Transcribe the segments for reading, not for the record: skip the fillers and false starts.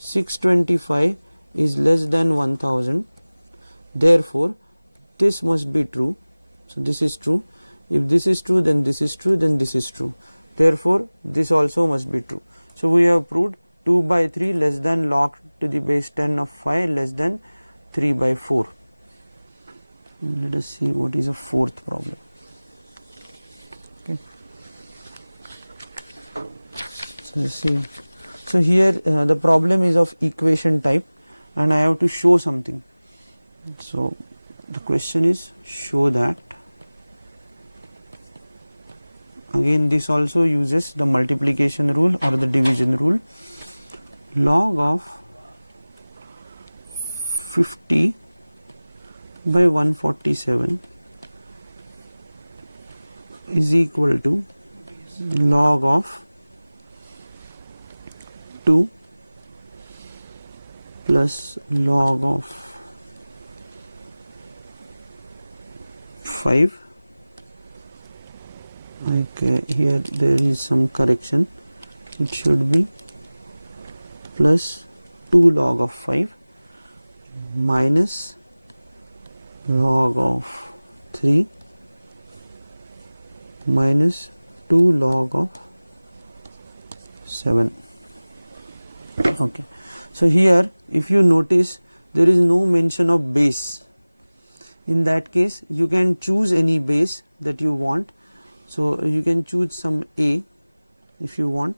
625 is less than 1000, therefore this must be true. So this is true. If this is true, then this is true, then this is true, therefore this also must be true. So we have proved 2 by 3 less than log to the base 10 of 5 less than 3 by 4. Let us see what is a fourth problem. Okay. So see, so here the problem is of equation type and I have to show something. So the question is, show that. Again this also uses the multiplication rule or the division rule. Log of 50 by 147 is equal to log of 2 plus log of 5. Okay, here there is some correction, it should be plus 2 log of 5 minus log of 3 minus 2 log of 7. Okay, so here if you notice there is no mention of base. In that case you can choose any base that you want. So you can choose some A if you want,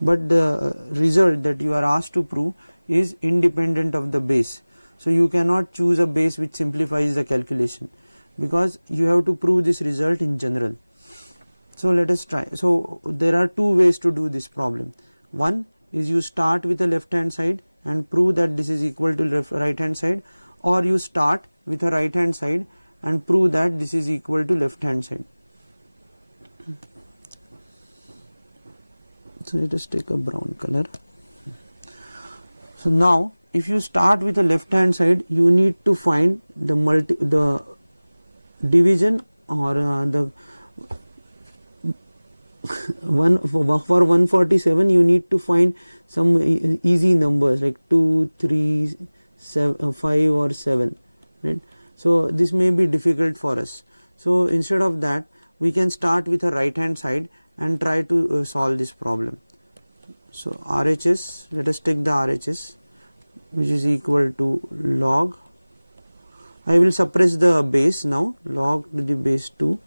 but the result that you are asked to prove is independent of the base. So you cannot choose a base which simplifies the calculation, because you have to prove this result in general. So let us try. So there are two ways to do this problem. One is you start with the left hand side and prove that this is equal to right hand side, or you start with the right hand side and prove that this is equal to left hand side. So let us take a brown color. So now if you start with the left hand side, you need to find the division or the for 147 you need to find some easy numbers like 2, 3, 7, 5 or 7, right. So this may be difficult for us. So instead of that we can start with a right hand side and try to solve this problem. So RHS, let us take the RHS, which is equal to log, I will suppress the base now, log to the base 2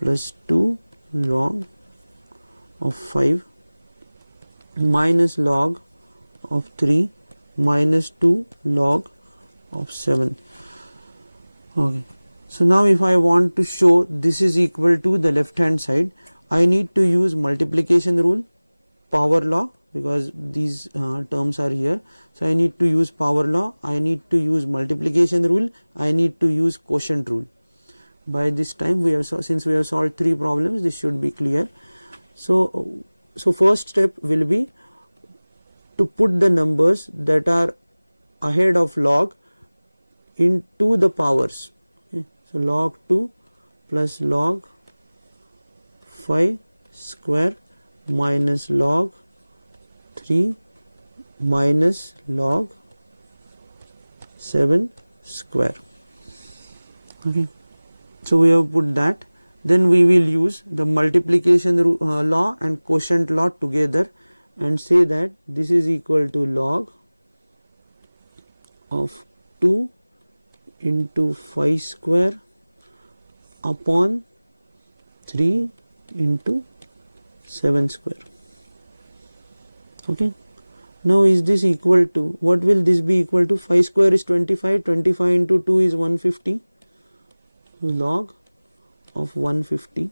plus 2 log of 5 minus log of 3 minus 2 log of 7. Okay. So now if I want to show this is equal to the left hand side, I need to use multiplication rule, power law, because these terms are here. So I need to use power law, I need to use multiplication rule, I need to use quotient rule. By this time we have since we have solved 3 problems, this should be clear. So first step will be to put the numbers that are ahead of log into the powers. Okay. So log 2 plus log 5 square minus log 3 minus log 7 square. Okay. So we have put that. Then we will use the multiplication law and quotient law together and say that this is equal to log of 2 into 5 square upon 3 into 7 square. Okay. Now is this equal to, what will this be equal to? 5 square is 25, 25 into 2 is 150, log of 150.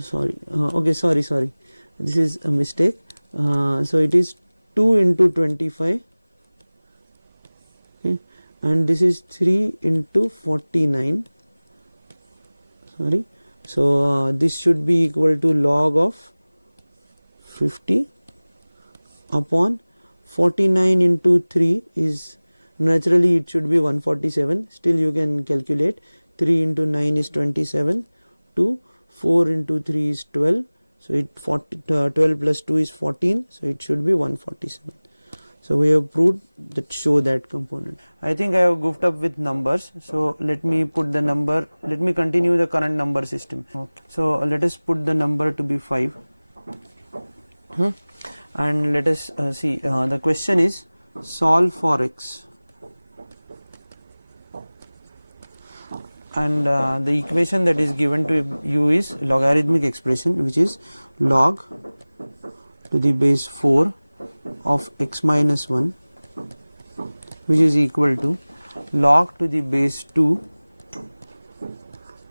Sorry, this is a mistake. So it is 2 into 25, okay, and this is 3 into 49. Sorry, so this should be equal to log of 50 upon 49 into 3 is, naturally it should be 147, still you can calculate. 3 into 9 is 27, 4 into 3 is 12, So 12 plus 2 is 14, so it should be 147. So we have proved that show that component. I think I have goofed up with numbers, so let me put the number, let me continue the current number system. Okay. So let us put the number to be 5. And let us see, the question is solve for x, and the equation that is given to you is logarithmic expression, which is log to the base 4 of x minus 1, which is equal to log to the base 2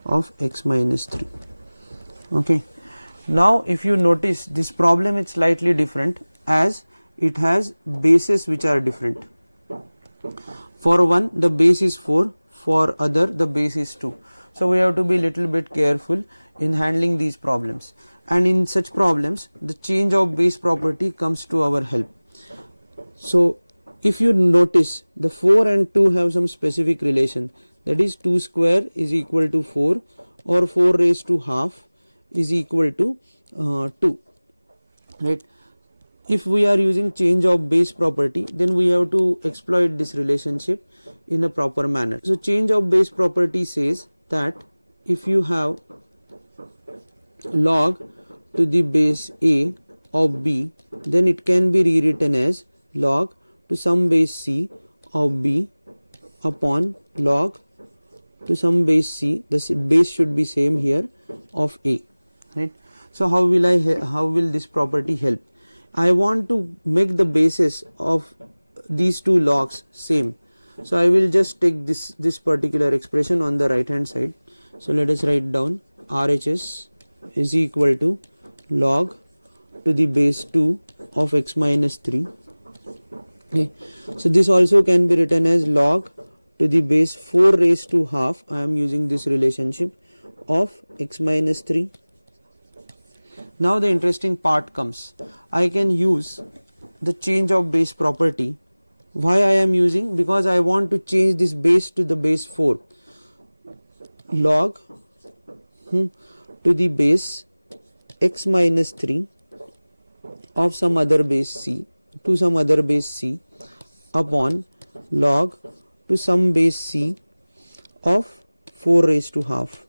of x minus 3. Okay. Now if you notice, this problem is slightly different as it has bases which are different. For one the base is 4, for other the base is 2. So we have to be little bit careful in handling these problems, and in such problems the change of base property comes to our help. So if you notice, the 4 and 2 have some specific relation, that is 2 square is equal to 4, or 4 raised to half is equal to 2, right. If we are using change of base property, then we have to exploit this relationship in a proper manner. So change of base property says that if you have log to the base a of b, then it can be rewritten as log to some base c of b upon log to some base c, the base should be same here, of a, right. So how will this property help? I want to make the basis of these two logs same, so I will just take this particular expression on the right hand side. So let us write down RHS is equal to log to the base 2 of x minus 3. Okay. So this also can be written as log to the base 4 raised to half, I am using this relationship, of x minus 3. Now the interesting part comes. I can use the change of base property. Why I am using? Because I want to change this base to the base 4. Log to the base x minus 3 of some other base c, to some other base c, upon log to some base c of 4 raised to half.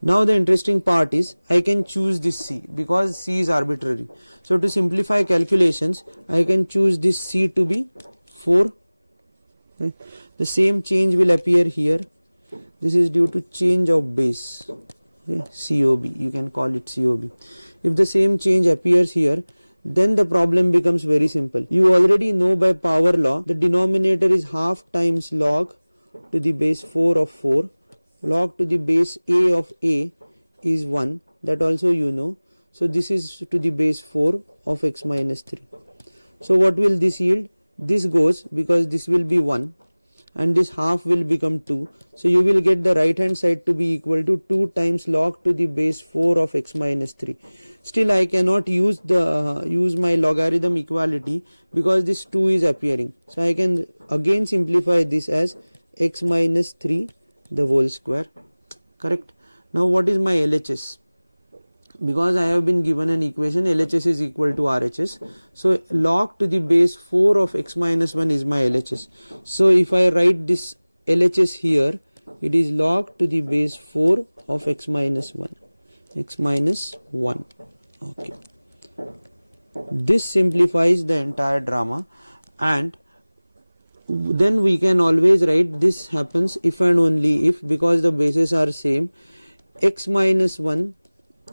Now the interesting part is I can choose this c, because c is arbitrary. So to simplify calculations, I can choose this c to be 4. Okay. The same change will appear here. This is due to change of base, okay. COB, you can call it COB. If the same change appears here, then the problem becomes very simple. You already know by power law the denominator is half times log to the base 4 of 4. Log to the base a of a is 1, that also you know. So this is to the base 4 of x minus 3. So what will this yield? This goes, because this will be 1 and this half will become 2. So you will get the right hand side to be equal to 2 times log to the base 4 of x minus 3. Still I cannot use my logarithm equality, because this 2 is appearing. So I can again simplify this as x minus 3 the whole square, correct. Now what is my LHS? Because I have been given an equation, LHS is equal to RHS. So log to the base 4 of x minus 1 is my LHS. So if I write this LHS here, it is log to the base 4 of x minus 1, x minus 1. Okay. This simplifies the entire drama, and then we can always write this happens if and only if, because the bases are same, x minus 1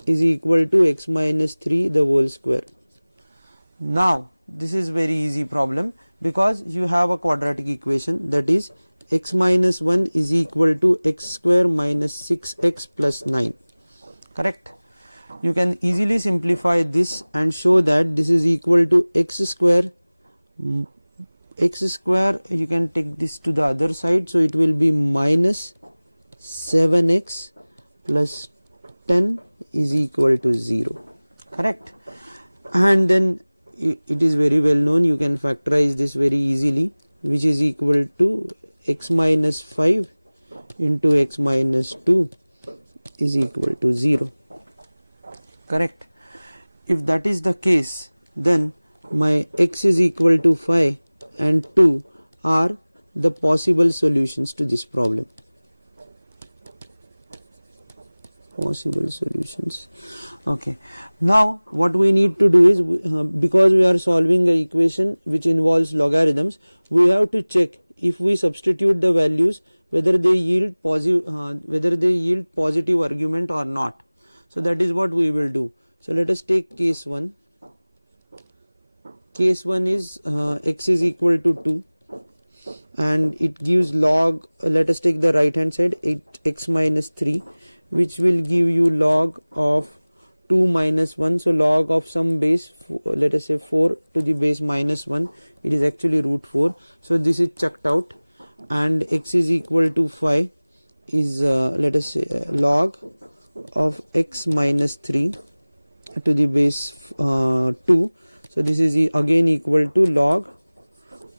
is equal to x minus 3 the whole square. Now this is very easy problem, because you have a quadratic equation, that is x minus 1 is equal to x square minus 6x plus 9, correct. You can easily simplify this and show that this is equal to x square, you can take this to the other side, so it will be minus 7x plus 10 is equal to 0, correct. And then it is very well known, you can factorize this very easily, which is equal to x minus 5 into x minus 2 is equal to 0, correct. if that is the case, then my x is equal to 5 and 2 are the possible solutions to this problem. Possible solutions. Okay, now what we need to do is, because we are solving an equation which involves logarithms, we have to check if we substitute the values whether they yield positive argument or not. So that is what we will do. So let us take case 1. Case 1 is x is equal to 2 and it gives log, let us take the right hand side, 8x minus 3, which will give you log of 2 minus 1. So log of some base, let us say 4 to the base minus 1, it is actually root 4. So this is chucked out, and x is equal to 5 is let us say log of x minus 3 to the base 2. So this is again equal to log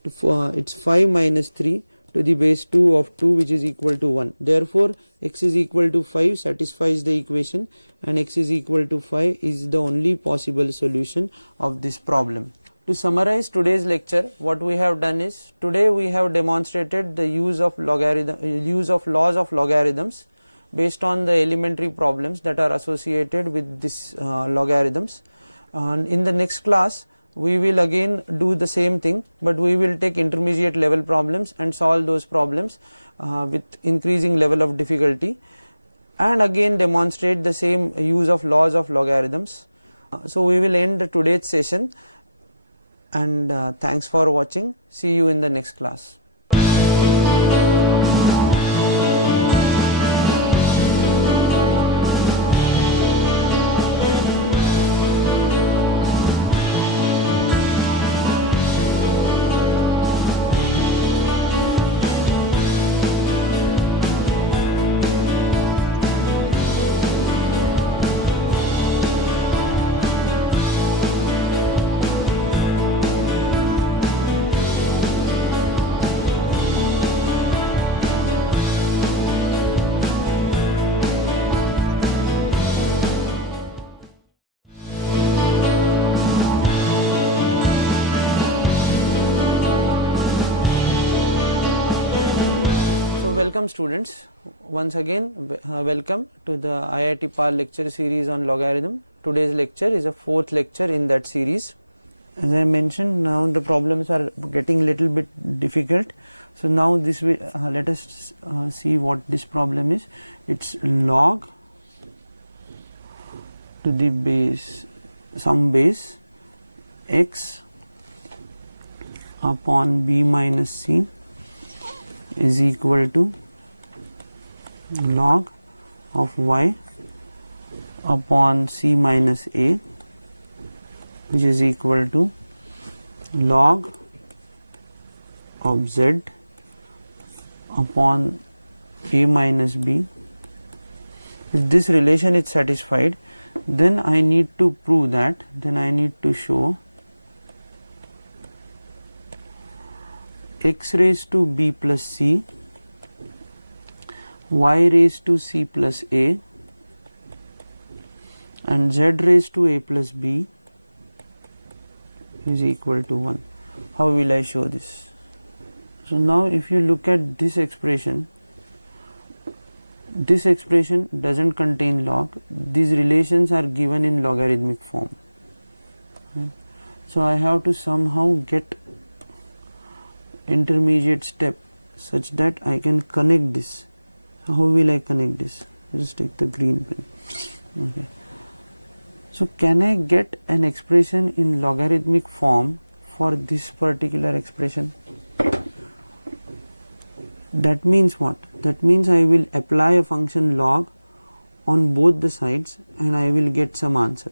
it's 5 minus 3 to the base 2 of 2, which is equal to 1. Therefore x is equal to 5 satisfies the equation, and x is equal to 5 is the only possible solution of this problem. To summarize today's lecture, what we have done is, today we have demonstrated the use of laws of logarithms based on the elementary problems that are associated with this logarithms. And in the next class we will again do the same thing, but we will take intermediate level problems and solve those problems with increasing level of difficulty, and again demonstrate the same use of laws of logarithms. So we will end today's session, and thanks for watching. See you in the next class. Welcome students, once again welcome to the IIT-PAL lecture series on logarithm. Today's lecture is a fourth lecture in that series. As I mentioned, now the problems are getting little bit difficult. So now this will let us see what this problem is. It's log to the base, some base x upon b minus c is equal to log of y upon c minus a, which is equal to log of z upon a minus b. If this relation is satisfied, then I need to prove that, then I need to show x raised to b plus c, y raised to c plus a, and z raised to a plus b is equal to 1. How will I show this? So now if you look at this expression doesn't contain log. These relations are given in logarithmic form. Right? So I have to somehow get intermediate step such that I can connect this. So how will I connect this? Just take the green pen. Okay. So can I get an expression in logarithmic form for this particular expression? That means what? That means I will apply a function log on both the sides and I will get some answer.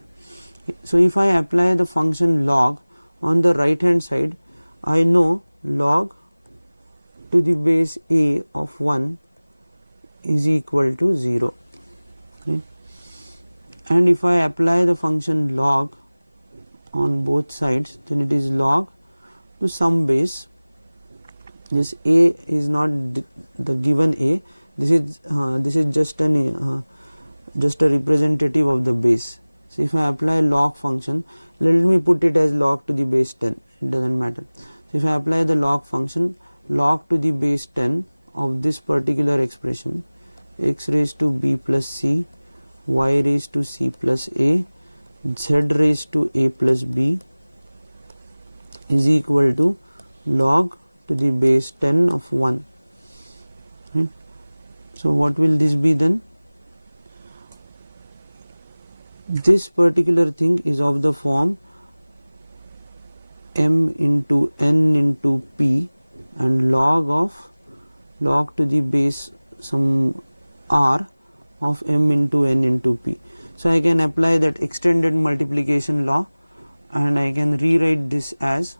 So if I apply the function log on the right hand side, I know log to the base a of 1 is equal to 0. Okay. And if I apply the function log on both sides, then it is log to some base. This a is not the given a. This is just a representative of the base. So if I apply log function, let me put it as log to the base 10, it does not matter. So if I apply the log function, log to the base 10 of this particular expression, x raised to b plus c, y raised to c plus a, z raised to a plus b is equal to log to the base 10 of 1. Right? So what will this be then? This particular thing is of the form m into n into p and log to the base some r of m into n into p. So I can apply that extended multiplication law and I can rewrite this as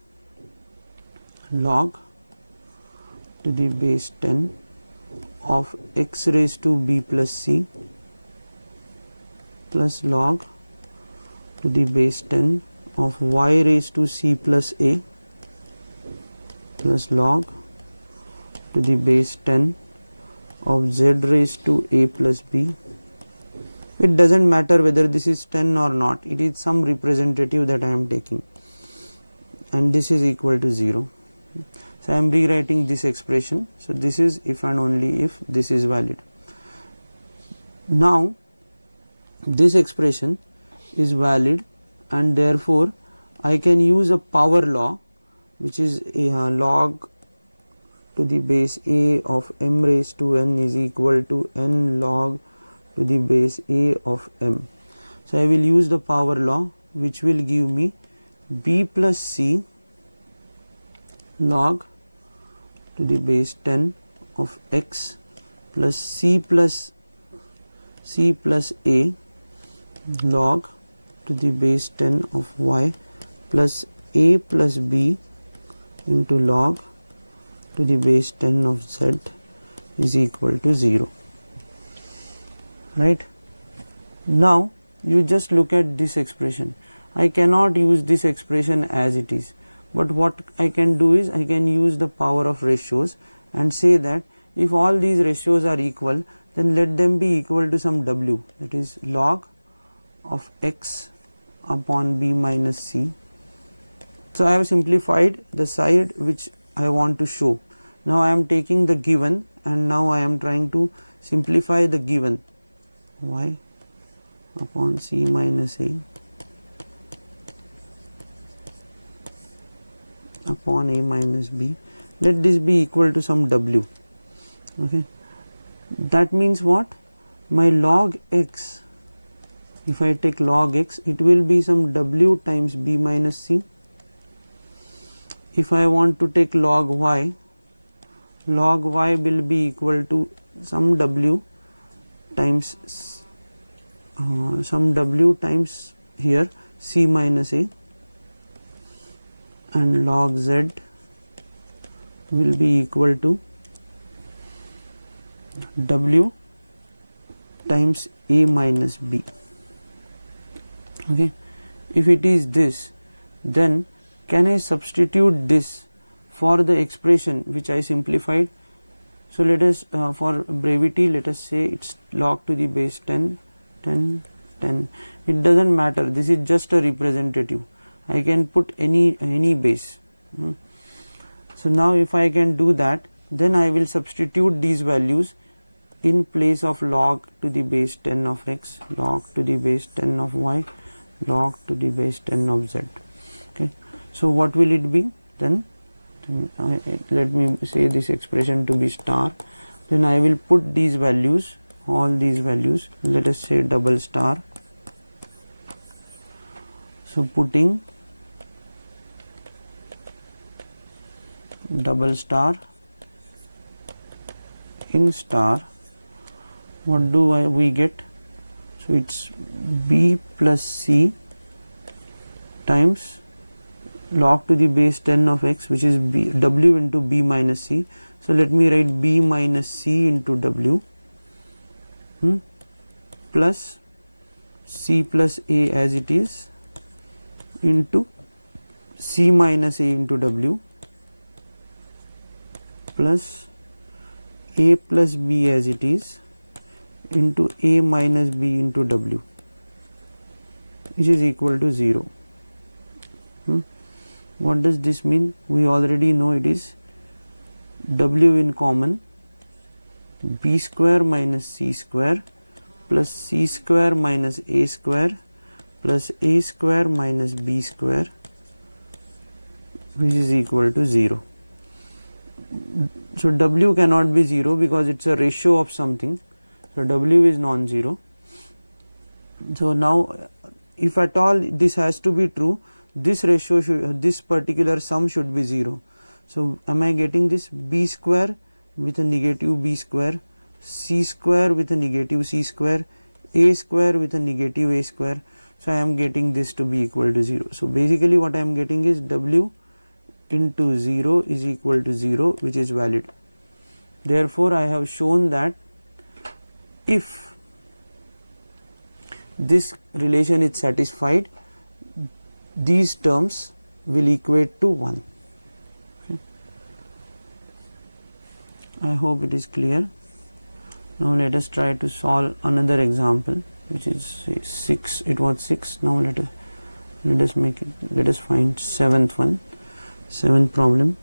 log to the base 10 of x raised to b plus c plus log to the base 10 of y raised to c plus a plus log to the base 10 of z raised to a plus b. It does not matter whether this is 10 or not, it is some representative that I am taking, and this is equal to 0. So I am rewriting this expression. So this is if and only if this is valid. Now this expression is valid and therefore I can use a power law, which is a log to the base a of m raised to n is equal to n log to the base a of m. So I will use the power law, which will give me b plus c log to the base 10 of x plus c plus a log to the base 10 of y plus a plus b into log to the base 10 of z is equal to 0. Right. Now you just look at this expression. I cannot use this expression as it is, but what I can do is I can use the power of ratios and say that if all these ratios are equal, then let them be equal to some w, that is log of x upon b minus c. So I have simplified the side which I want to show. Now I am taking the given and now I am trying to simplify the given y upon c minus a upon a minus b. Let this be equal to some w. Okay. That means what? My log x, if I take log x, it will be some w times b minus c. If I want to take log y will be equal to some w times here c minus a, and log z will be equal to w times a minus b. Okay. If it is this, then can I substitute this for the expression which I simplified? So let us for brevity let us say it's log to the base 10, 10, 10. It does not matter, this is just a representative. I can put any base. So now if I can do that, then I will substitute these values in place of log to the base 10 of x, log to the base 10 of y, log to the base 10 of z. Okay. So what will it be then? Let me say this expression to be star. Then I will put these values, all these values, let us say double star. So putting double star in star, what do we get? So it's b plus c times log to the base 10 of x, which is w into b minus c. So let me write b minus c into w plus c plus a as it is into c minus a into w plus a plus b as it is into a minus b into w. which is equal to 0. What does this mean? We already know it is W in common, B square minus C square plus C square minus A square plus A square minus B square, which is equal to 0. So W cannot be 0 because it's a ratio of something. So W is non-zero. So now if at all this has to be true, this ratio should, this particular sum should be 0. So am I getting this? B square with a negative B square, C square with a negative C square, A square with a negative A square. So I am getting this to be equal to 0. So basically what I am getting is W into 0 is equal to 0, which is valid. Therefore I have shown that if this relation is satisfied, these terms will equate to 1. Okay. I hope it is clear. Now let us try to solve another example, which is say 6. It was 6. Now let us make it. Let us find seventh one. Seventh problem.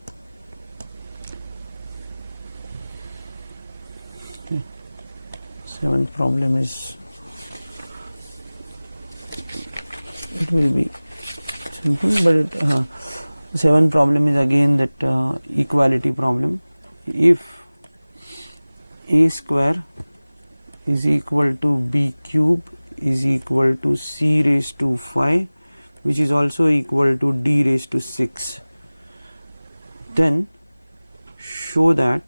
Okay. Seventh problem is, it will be simple, but seventh problem is again that equality problem. If A square is equal to B cube is equal to C raised to 5, which is also equal to D raised to 6, then show that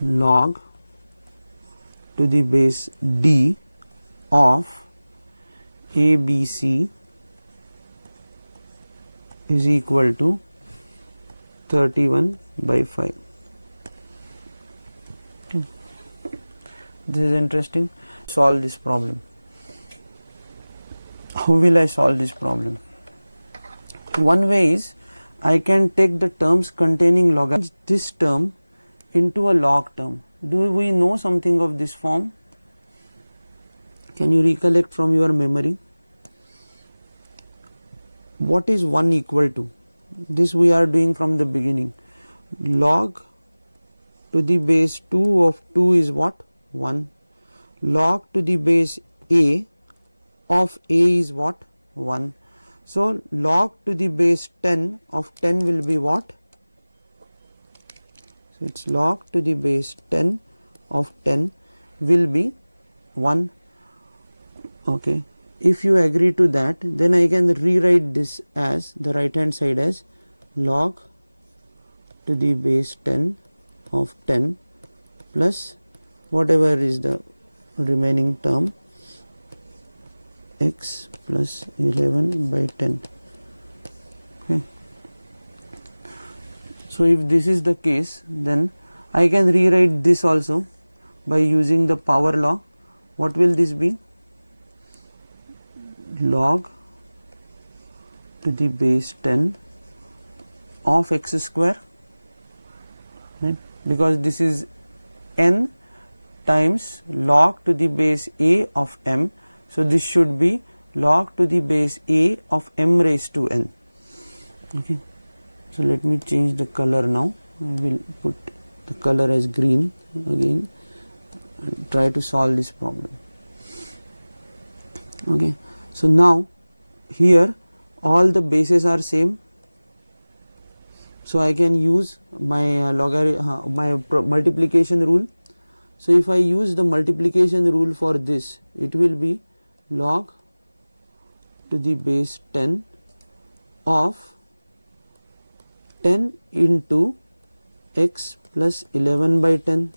log to the base D of ABC is equal to 31 by 5. Okay. This is interesting. Solve this problem. How will I solve this problem? One way is I can take the terms containing logarithm, this term into a log term. Do we know something of this form? Can you recollect from your memory? What is 1 equal to? This we are doing from the beginning. Log to the base 2 of 2 is what? 1. Log to the base A of A is what? 1. So log to the base 10 of 10 will be what? So it's log to the base 10 of 10 will be 1. Okay. If you agree to that, then I can rewrite this as the right hand side as log to the base 10 of 10 plus whatever is the remaining term, x plus 11 by 10. Okay. So if this is the case, then I can rewrite this also by using the power law. What will this be? Log to the base 10 of x square, right? Because this is n times log to the base a of m. So this should be log to the base a of m raised to n. Okay. So let me change the color now. I will put the color as green again and try to solve this problem. Okay. So now here all the bases are same, so I can use my multiplication rule. So if I use the multiplication rule for this, it will be log to the base 10 of 10 into x plus 11 by 10.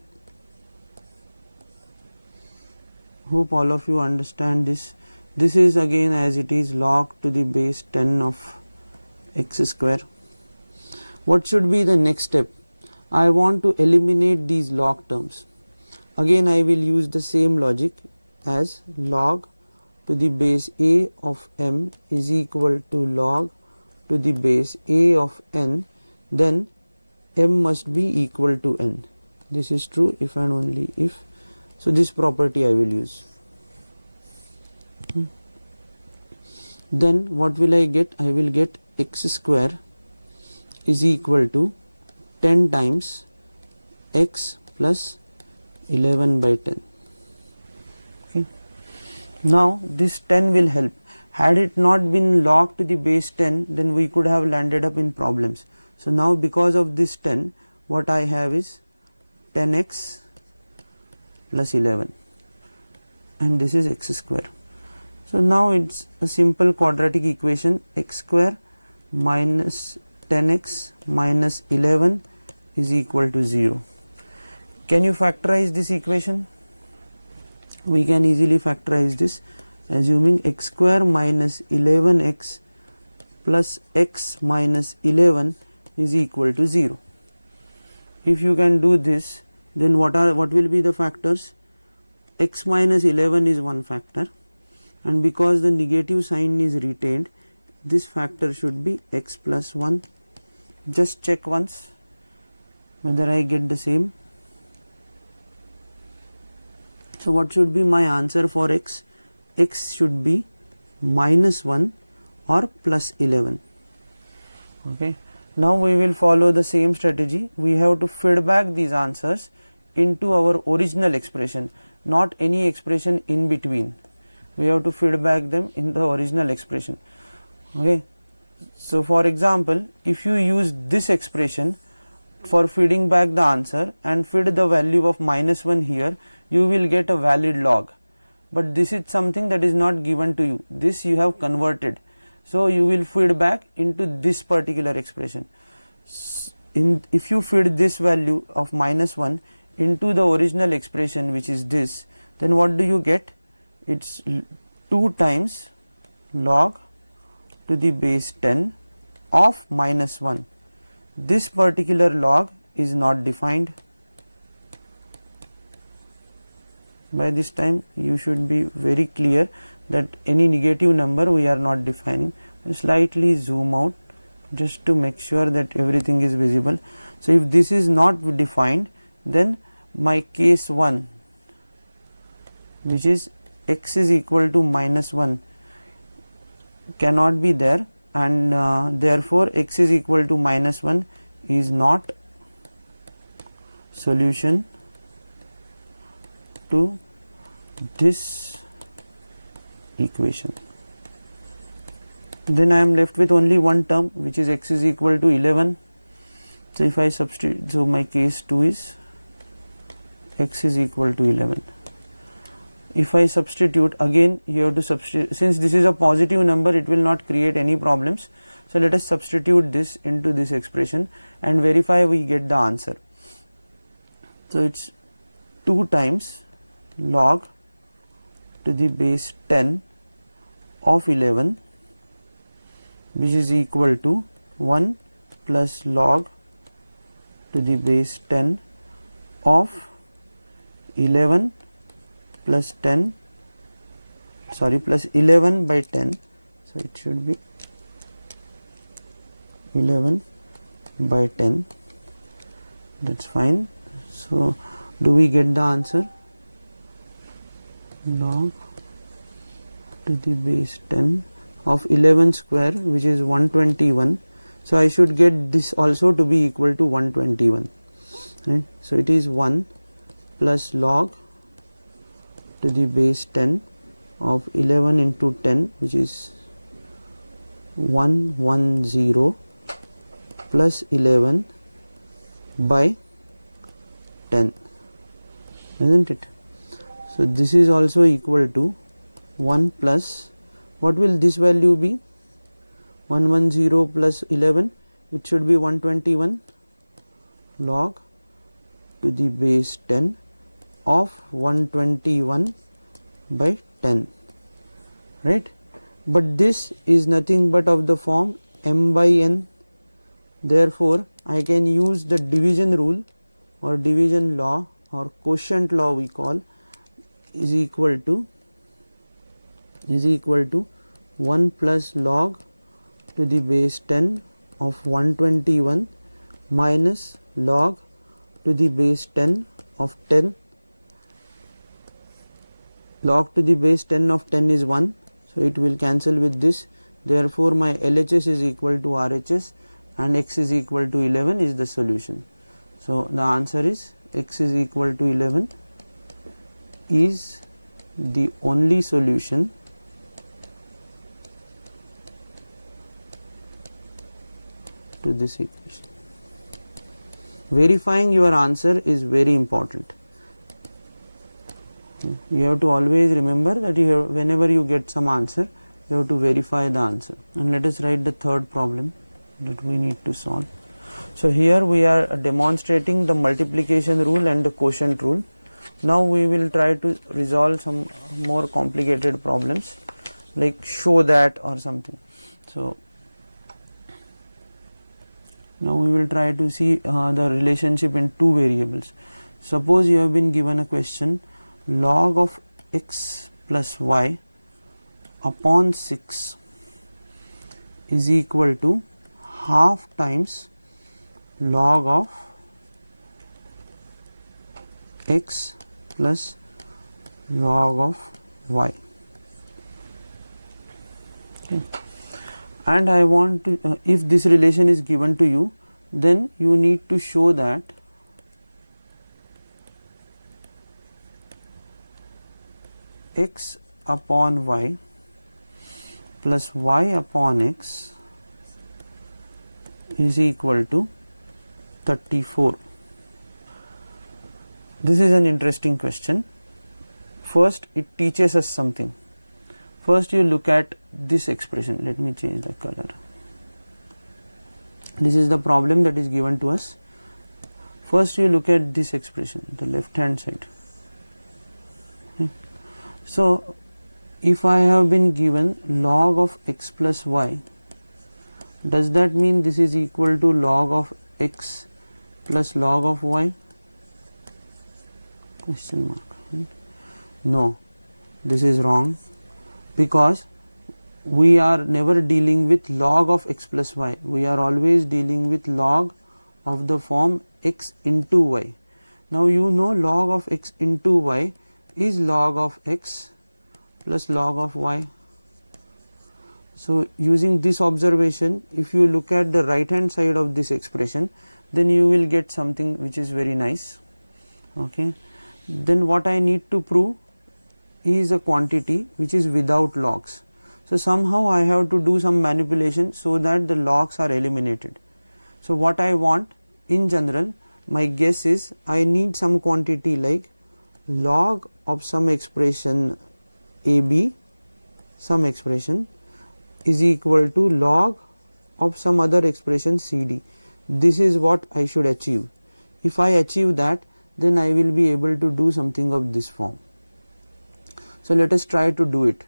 Hope all of you understand this. This is again as it is log to the base 10 of x square. What should be the next step? I want to eliminate these log terms. Again I will use the same logic as log to the base a of m is equal to log to the base a of n, then m must be equal to n. this is true if and only if. So this property I will use. Then what will I get? I will get x square is equal to 10 times x plus 11 by 10. Okay. Now this 10 will help. Had it not been log to the base 10, then we could have landed up in problems. So now because of this 10, what I have is 10x plus 11, and this is x square. So now it's a simple quadratic equation, x square minus 10x minus 11 is equal to 0. Can you factorize this equation? We can easily factorize this, assuming x square minus 11x plus x minus 11 is equal to 0. If you can do this, then what will be the factors? X minus 11 is one factor, and because the negative sign is retained, this factor should be x plus 1. Just check once whether I get the same. So what should be my answer for x? X should be minus 1 or plus 11. Okay. Now we will follow the same strategy. We have to feed back these answers into our original expression, not any expression in between. We have to feed back them in the original expression. Okay. So for example, if you use this expression for feeding back the answer and feed the value of minus 1 here, you will get a valid log. But this is something that is not given to you. This you have converted. So you will feed back into this particular expression. If you feed this value of minus 1 into the original expression, which is this, then what do you get? It's 2 times log to the base 10 of minus 1. This particular log is not defined. By this time you should be very clear that any negative number we are not defining. Slightly zoom out just to make sure that everything is visible. So if this is not defined, then my case 1, which is x is equal to minus 1, cannot be there, and therefore x is equal to minus 1 is not solution to this equation. Then I am left with only one term, which is x is equal to 11. So if I substitute, so my case 2 is x is equal to 11. If I substitute, again you have to substitute, since this is a positive number, it will not create any problems. So let us substitute this into this expression and verify we get the answer. So it's 2 times log to the base 10 of 11, which is equal to 1 plus log to the base 10 of 11 plus 10, sorry, plus 11 by 10. So it should be 11 by 10. That's fine. So do we get the answer? Log to the base 10 of 11 square, which is 121. So I should get this also to be equal to 121. Right? So it is 1 plus log to the base 10 of 11 into 10, which is 110 plus 11 by 10, isn't it? So this is also equal to 1 plus, what will this value be? 110 plus 11, it should be 121 log to the base 10 of 121 by 10, right? But this is nothing but of the form m by n. Therefore I can use the division rule or division law or quotient law we call, is equal to 1 plus log to the base 10 of 121 minus log to the base 10 of 10. Log to the base 10 of 10 is 1, so it will cancel with this. Therefore, my LHS is equal to RHS and x is equal to 11 is the solution. So, the answer is x is equal to 11 is the only solution to this equation. Verifying your answer is very important. You have to always remember that whenever you get some answer, you have to verify the answer. And let us write the third problem that we need to solve. So, here we are demonstrating the multiplication rule and the quotient rule. Now, we will try to resolve some more complicated problems like show that or something. So, now we will try to see the relationship in two variables. Suppose you have been given a question, log of x plus y upon 6 is equal to half times log of x plus log of y. Okay. And I want to if this relation is given to you, then you need to show that x upon y plus y upon x is equal to 34. This is an interesting question. First, it teaches us something. First, you look at this expression. Let me change the color. This is the problem that is given to us. First, you look at this expression, the left hand side. Okay. So, if I have been given log of x plus y, does that mean this is equal to log of x plus log of y? Question mark. No, this is wrong, because we are never dealing with log of x plus y. We are always dealing with log of the form x into y. Now, you know log of x into y is log of x plus log of y. So, using this observation, if you look at the right hand side of this expression, then you will get something which is very nice. Okay. Then what I need to prove is a quantity which is without logs. So, somehow I have to do some manipulation so that the logs are eliminated. So, what I want in general, my guess is I need some quantity like log of some expression AB, some expression is equal to log of some other expression CD. This is what I should achieve. If I achieve that, then I will be able to do something of this form. So, let us try to do it.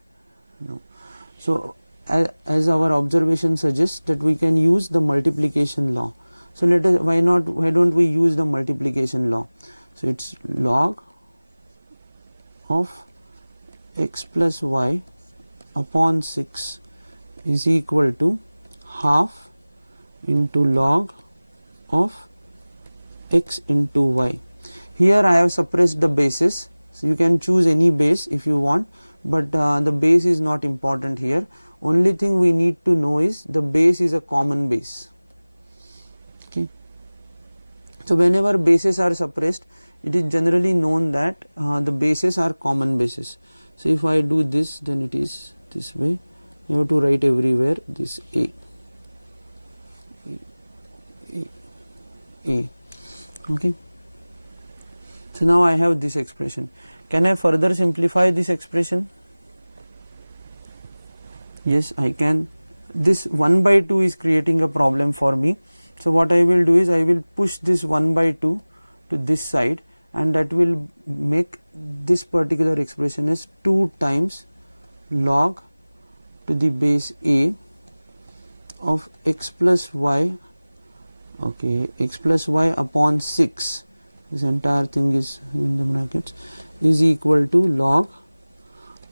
So, as our observation suggests that we can use the multiplication law. So, let us why don't we use the multiplication law? So, it is log of x plus y upon 6 is equal to half into log of x into y. Here I have suppressed the bases, so you can choose any base if you want, but the base is not important here. Only thing we need to know is the base is a common base. Okay. So, whenever bases are suppressed, it is generally known that the bases are common bases. So, if I do this, then it is this way. You have to write everywhere this A. Okay. So, now I have this expression. Can I further simplify this expression? Yes, I can. This 1 by 2 is creating a problem for me. So, what I will do is I will push this 1 by 2 to this side, and that will make this particular expression as 2 times log to the base A of x plus y, okay, x plus y upon 6, this entire thing is in the brackets, is equal to log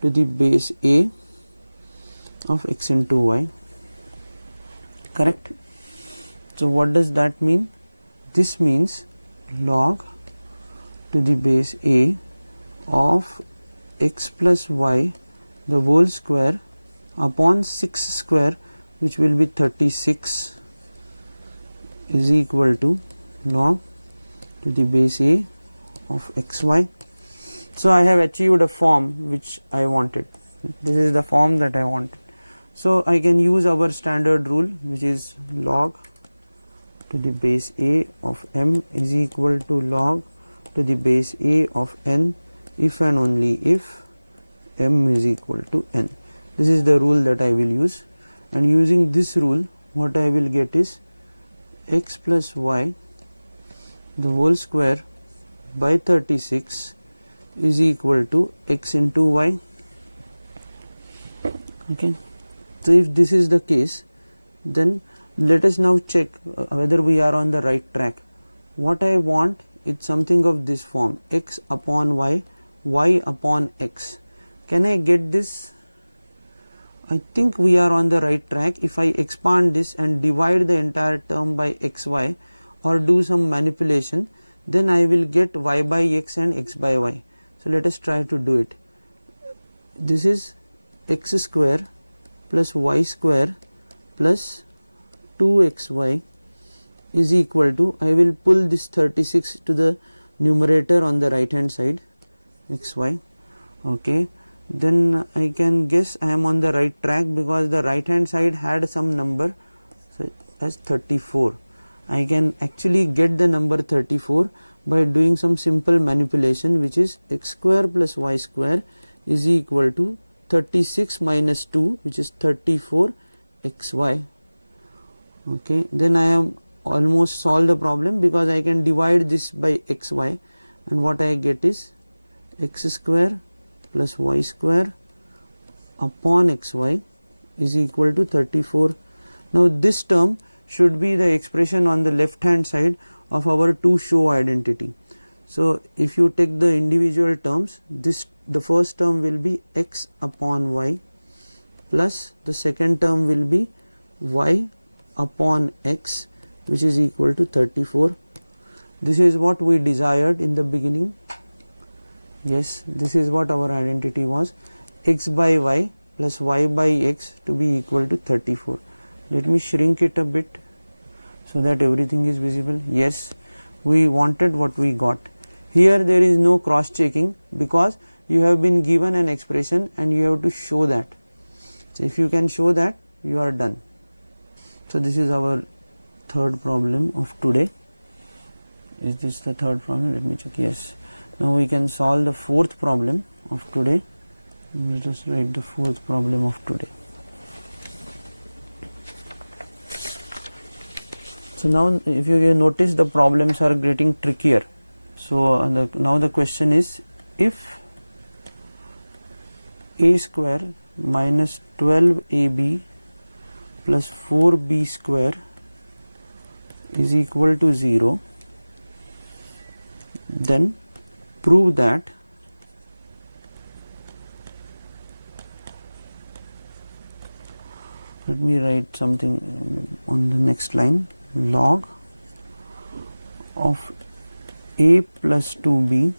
to the base A of x into y, correct. So, what does that mean? This means log to the base a of x plus y the whole square upon 6 square, which will be 36, is equal to log to the base a of xy. So I have achieved a form which I wanted. This is the form that I wanted. So I can use our standard rule, which is log to the base a of m is equal to log to the base a of n if and only if m is equal to n. This is the rule that I will use, and using this rule what I will get is x plus y the whole square by 36 is equal to x into y. Okay. So if this is the case, then let us now check whether we are on the right track. What I want is something of this form: x upon y, y upon x. Can I get this? I think we are on the right track. If I expand this and divide the entire term by xy or do some manipulation, then I will get y by x and x by y. So let us try to do it. This is x square plus y square plus 2xy is equal to, I will pull this 36 to the numerator on the right hand side, xy. Okay, then I can guess I am on the right track because the right hand side had some number, so as 34. I can actually get the number 34 by doing some simple manipulation, which is x square plus y square is equal to 36 minus 2, which is 34 xy. Okay, then I am almost solved the problem because I can divide this by xy, and what I get is x square plus y square upon xy is equal to 34. Now this term should be the expression on the left hand side of our to show identity. So if you take the individual terms, the first term will be x upon y plus the second term will be y upon x, which is equal to 34. This is what we desired in the beginning. Yes, this is what our identity was: x by y plus y by x to be equal to 34. Let me shrink it a bit so that everything is visible. Yes, we wanted what we got. Here there is no cross checking because you have been given an expression and you have to show that. So if you can show that, you are done. So this is our third problem of today. Is this the third problem? Let me check. Yes. Now we can solve the fourth problem of today. Let us write the fourth problem of today. So now if you notice, the problems are getting trickier. So now the question is, if a square minus 12ab plus 4b square is equal to 0, then prove that let me write something on the next line: log of a plus 2b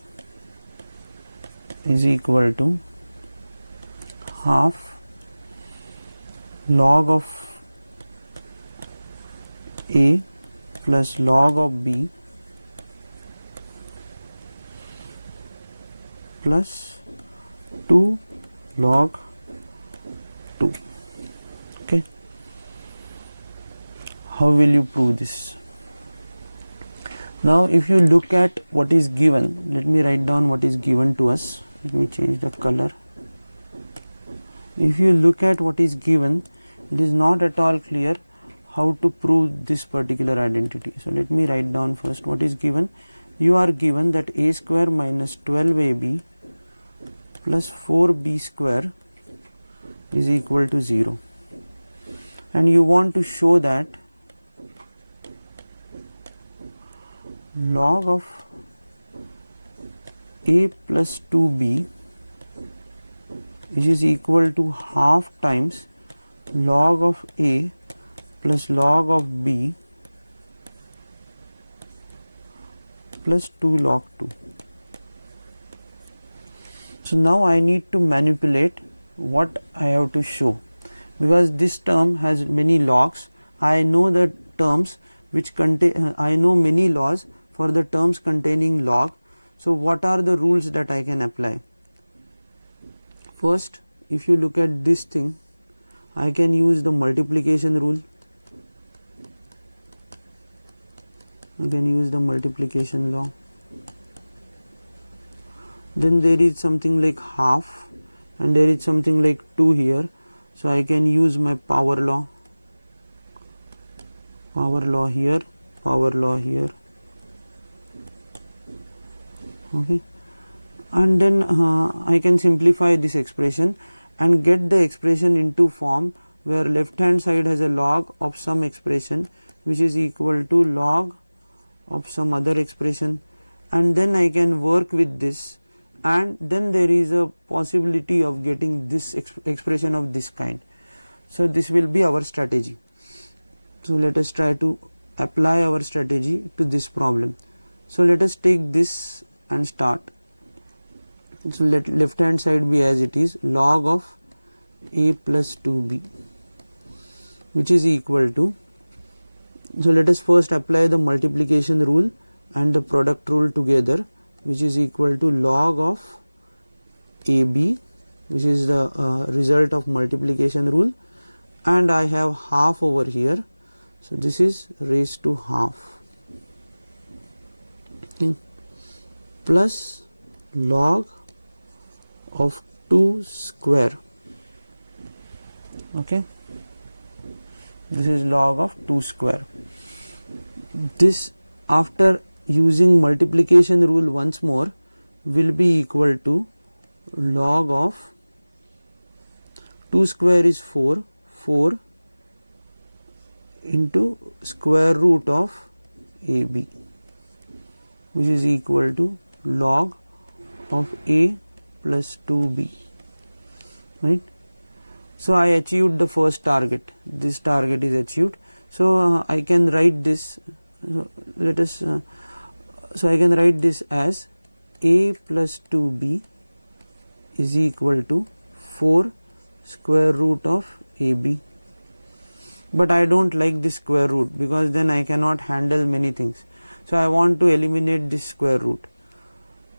is equal to half log of a plus log of b plus 2 log 2. Okay. How will you prove this? Now if you look at what is given, let me write down what is given to us. Let me change the color. If you look at what is given, it is not at all clear how to prove this particular identity. So let me write down first what is given. You are given that a square minus 12ab plus 4b square is equal to 0, and you want to show that log of a plus 2b which is equal to half times log of a plus log of b plus 2 log 2. So now I need to manipulate what I have to show, because this term has many logs. I know the terms which contain, I know many laws for the terms containing log. So what are the rules that I can apply? First, if you look at this thing, I can use the multiplication rule. I can use the multiplication law. Then there is something like half, and there is something like 2 here. So I can use my power law here, power law here. Okay, and then I can simplify this expression and get the expression into form where left hand side has a log of some expression which is equal to log of some other expression, and then I can work with this, and then there is a possibility of getting this expression of this kind. So this will be our strategy. So let us try to apply our strategy to this problem. So let us take this and start. So let left hand side be as it is, log of a plus 2b, which is equal to, so let us first apply the multiplication rule and the product rule together, which is equal to log of ab, which is the result of multiplication rule, and I have half over here. So this is raised to half, okay, plus log of 2 square. Okay, this is log of 2 square. This, after using multiplication rule once more, will be equal to log of 2 square is 4 into square root of AB, which is equal to log of A plus 2B, right. So I achieved the first target, this target is achieved. So I can write this, let us, so I can write this as A plus 2B is equal to 4 square root of AB. But I do not like this square root, because then I cannot handle many things. So I want to eliminate this square root.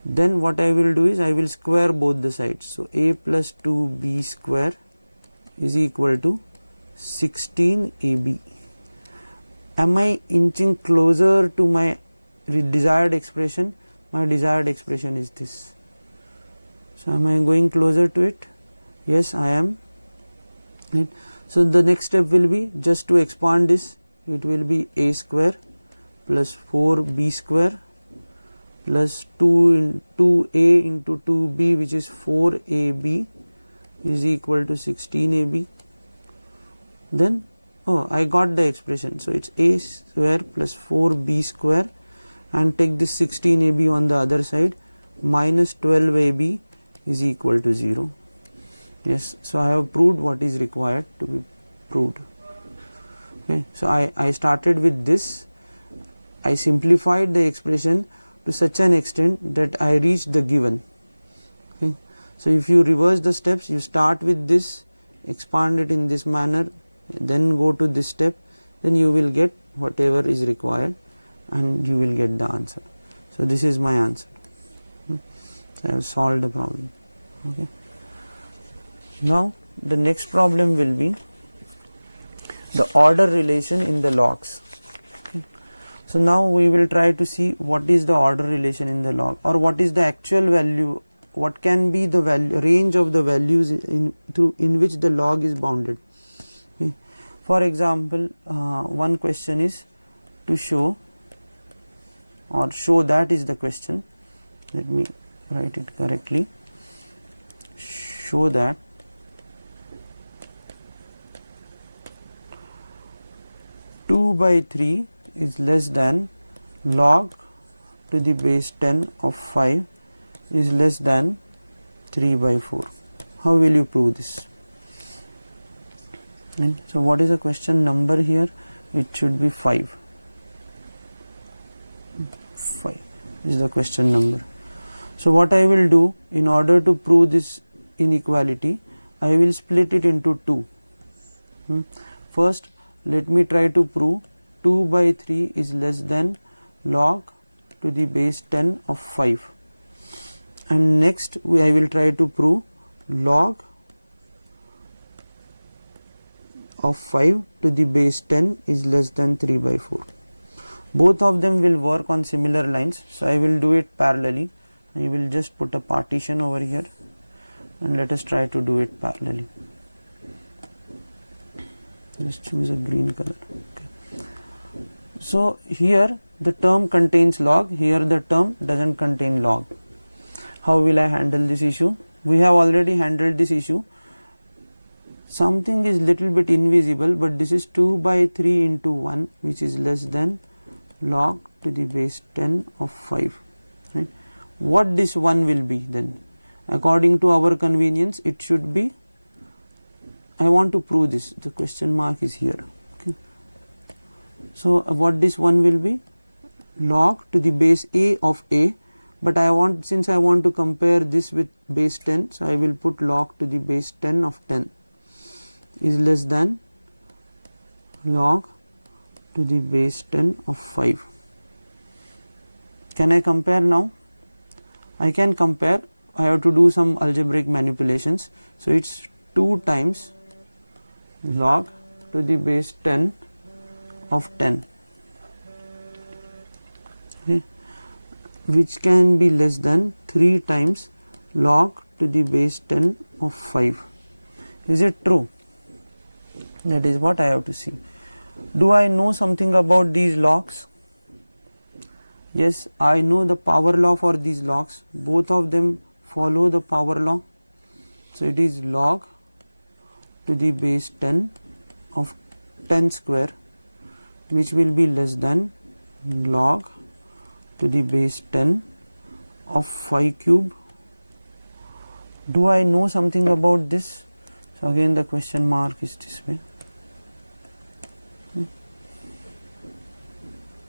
Then what I will do is I will square both the sides. So A plus 2B square is equal to 16AB. Am I inching closer to my desired expression? My desired expression is this. So am I going closer to it? Yes, I am. Right. So the next step will be just to expand this. It will be A square plus 4B square plus 2A into 2B, which is 4AB, is equal to 16AB. Then I got the expression. So it's A square plus 4B square, and take this 16AB on the other side, minus 12AB is equal to 0. Yes, so I have proved what is required to be proved. Okay, so I started with this. I simplified the expression to such an extent that I reached the given. Okay, so if you reverse the steps, you start with this, expand it in this manner, then go to this step, then you will get whatever is required and you will get the answer. So this is my answer. So I have solved the problem. Okay. Now the next problem will be the order relation in the logs. Okay. So now we will try to see what is the order relation in the log, or what is the actual value, what can be the value, range of the values in which the log is bounded. Okay. For example, one question is to show, or show that is the question. Let me write it correctly. Show that two by 3 is less than log to the base 10 of 5 is less than 3 by 4. How will you prove this? And so what is the question number here? It should be 5. This is the question number. So what I will do in order to prove this inequality, I will split it into two. First, let me try to prove 2 by 3 is less than log to the base 10 of 5, and next I will try to prove log of 5 to the base 10 is less than 3 by 4. Both of them will work on similar lines, so I will do it parallelly. I will just put a partition over here and let us try to do it parallelly. Let's choose a green color. Okay. So here the term contains log, here the term doesn't contain log. How will I handle this issue? We have already handled this issue. Something is little bit invisible, but this is 2 by 3 into 1, which is less than log to the base 10 of 5. Right? What this 1 will be then? According to our convenience, it should be, I want to prove this, the question mark is here. Okay. So what this 1 will be? Log to the base a of a, but since I want to compare this with base 10, so I will put log to the base 10 of 10 is less than log to the base 10 of 5. Can I compare now? I can compare. I have to do some algebraic manipulations. So it's 2 times log to the base 10 of 10, okay, which can be less than 3 times log to the base 10 of 5. Is it true? That is what I have to see. Do I know something about these logs? Yes, I know the power law for these logs. Both of them follow the power law. So it is log to the base 10 of 10 square, which will be less than log to the base 10 of 5 cube. Do I know something about this? So again the question mark is this way.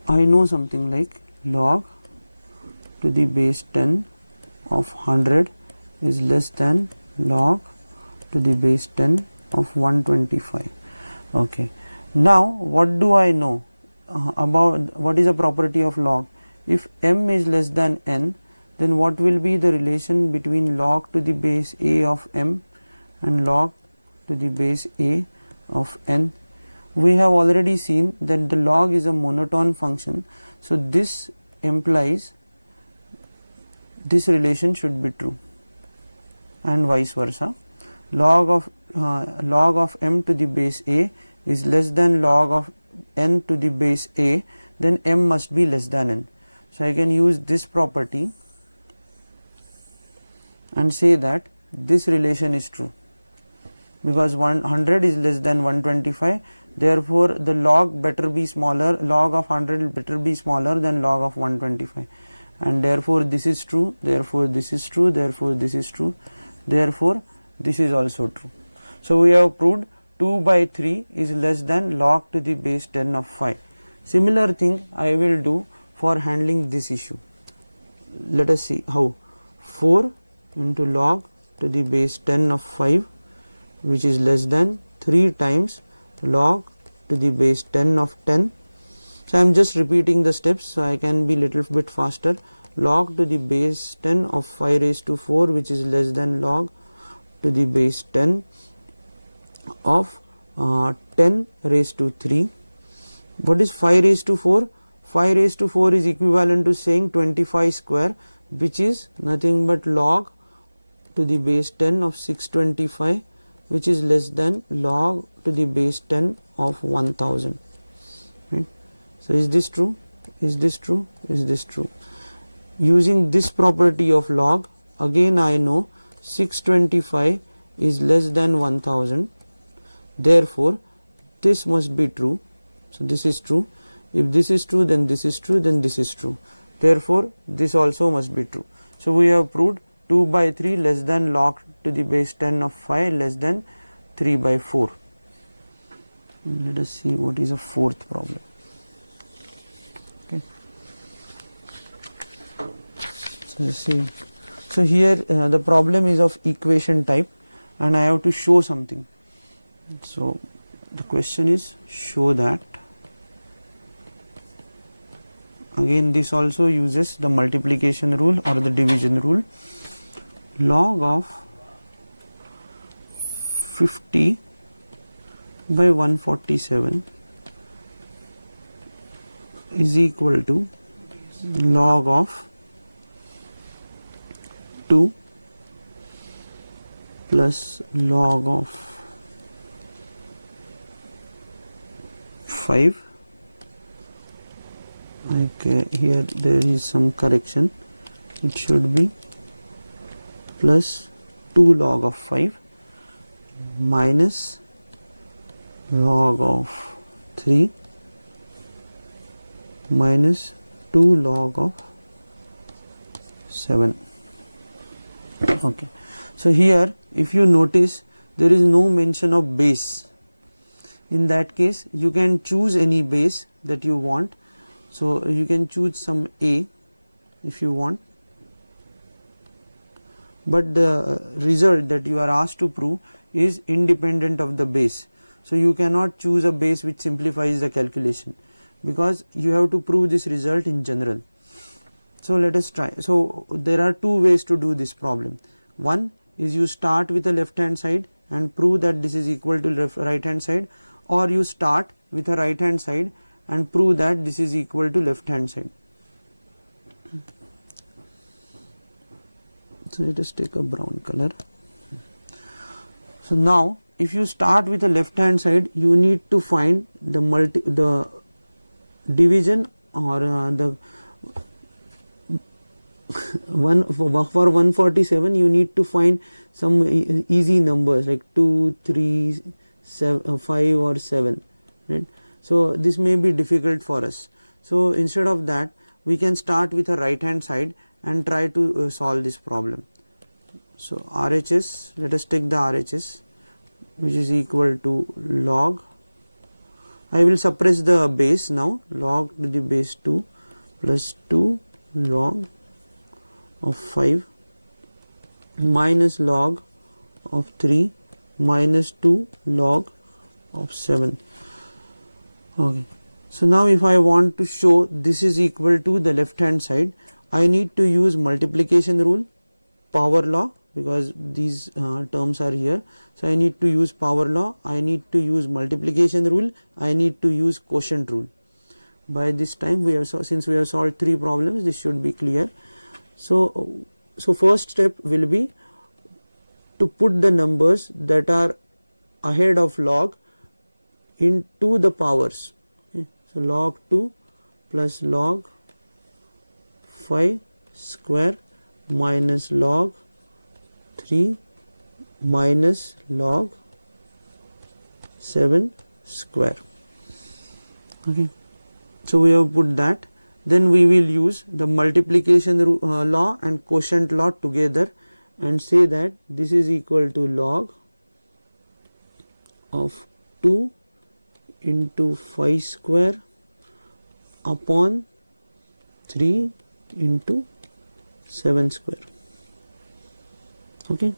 I know something like log to the base 10 of 100 is less than log to the base 10 of 125. Okay. Now what do I know about what is a property of log? If m is less than n, then what will be the relation between log to the base a of m and log to the base a of n? We have already seen that the log is a monotone function, so this implies this relation should be true, and vice versa. Log of m to the base a is less than log of n to the base a, then m must be less than n. So I can use this property and say that this relation is true, because 100 is less than 125. Therefore, the log better be smaller, log of 100 better be smaller than log of 125, and therefore this is true, therefore this is true, therefore this is true, therefore this is also true. So we have proved 2 by 3 is less than log to the base 10 of 5. Similar thing I will do for handling this issue. Let us see how. 4 into log to the base 10 of 5, which is less than 3 times log to the base 10 of 10. So I am just repeating the steps so I can be little bit faster. Log to the base 10 of 5 raised to 4, which is less than log to the base 10 of 10 raised to 3. What is 5 raised to 4? 5 raised to 4 is equivalent to saying 25 square, which is nothing but log to the base 10 of 625, which is less than log to the base 10 of 1000. Right? So is this true? Is this true? Is this true? Using this property of log, again I know 625 is less than 1000. Therefore, this must be true. So this is true. If this is true, then this is true, then this is true. Therefore, this also must be true. So we have proved 2 by 3 less than log to the base 10 of 5 less than 3 by 4. Let us see what is a fourth problem. Okay. So see, so here the problem is of equation type and I have to show something. So the question is show that, again this also uses the multiplication rule or the division rule. Log of 50 by 147 is equal to log of 2 plus log of 5. Okay, here there is some correction, it should be plus 2 log of 5 minus log of 3 minus 2 log of 7. Okay, so here if you notice there is no mention of base. In that case you can choose any base that you want. So you can choose some A if you want, but the result that you are asked to prove is independent of the base. So you cannot choose a base which simplifies the calculation, because you have to prove this result in general. So let us try. So there are two ways to do this problem. One is you start with the left hand side and prove that this is equal to right hand side, or you start with a right hand side and prove that this is equal to left hand side. So let us take a brown color. So now if you start with the left hand side, you need to find the division or the for 147 you need to find some easy numbers like 2, 3, 7, 5 or 7, right. So this may be difficult for us. So instead of that we can start with a right hand side and try to solve this problem. So RHS, let us take the RHS, which is equal to log, I will suppress the base now, log to the base 2 plus 2 log of 5 minus log of 3 minus 2 log of 7. Okay. So now if I want to show this is equal to the left hand side, I need to use multiplication rule, power law, because these terms are here. So I need to use power law, I need to use multiplication rule, I need to use quotient rule. By this time we have since we have solved 3 problems, this should be clear. So first step will be to put the numbers that are ahead of log into the powers. Okay. So log 2 plus log 5 square minus log 3 minus log 7 square. Okay. So we have put that. Then we will use the multiplication law and quotient law together and say that this is equal to log of 2 into 5 square upon 3 into 7 square. Okay.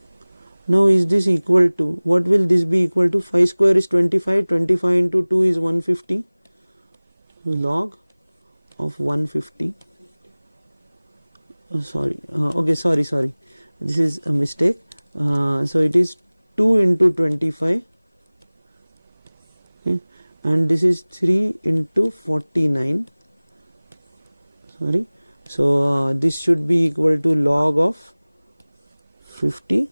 Now is this equal to, what will this be equal to? 5 square is 25, 25 into 2 is 150, log of 150, sorry, this is a mistake. So it is 2 into 25, okay, and this is 3 into 49, sorry. So this should be equal to log of 50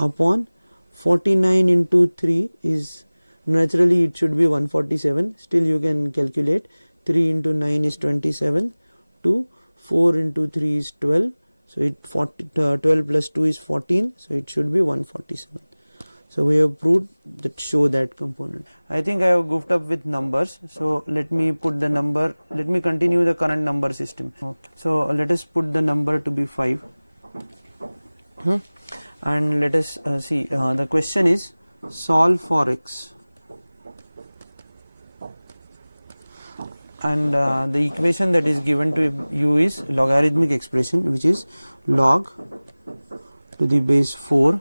upon 49 into 3 is, naturally it should be 147, still you can calculate. 3 into 9 is 27, 2, 4 into 3 is 12, so it 12 plus 2 is 14, so it should be 147. So we have proved that, show that component. I think I have goofed up with numbers, so let me put the number, let me continue the current number system. Okay. So let us put the number to be 5, and let us see, the question is solve for x. and the equation that is given to you is logarithmic expression, which is log to the base 4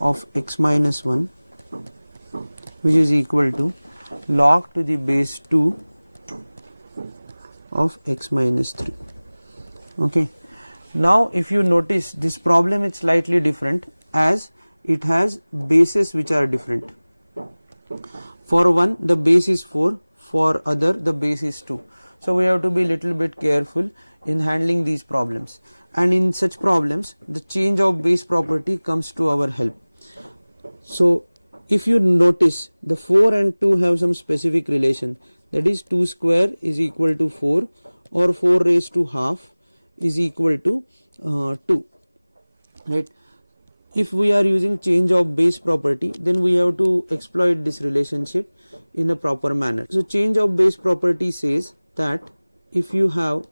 of x minus 1, which is equal to log to the base 2 of x minus 3. Okay. Now if you notice, this problem is slightly different as it has bases which are different. For one the base is 4, for other the base is 2. So we have to be little bit careful in handling these problems, and in such problems the change of base property comes to our help. So if you notice, the 4 and 2 have some specific relation, that is 2 square is equal to 4 or 4 raised to half is equal to 2, right. If we are using change of base property, then we have to exploit this relationship in a proper manner. So change of base property says that if you have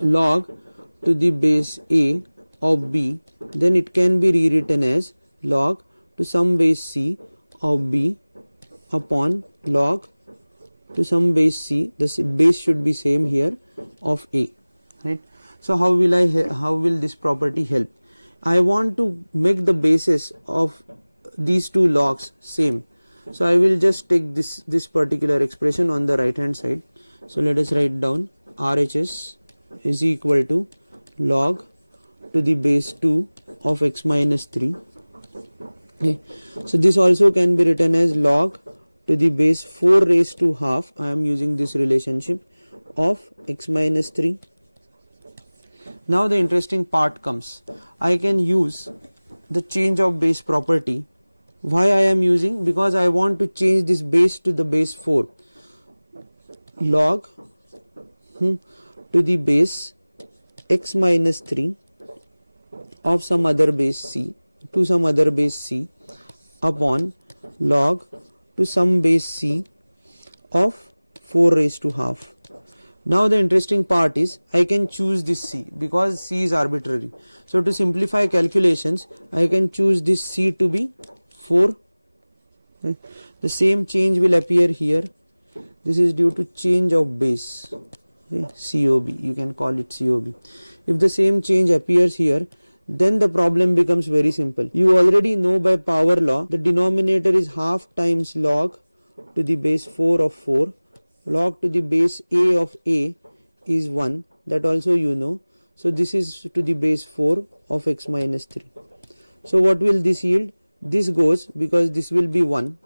log to the base a of b, then it can be rewritten as log to some base c of b upon log to some base c, the base should be same here, of a, right. So how will this property help? I want to make the bases of these two logs same, so I will just take this particular expression on the right hand side. So let us write down RHS is equal to log to the base 2 of x minus 3. Okay. So this also can be written as log to the base 4 raised to half, I am using this relationship, of x minus 3. Now the interesting part comes. I can use the change of base property. Why I am using? Because I want to change this base to the base 4. Log to the base x minus 3 of some other base c, to some other base c, upon log to some base c of 4 raised to half. Now the interesting part is I can choose this c because c is arbitrary. So to simplify calculations, I can choose this c to be 4. Okay. The same change will appear here. This is due to change of base. Okay. COB, you can call it COB. If the same change appears here, then the problem becomes very simple. You already know by power law the denominator is half times log to the base 4 of 4. Log to the base a of a is 1, that also you know. So this is to the base 4 of x minus 3. So what will this yield? This goes because this will be 1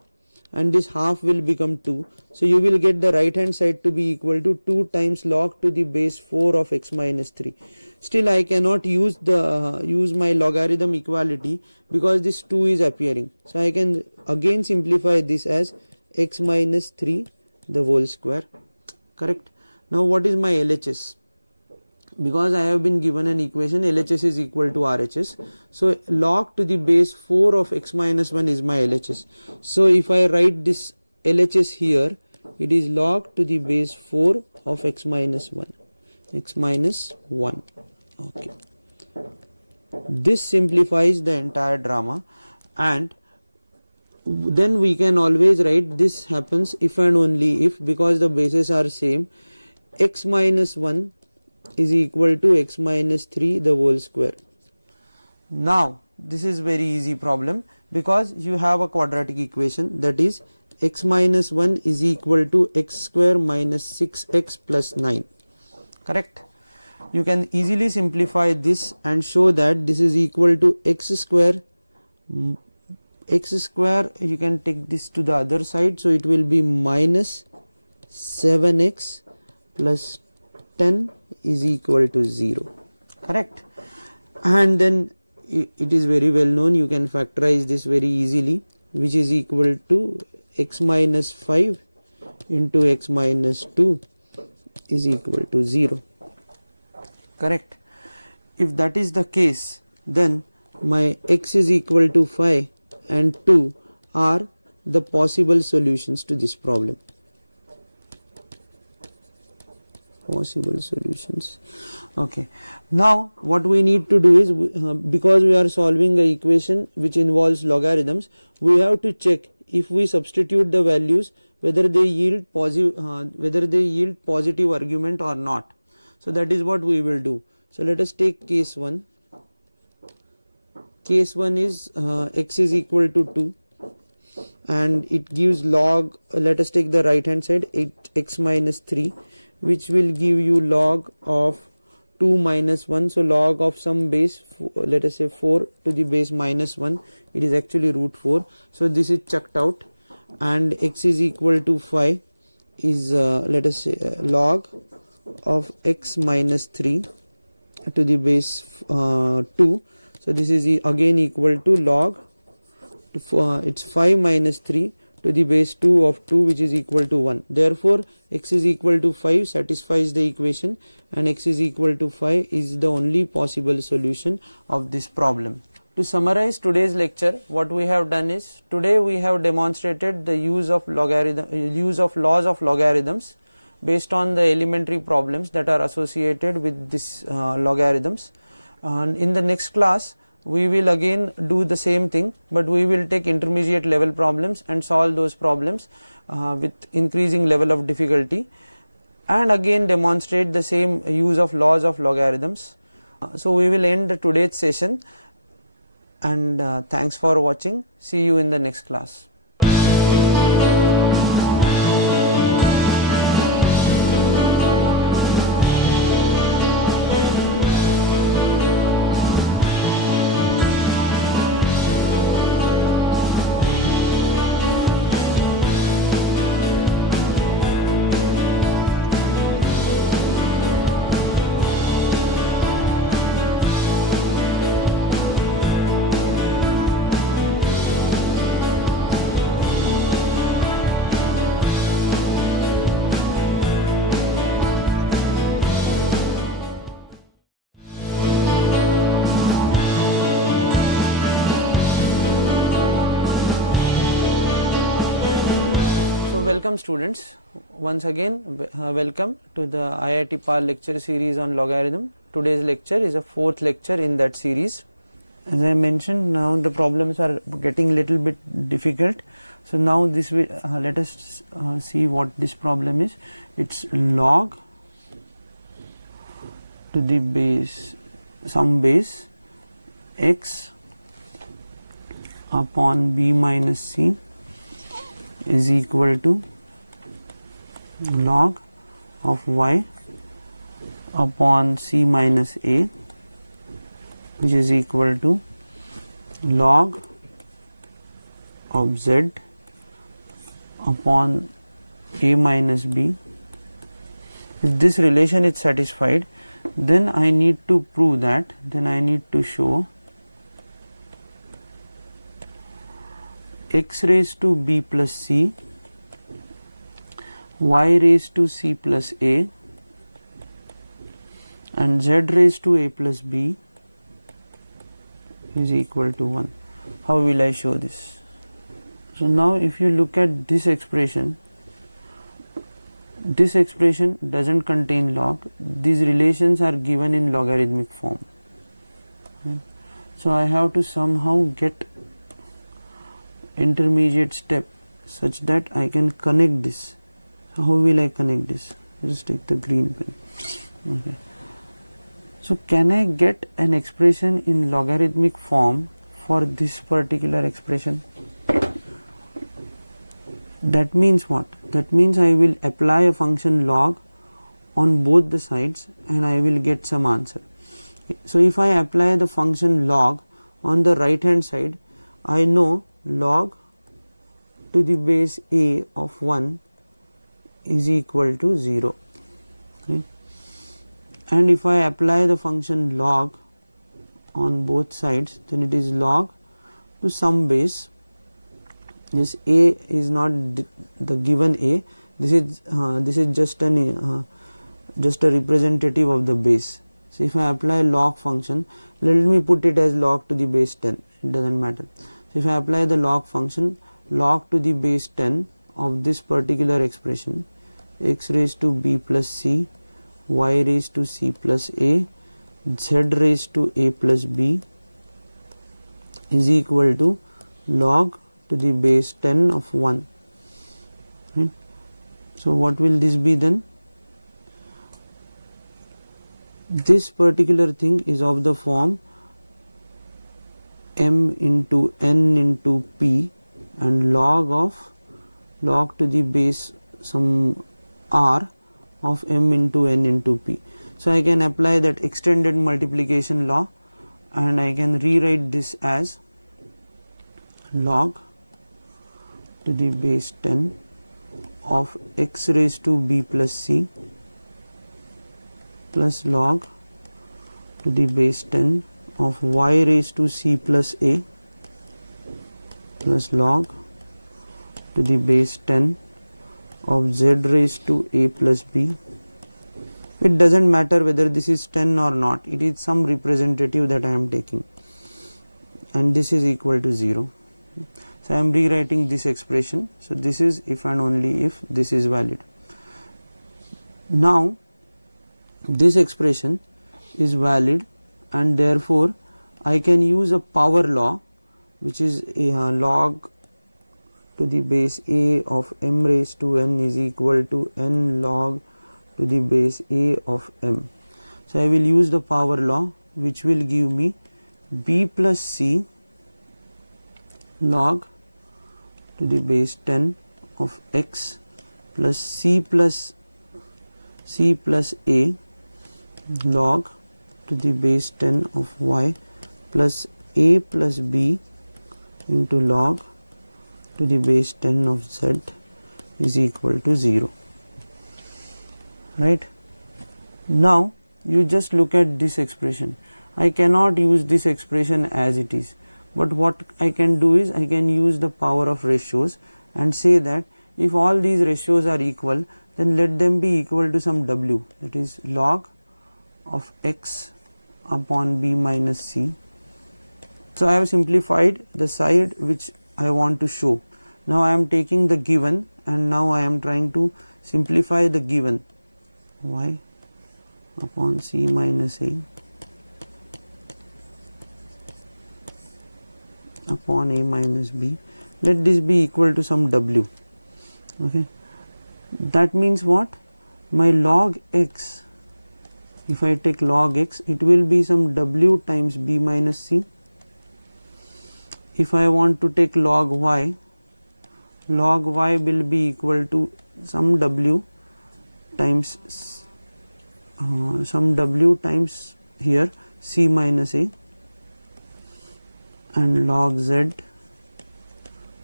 and this half will become 2. So you will get the right hand side to be equal to 2 times log to the base 4 of x minus 3. Still I cannot use my logarithm equality because this 2 is appearing. So I can again simplify this as x minus 3 the whole square, correct. Now what is my LHS? Because I have been given an equation, LHS is equal to RHS. So log to the base 4 of x minus 1 is my LHS. So if I write this LHS here, it is log to the base 4 of x minus 1, x minus 1. Okay. This simplifies the entire drama, and then we can always write this happens if and only if, because the bases are same, x minus 1 is equal to x minus 3 the whole square. Now this is very easy problem because you have a quadratic equation, that is x minus 1 is equal to x square minus 6x plus 9, correct. You can easily simplify this and show that this is equal to x square, you can take this to the other side, so it will be minus 7x plus 10 is equal to 0, correct. And then it is very well known, you can factorize this very easily, which is equal to x minus 5 into x minus 2 is equal to 0, correct. If that is the case, then my x is equal to 5 and 2 are the possible solutions to this problem. Possible solutions. Okay. Now what we need to do is, because we are solving an equation which involves logarithms, we have to check if we substitute the values whether they yield positive argument or not. So that is what we will do. So let us take case 1. Case 1 is x is equal to 2 and it gives log, let us take the right hand side, 8x minus 3, which will give you log of 2 minus 1. So log of some base, let us say 4 to the base minus 1, it is actually root 4. So this is chucked out, and x is equal to 5 is let us say log of x minus 3 to the base 2. So this is again equal to log, it's 5 minus 3 to the base 2 of 2, which is equal to 1. Therefore x is equal to 5 satisfies the equation, and x is equal to 5 is the only possible solution of this problem. To summarize today's lecture, what we have done is, today we have demonstrated the use of laws of logarithms based on the elementary problems that are associated with this logarithms. And in the next class we will again do the same thing, but we will take intermediate level problems and solve those problems with increasing level of difficulty, and again demonstrate the same use of laws of logarithms. So we will end today's session, and thanks for watching. See you in the next class. Welcome students, once again welcome to the IIT-PAL lecture series on logarithm. Today's lecture is a 4th lecture in that series. As I mentioned, now the problems are getting little bit difficult. So now this will let us see what this problem is. It's log to the base, some base x upon b minus c is equal to log of y upon c minus a, which is equal to log of z upon a minus b. If this relation is satisfied, then I need to prove that, then I need to show x raised to b plus c, y raised to c plus a, and z raised to a plus b is equal to 1. How will I show this? So now if you look at this expression doesn't contain log. These relations are given in logarithmic form. Okay. So I have to somehow get intermediate step such that I can connect this. So how will I connect this? Just take the green pen. Okay. So can I get an expression in logarithmic form for this particular expression? That means what? That means I will apply a function log on both the sides and I will get some answer. So if I apply the function log on the right hand side, I know log to the base a of 1 is equal to 0. Okay. And if I apply the function log on both sides, then it is log to some base. This a is not the given a. This is just a representative of the base. So if I apply log function, let me put it as log to the base 10. It doesn't matter. So if I apply the log function, log to the base 10 of this particular expression, x raised to b plus c, y raised to c plus a, z raised to a plus b is equal to log to the base 10 of 1. right? So what will this be then? This particular thing is of the form m into n into p and log to the base some r of m into n into p. So I can apply that extended multiplication law and I can rewrite this as log to the base 10 of x raised to b plus c plus log to the base 10 of y raised to c plus a plus log to the base 10 of z raised to a plus b. It doesn't matter whether this is 10 or not, it is some representative that I am taking, and this is equal to 0. So I am rewriting this expression. So this is if and only if this is valid. Now this expression is valid and therefore I can use a power law, which is a log to the base a of m raised to n is equal to n log to the base a of m. So I will use the power law, which will give me b plus c log to the base 10 of x plus c plus a log to the base 10 of y plus a plus b into log to the base 10 of z is equal to 0. Right? Now you just look at this expression. I cannot use this expression as it is, but what I can do is I can use the power of ratios and say that if all these ratios are equal, then let them be equal to some w, that is log of x upon b minus c. So I have simplified the side which I want to show. Now I am taking the given and now I am trying to simplify the given y upon c minus a upon a minus b. Let this be equal to some w. Okay, that means what? My log x, if I take log x, it will be some w times b minus c. If I want to take log y will be equal to some w times here c minus a, and log z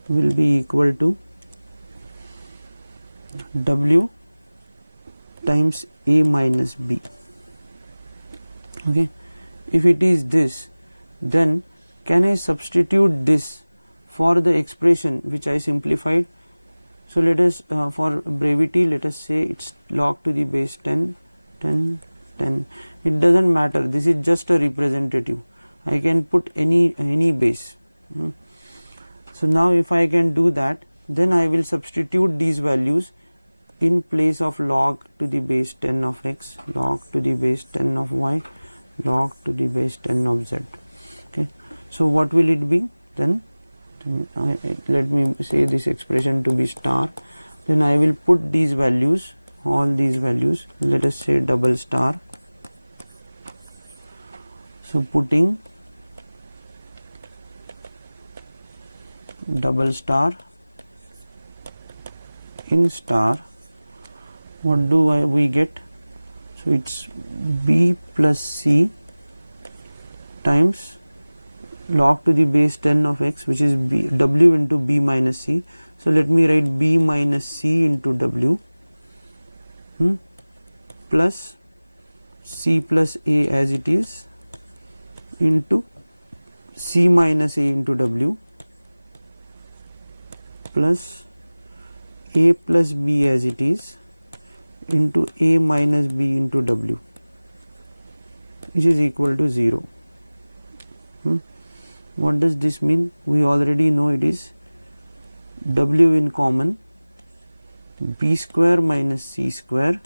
will be equal to w times a minus b. Okay, if it is this, then can I substitute this for the expression which I simplified? So let us for brevity let us say it's log to the base 10 10 10. It doesn't matter, this is just a representative. I can put any base. So now if I can do that, then I will substitute these values in place of log to the base 10 of x, log to the base 10 of y, log to the base 10 of z. Okay, so what will it be then? Let me say this expression to be star, then I will put these values, all these values, let us say double star. So putting double star in star, what do we get? So it's b plus c times log to the base 10 of x, which is w into b minus c. So let me write b minus c into w plus c plus a as it is into c minus a into w plus a plus b as it is into a minus b into w, which is equal to 0. What does this mean? We already know it is w in common, b square minus c square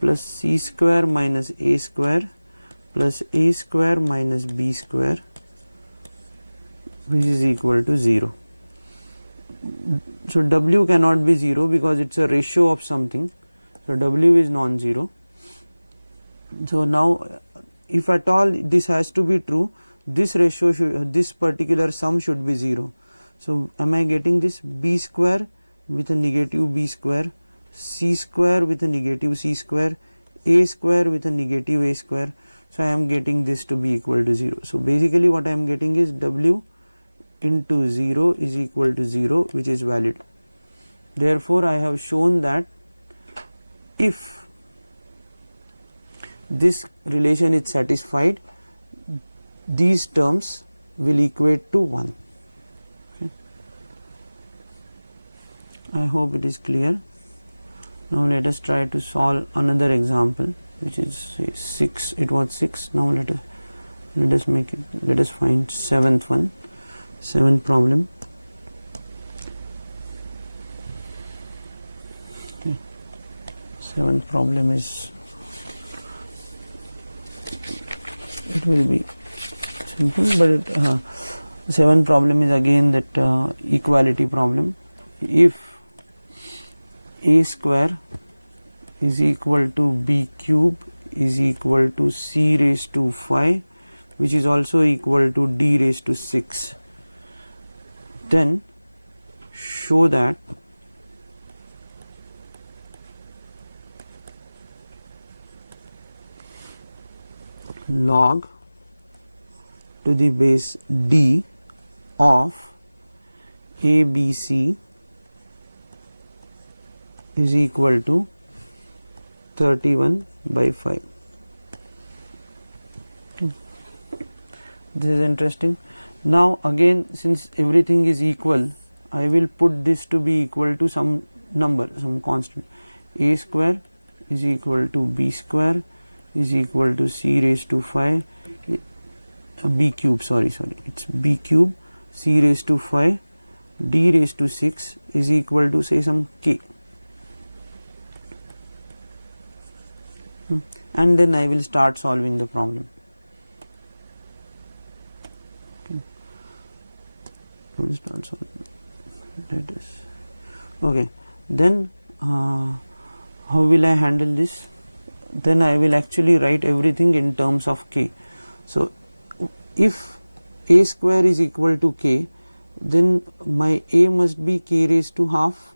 plus c square minus a square plus a square minus b square, which is equal to 0. so W cannot be 0 because it's a ratio of something, so W is non-zero. So now if at all this has to be true, this ratio should, this particular sum should be 0. So am I getting this B square with a negative B square, C square with a negative C square, A square with a negative A square. So I am getting this to be equal to 0. So basically what I am getting is W into 0 is equal to 0, which is valid. Therefore I have shown that if this relation is satisfied, these terms will equate to 1. Okay. I hope it is clear. Now let us try to solve another example, which is say 6. It was 6. Now let us make it. Let us find seventh one. Seventh problem. Okay. Seventh problem is, it will be simple, but seventh problem is again that equality problem. If A square is equal to B cube is equal to C raised to 5, which is also equal to D raised to 6, then show that log to the base D of ABC is equal to 31 by 5. Okay. This is interesting. Now again, since everything is equal, I will put this to be equal to some number, some constant. A square is equal to B square is equal to C raised to 5, B cube, sorry, it's B cube, C raised to 5, D raised to 6 is equal to say some K. And then I will start solving the problem. Okay. I will start solving. Let us. Okay. Then how will I handle this? Then I will actually write everything in terms of K. So if A square is equal to K, then my A must be K raised to half.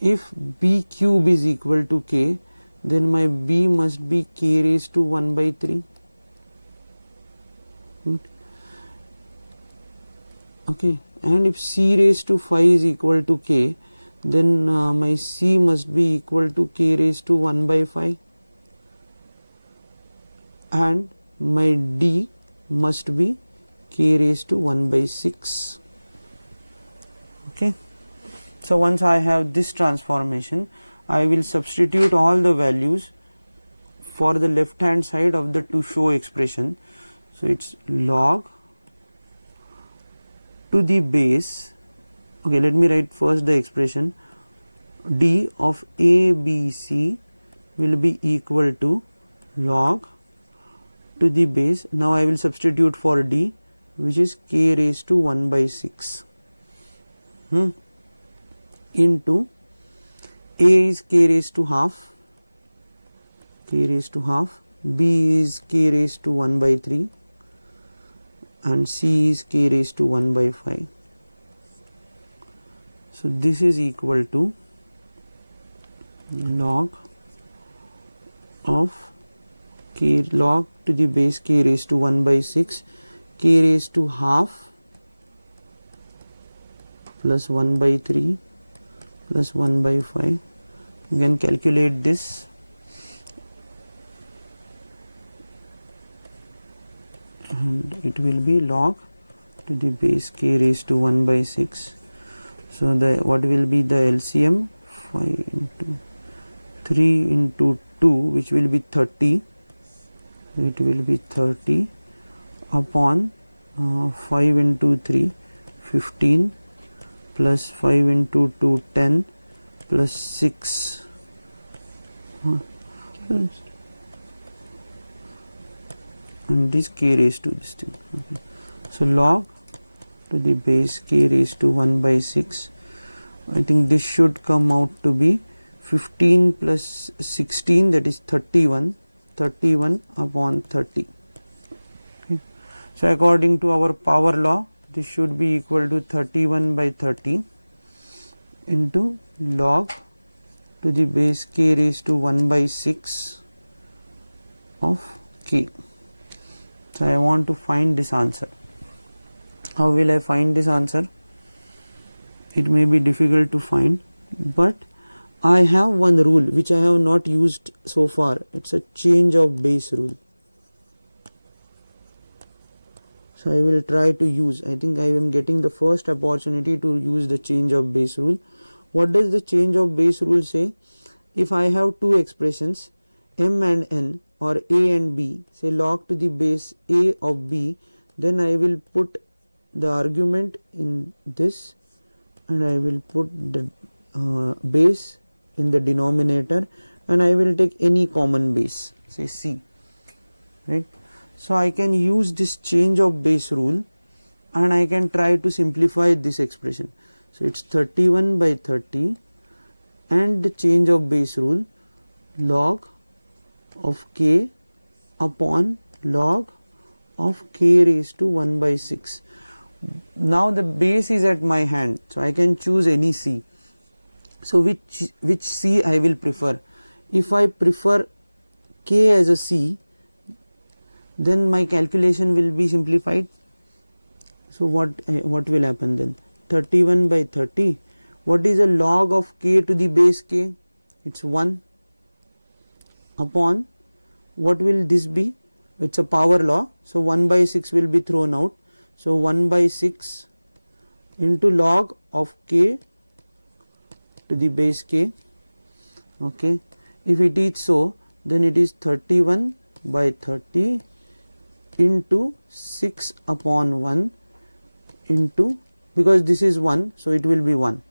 If B cube is equal to K, then my B must be K raised to 1 by 3. Okay, and if C raised to 5 is equal to K, then my C must be equal to K raised to 1 by 5, and my D must be K raised to 1 by 6. Okay, so once I have this transformation, I will substitute all the values for the left hand side of the to show expression. So it's log to the base, okay, let me write first the expression. D of ABC will be equal to log to the base. Now I will substitute for D, which is K raised to 1 by 6 into A is K raised to half, K raised to half, B is K raised to 1 by 3, and C is K raised to 1 by 5. So this is equal to log of K log to the base K raised to 1 by 6, K raised to half plus 1 by 3 plus 1 by 5. You can calculate this, and it will be log to the base K raised to 1 by 6. So the what will be the LCM? 5 into 3 into 2, which will be 30. It will be 30 upon 5 into 3, 15, plus 5 into 2, 10, plus 6, and this K raised to this thing. Okay. So log to the base k raised to 1 by 6. I think this should come out to be 15 plus 16, that is 31 upon 30. Okay. So according to our power law, this should be equal to 31 by 30 into log to the base k raised to 1 by 6 of k. So I want to find this answer. How will I find this answer? It may be difficult to find, but I have one rule which I have not used so far. It's a change of base rule. So I will try to use. I think I am getting the first opportunity to use the change of base rule. What does the change of base rule say? If I have two expressions, m and n, or a and b, say log to the base a of b, then I will put the argument in this and I will put the base in the denominator, and I will take any common base, say c, right. So I can use this change of base rule and I can try to simplify this expression. So it's 31 by 30 and the change of base rule log of k upon log of k raised to 1 by 6. Now the base is at my hand, so I can choose any c. So which c I will prefer? If I prefer k as a c, then my calculation will be simplified. So what will happen then? 31 by 30. What is a log of k to the base k? It's 1 upon, what will this be? It's a power law, so 1 by 6 will be thrown out. So 1 by 6 into log of k to the base k. Okay. If it is so, then it is 31 by 30 into 6 upon 1 into, because this is 1, so it will be 1.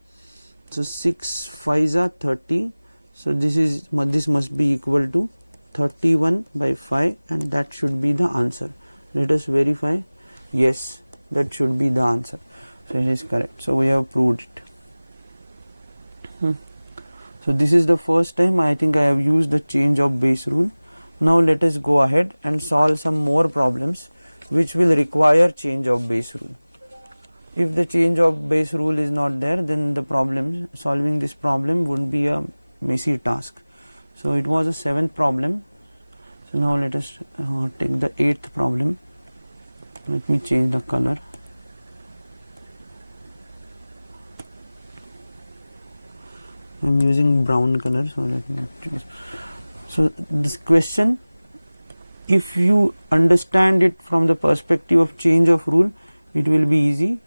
So 6 5s are 30. So this must be equal to 31 by 5, and that should be the answer. Let us verify. Yes, that should be the answer. So it is correct. So we have proved it. So this is the first time I think I have used the change of base rule. Now let us go ahead and solve some more problems which will require change of base rule. If the change of base rule is not there, then the problem, solving this problem would be a messy task. So it was a 7th problem. So now let us take the 8th problem. Let me change the color. I am using brown color, so let me choose. So this question, if you understand it from the perspective of change of rule, it will be easy.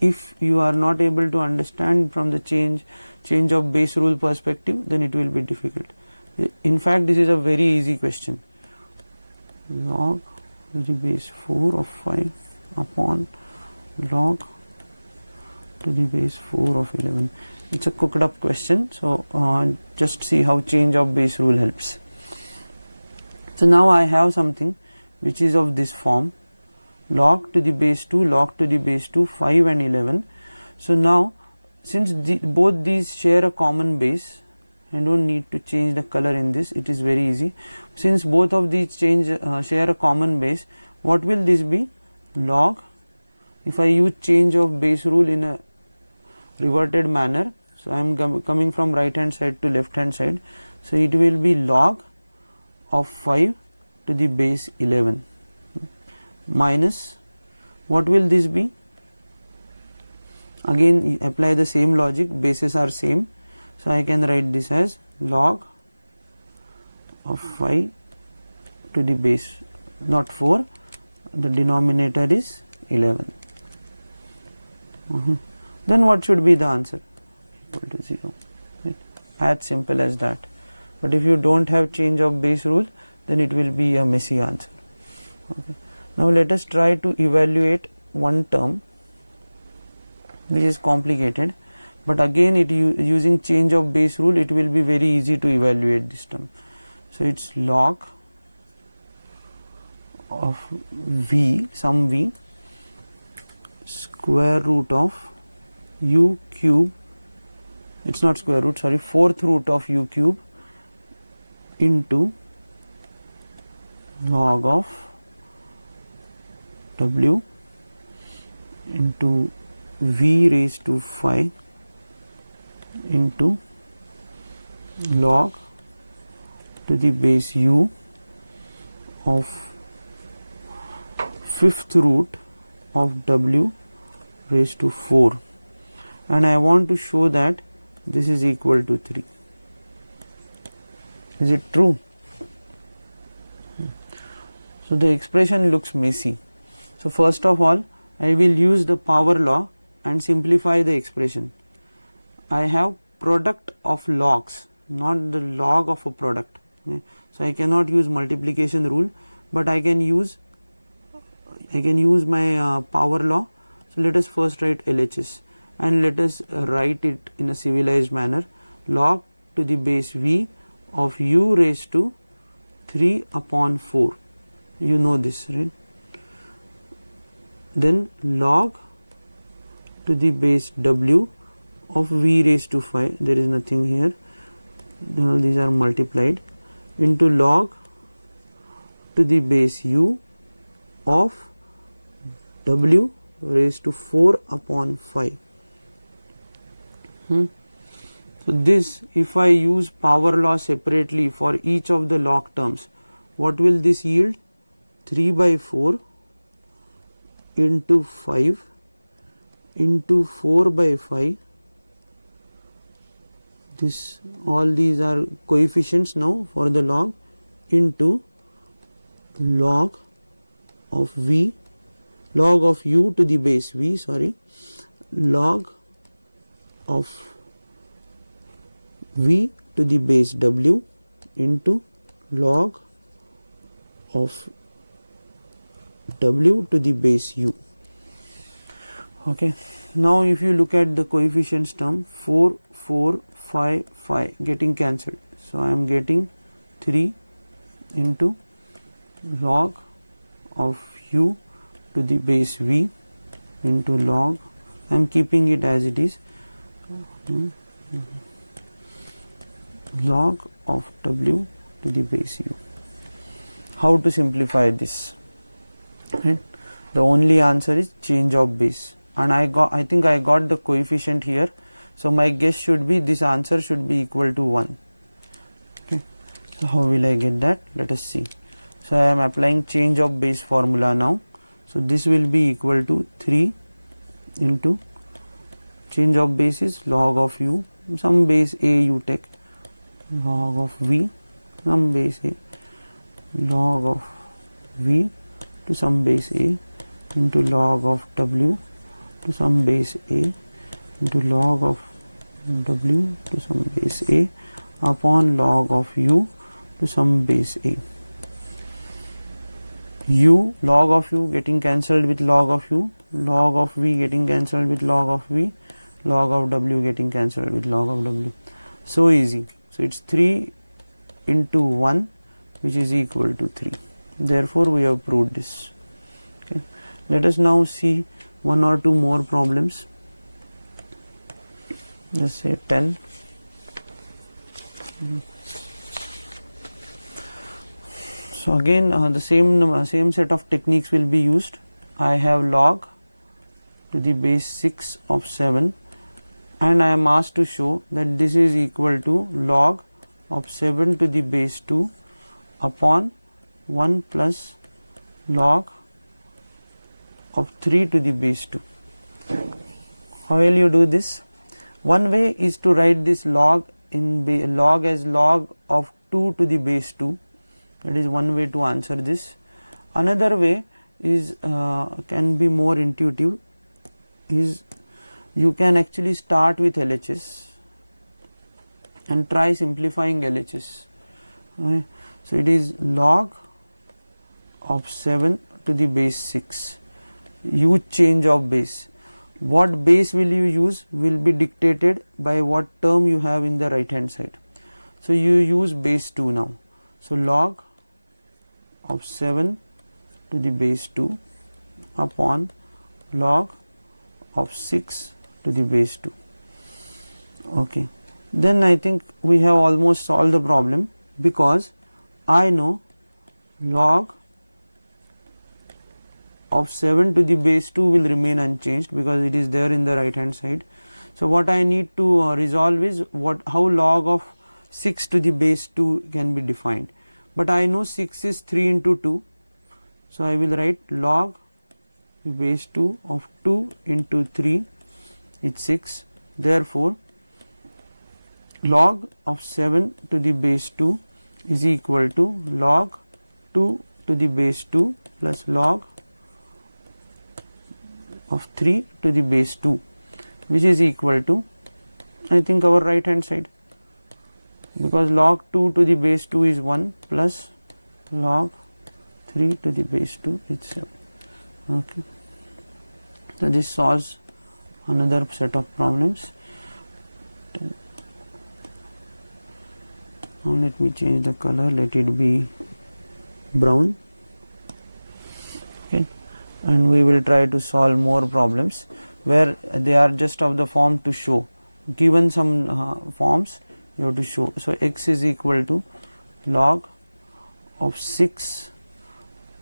If you are not able to understand from the change of base rule perspective, then it will be difficult. In fact, this is a very easy question. Log to the base 4 of 5 upon log to the base 4 of 11. It's a cooked up question, so just see how change of base rule helps. So now I have something which is of this form, log to the base 2, log to the base 2, 5 and 11. So now since both these share a common base, I don't need to change the color in this, it is very easy. Since both of these share a common base, what will this be? Log, if I use change of base rule in a reverted manner, so I am coming from right hand side to left hand side, so it will be log of 5 to the base 11 minus, what will this be? Again you apply the same logic, bases are same, so I can write this as log of 5 to the base, not 4, the denominator is 11. Then what should be the answer? Equal to 0. Right? As simple as that. But if you don't have change of base rule, then it will be a messy answer. Okay. Now let us try to evaluate one term which is complicated, but again using change of base rule, it will be very easy to evaluate this term. So it's log of v, some v square root of u cube, it's not square root, sorry, fourth root of u cube into log of w into v raised to 5 into log to the base u of fifth root of w raised to 4, and I want to show that this is equal to 3. Is it true? So the expression looks messy. So first of all, I will use the power law and simplify the expression. I have product of logs, not the log of a product. Okay. So I cannot use multiplication rule, but I can use my power law. So let us first write LHS and let us write it in a civilized manner. Log to the base v of u raised to 3 upon 4. You know this, right? Then log to the base w of v raised to 5, there is nothing here, all these are multiplied, into log to the base u of w raised to 4 upon 5. So this, if I use power law separately for each of the log terms, what will this yield? 3 by 4 into 5 into 4 by 5. This, all these are coefficients now for the log, into log of v, log of u to the base v, sorry, log of v to the base w into log of w to the base u. Okay. Now if you look at the coefficients term, 4, 4, 5, 5 getting cancelled. So I am getting 3 into log of u to the base v into log, I am keeping it as it is, log of w to the base u. How to simplify this? Right? The only answer is change of base, and I think I got the coefficient here, so my guess should be this answer should be equal to 1. Okay. So how will I get that? Let us see. So I am applying change of base formula now. So this will be equal to 3 into change of base is log of u, some base a you take, log of v, some base a, log of v to some base a into log of w to some base a into log of w to some base a upon log of u to some base a. U, log of u getting cancelled with log of u, log of v getting cancelled with log of v, log of w getting cancelled with log of w. So easy. So it's 3 into 1, which is equal to 3. Therefore we have proved this. Okay. Let us now see one or two more problems. Let's say 10. So again the same set of techniques will be used. I have log to the base 6 of 7, and I am asked to show that this is equal to log of 7 to the base 2 upon 1 plus log of 3 to the base 2. How will you do this? One way is to write this log in log as log of 2 to the base 2. That is one way to answer this. Another way is can be more intuitive, is you can actually start with LHS and try simplifying LHS. Okay. So it is log of 7 to the base 6. Use change of base. What base will you use will be dictated by what term you have in the right hand side. So you use base 2 now. So log of 7 to the base 2 upon log of 6 to the base 2. Okay, then I think we have almost solved the problem, because I know log of 7 to the base 2 will remain unchanged because it is there in the right hand side. So what I need to resolve is how log of 6 to the base 2 can be defined, but I know 6 is 3 into 2. So I will write log base 2 of 2 into 3 is 6. Therefore log of 7 to the base 2 is equal to log 2 to the base 2 plus log of 3 to the base 2, which is equal to, I think, our right hand side, because log 2 to the base 2 is 1 plus log 3 to the base 2 is 7. Okay. So this solves another set of problems. Now let me change the color, let it be brown. Okay. And we will try to solve more problems where they are just of the form to show. Given some forms, you have to show. So x is equal to log of 6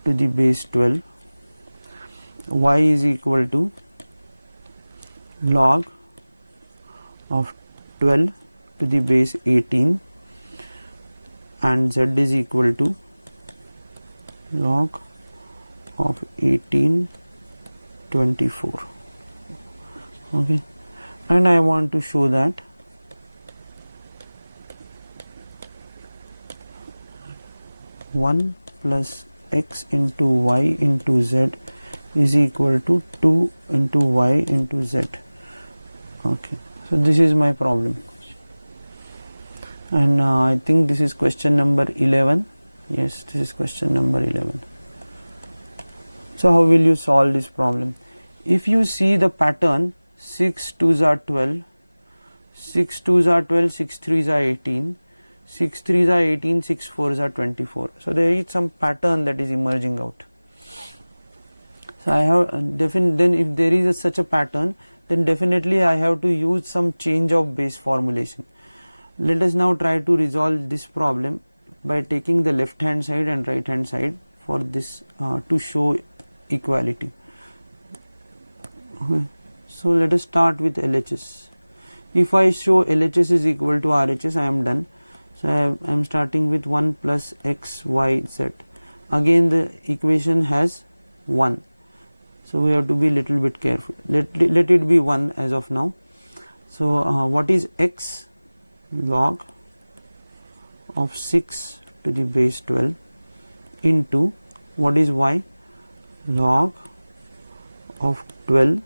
to the base 12, y is equal to log of 12 to the base 18, and z is equal to log of 1824. Okay, and I want to show that one plus x into y into z is equal to 2 into y into z. Okay, so this is my problem, and I think this is question number 11. Yes, this is question number 11. So how will you solve this problem? If you see the pattern, 6 2s are 12, 6 2s are 12, 6 3s are 18, 6 3s are 18, 6 4s are 24. So there is some pattern that is emerging out. So I have then if there is such a pattern, then definitely I have to use some change of base formulation. Let us now try to resolve this problem by taking the left hand side and right hand side for this to show equality. Okay. So let us start with LHS. If I show LHS is equal to RHS, I am done. So I am starting with 1 plus x y z. Again the equation has 1. So we have to be little bit careful. Let it be 1 as of now. So what is x? Log of 6 to the base 12 into what is y? Log of 12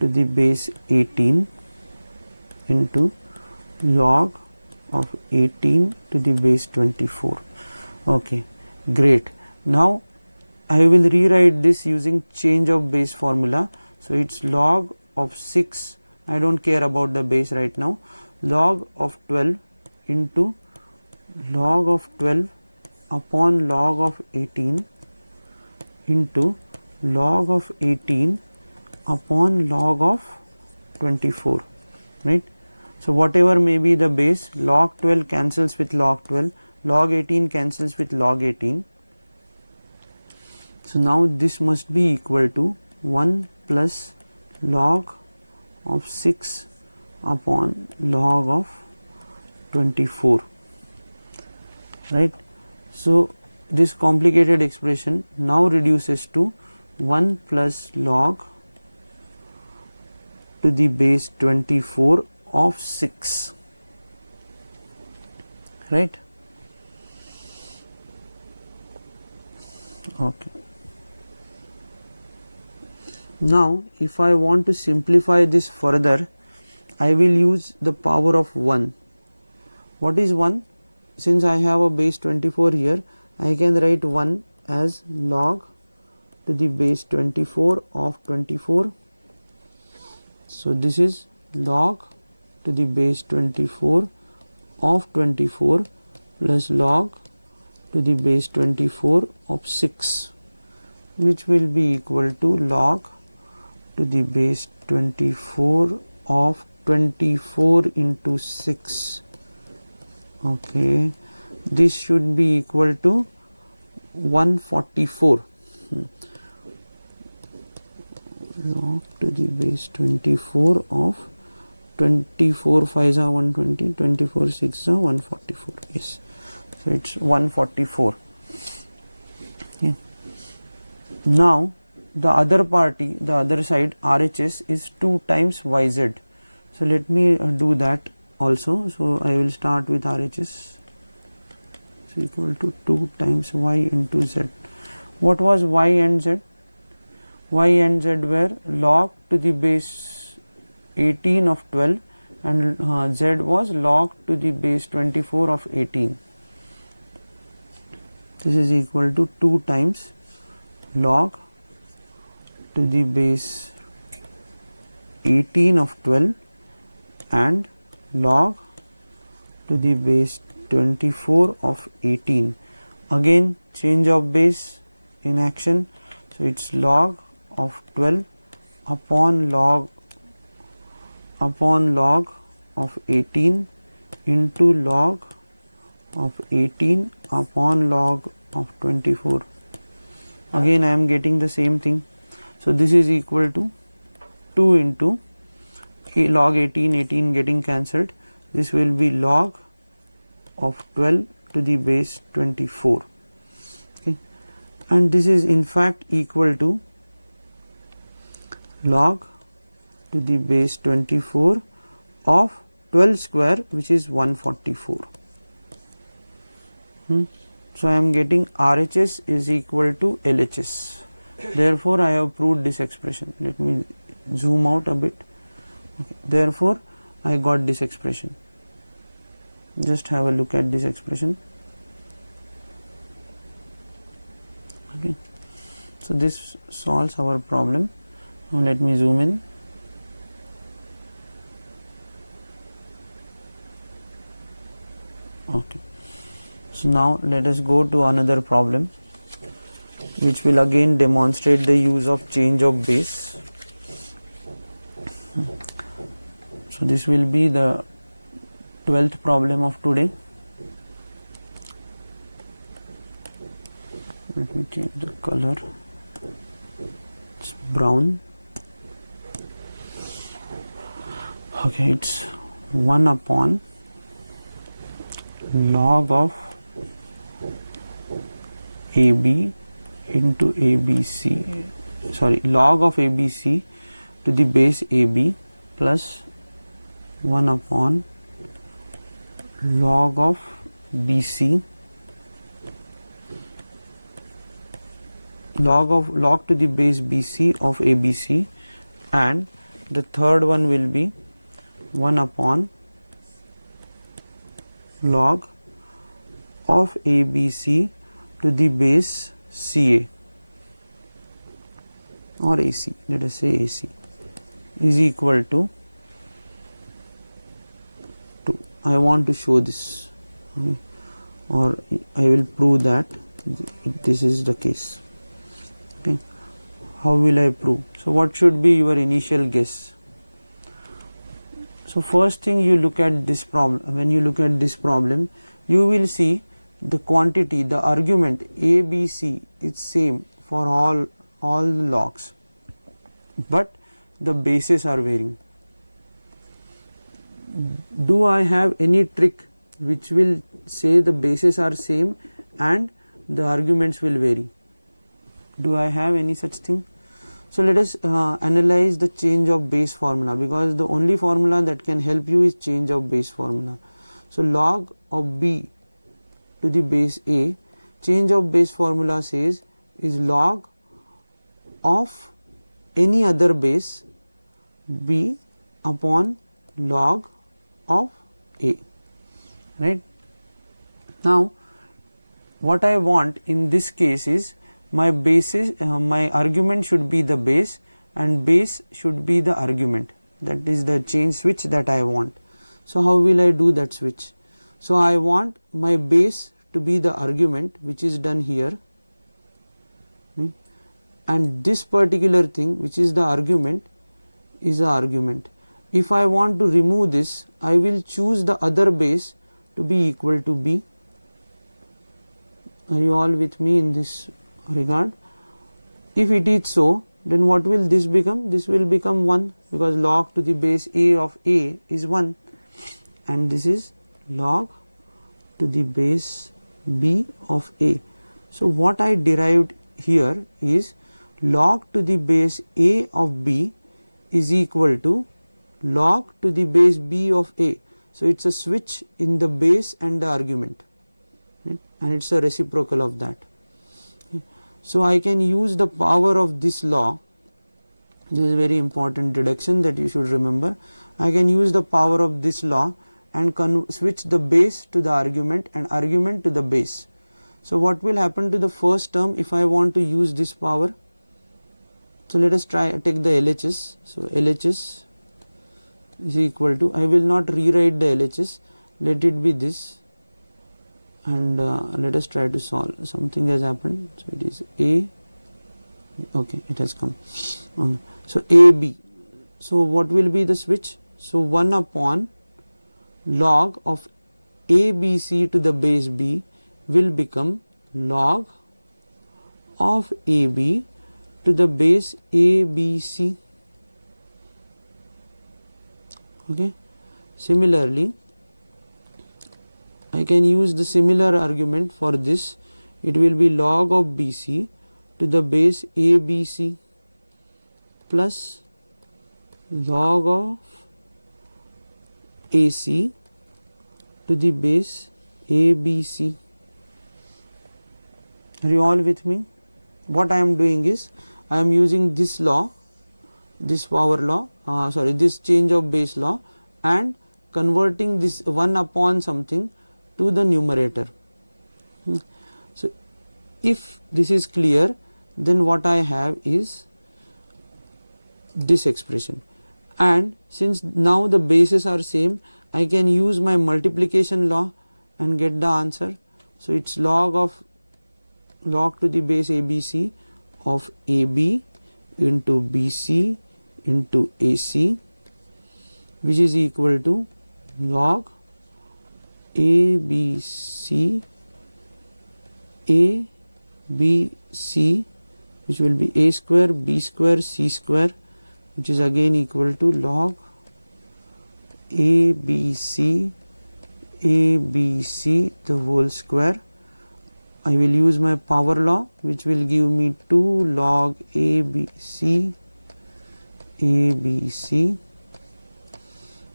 to the base 18 into log of 18 to the base 24. Okay, great. Now I will rewrite this using change of base formula. So it's log of 6, I don't care about the base right now, log of 12 into log of 12 upon log of 18 into log of 18 upon log of 24, right. So whatever may be the base, log 12 cancels with log 12, log 18 cancels with log 18. So now this must be equal to 1 plus log of 6 upon log of 24, right. So this complicated expression now reduces to 1 plus log to the base 24 of 6, right. Okay. Now if I want to simplify this further, I will use the power of 1. What is 1? Since I have a base 24 here, I can write 1 as log to the base 24 of 24. So this is log to the base 24 of 24 plus log to the base 24 of 6, which will be equal to log to the base 24 of 24 into 6. Okay, this should be equal to 144. Log to the base 24 of 24 5s are 120, 24 6s are 144. Yes, so it's 144. Okay. Now the other party, the other side, RHS is 2 times YZ. So let me do that also. So I will start with RHS is equal to 2 times Y into Z. What was Y and Z? Y and Z were log to the base 18 of 12 and Z was log to the base 24 of 18. This is equal to 2 times log to the base 18 of 12 and log to the base 24 of 18. Again change of base in action, so it's log of 12 upon log of 18 into log of 18 upon log of 24. Again I am getting the same thing. So this is equal to 2 into log 18 getting cancelled. This will be log of 12 to the base 24. Okay. And this is in fact equal to log to the base 24 of 12 square, which is 144. So I am getting RHS is equal to LHS. Therefore I have proved this expression. Let me zoom out a bit. Okay. Therefore I got this expression. Just have a look at this expression. Okay. So this solves our problem. Now let me zoom in. Okay. So now let us go to another problem, which will again demonstrate the use of change of base. So this will be the 12th problem of today. Let me change the color. It's brown. Okay, it's 1 upon log of AB into ABC, sorry, log of ABC to the base AB plus 1 upon log of BC, log to the base BC of ABC, and the third one will be 1 upon log of ABC to the base CA or AC, let us say AC, is equal to 2. I want to show this, or I will prove that this is the case. Okay. How will I prove? So what should be your initial guess? So first thing, you look at this problem. When you look at this problem, you will see the quantity, the argument ABC is same for all the logs, but the bases are varying. Do I have any trick which will say the bases are same and the arguments will vary? Do I have any such thing? So let us analyze the change of base formula, because the only formula that can help you is change of base formula. So log of B to the base A, change of base formula says is log of any other base B upon log of A, right? Now what I want in this case is my basis, my argument should be the base and base should be the argument. That is the change switch that I want. So how will I do that switch? So I want my base to be the argument, which is done here, right? And this particular thing which is the argument is the argument. If I want to remove this, I will choose the other base to be equal to b. Are you all with me in this regard? If it is so, then what will this become? This will become 1, because log to the base a of a is 1, and this is log to the base b of a. So what I derived here is log to the base a of b is equal to log to the base b of a. So it is a switch in the base and the argument, right? And it is a reciprocal of that. So I can use the power of this law. This is a very important deduction that you should remember. I can use the power of this law and switch the base to the argument and argument to the base. So what will happen to the first term if I want to use this power? So let us take the LHS. So LHS is equal to, I will not rewrite the LHS, let it be this, and let us try to solve. Something has happened. So it is A, okay, it has come. So AB. So what will be the switch? So 1 upon log of ABC to the base B will become log of AB to the base ABC. Okay. Similarly, I can use the similar argument for this. It will be log of BC to the base ABC plus log of AC to the base ABC. Are you all with me? What I am doing is, I am using this law, this power law, this change of base law, and converting this 1 upon something to the numerator. So if this is clear, then what I have is this expression, and since now the bases are same, I can use my multiplication law and get the answer. So it is log to the base ABC of AB into BC into AC, which is equal to log ABC which will be A square B square C square, which is again equal to log ABC the whole square. I will use my power law, which will give me 2 log ABC,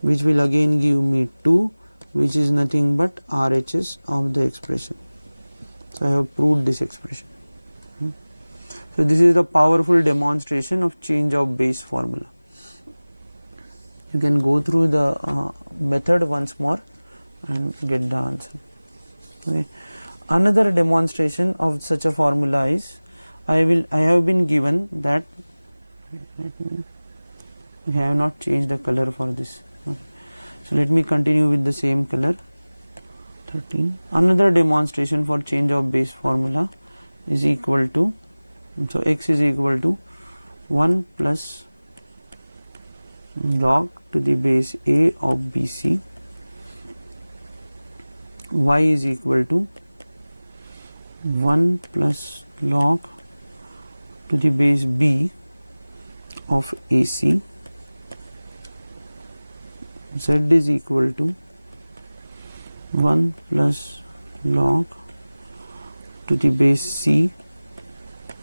which will again give me 2, which is nothing but RHS of the expression. So I have proved this expression. So this is the powerful demonstration of change of base formula. You can go through the method once more and get the answer. Okay. Another demonstration of such a formula is, I have been given that, okay, I have not changed the color for this. Okay. So let me continue with the same color. 13. Another demonstration for change of base formula is equal to, so x is equal to 1 plus log to the base A of BC, y is equal to 1 plus log to the base B of AC, z is equal to 1 plus log to the base C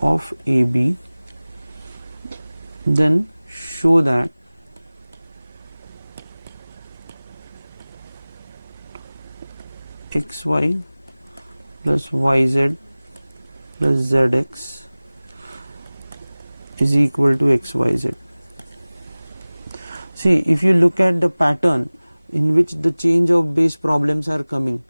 of AB. Then show that xy plus yz plus zx is equal to xyz. See, if you look at the pattern in which the change of base problems are coming,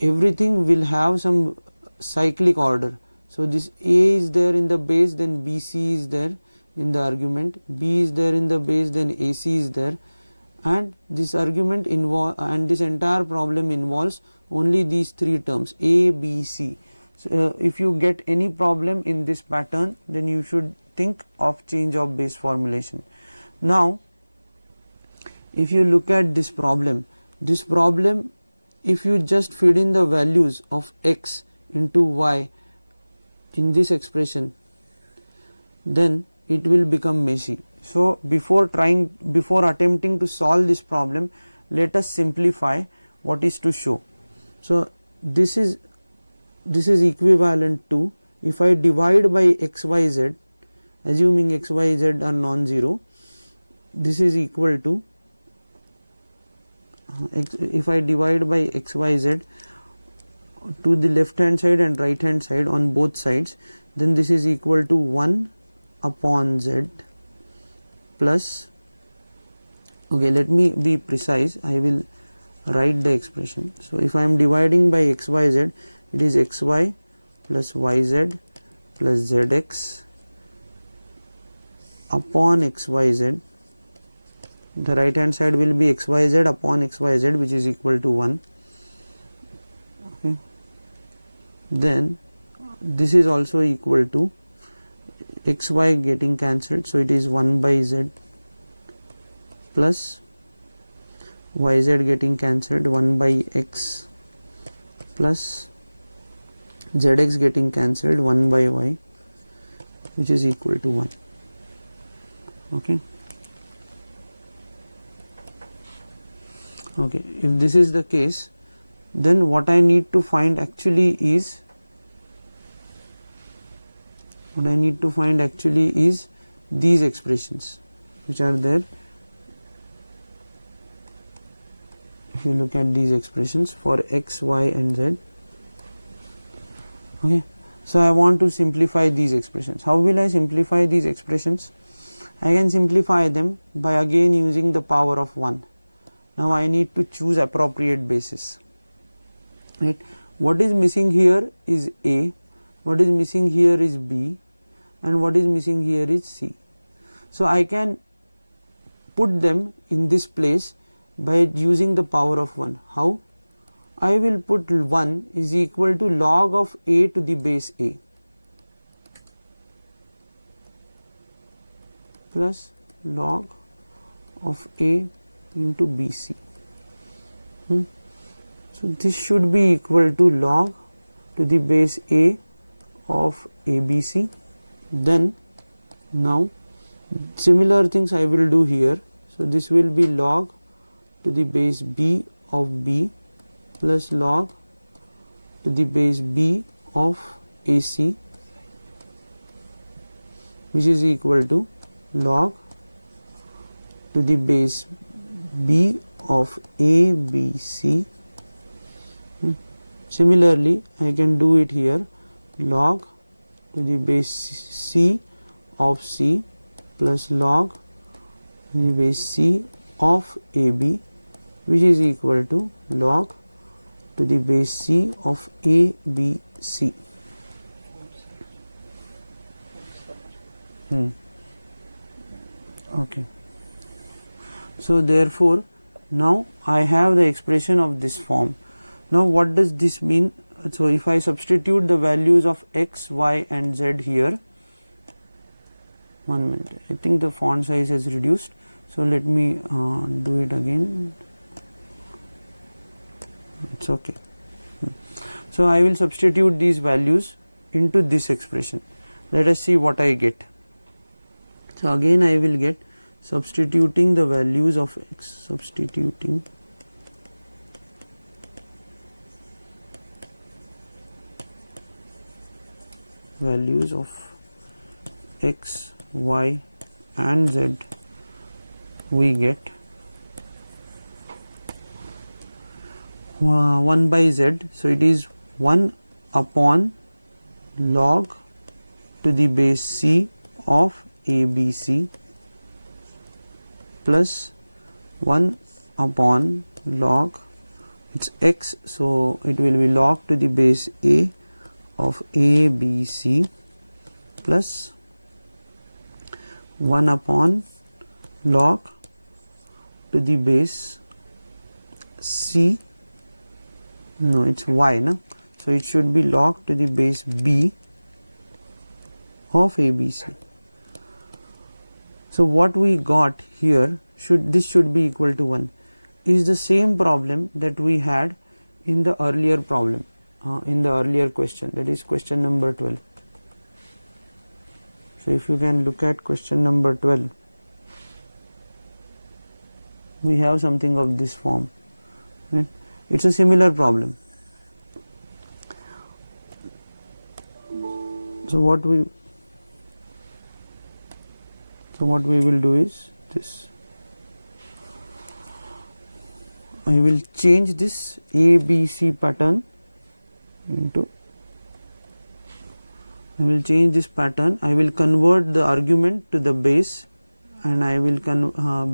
everything will have some cyclic order. So this A is there in the base, then BC is there in the argument, B is there in the base, then AC is there, and this argument and this entire problem involves only these 3 terms A, B, C. So if you get any problem in this pattern, then you should think of change of base formulation. Now if you look at this problem, if you just feed in the values of x into y in this expression, then it will become messy. So before attempting to solve this problem, let us simplify what is to show. So this is equivalent to, if I divide by xyz, assuming xyz are non-zero, this is equal to, if I divide by xyz to the left hand side and right hand side on both sides, then this is equal to 1 upon z plus, okay, let me be precise, I will write the expression. So if I am dividing by xyz, it is xy plus yz plus zx upon xyz. The right hand side will be xyz upon xyz, which is equal to 1. Okay. Then this is also equal to xy getting cancelled, so it is 1 by z plus yz getting cancelled, 1 by x plus zx getting cancelled, 1 by y, which is equal to 1. Okay. Okay, if this is the case, then what I need to find actually is, these expressions which are there. If you look at these expressions for x, y and z. Okay, so I want to simplify these expressions. How will I simplify these expressions? I can simplify them by again using the power of 1. Now I need to choose appropriate basis, right? What is missing here is a, what is missing here is b, and what is missing here is c. So I can put them in this place by using the power of 1. How? I will put 1 is equal to log of a to the base a plus log of a into bc. So this should be equal to log to the base a of abc. Then now similar things I will do here. So this will be log to the base b of b plus log to the base b of ac, which is equal to log to the base b of abc. Similarly, I can do it here, log to the base c of c plus log to the base c of ab, which is equal to log to the base c of abc. Okay. So therefore now I have the expression of this form. Now what does this mean? So if I substitute the values of x, y and z here, 1 minute, I think the font size has reduced, so let me do it again. It's okay. So I will substitute these values into this expression. Let us see what I get. So again I will get, substituting the values of x, substituting values of x, y and z, we get 1 by z. So it is 1 upon log to the base c of abc plus 1 upon log, it's x, so it will be log to the base a of abc plus 1 upon log to the base c, no, it's y, no? So it should be log to the base b of abc. So what we got here, this should be equal to 1, is the same problem that we had in the earlier problem, in the earlier question, that is question number 12. So if you can look at question number 12, we have something of this form, right? It's a similar problem. So what we will do is this. I will change this ABC pattern into, I will change this pattern, I will convert the argument to the base, and I will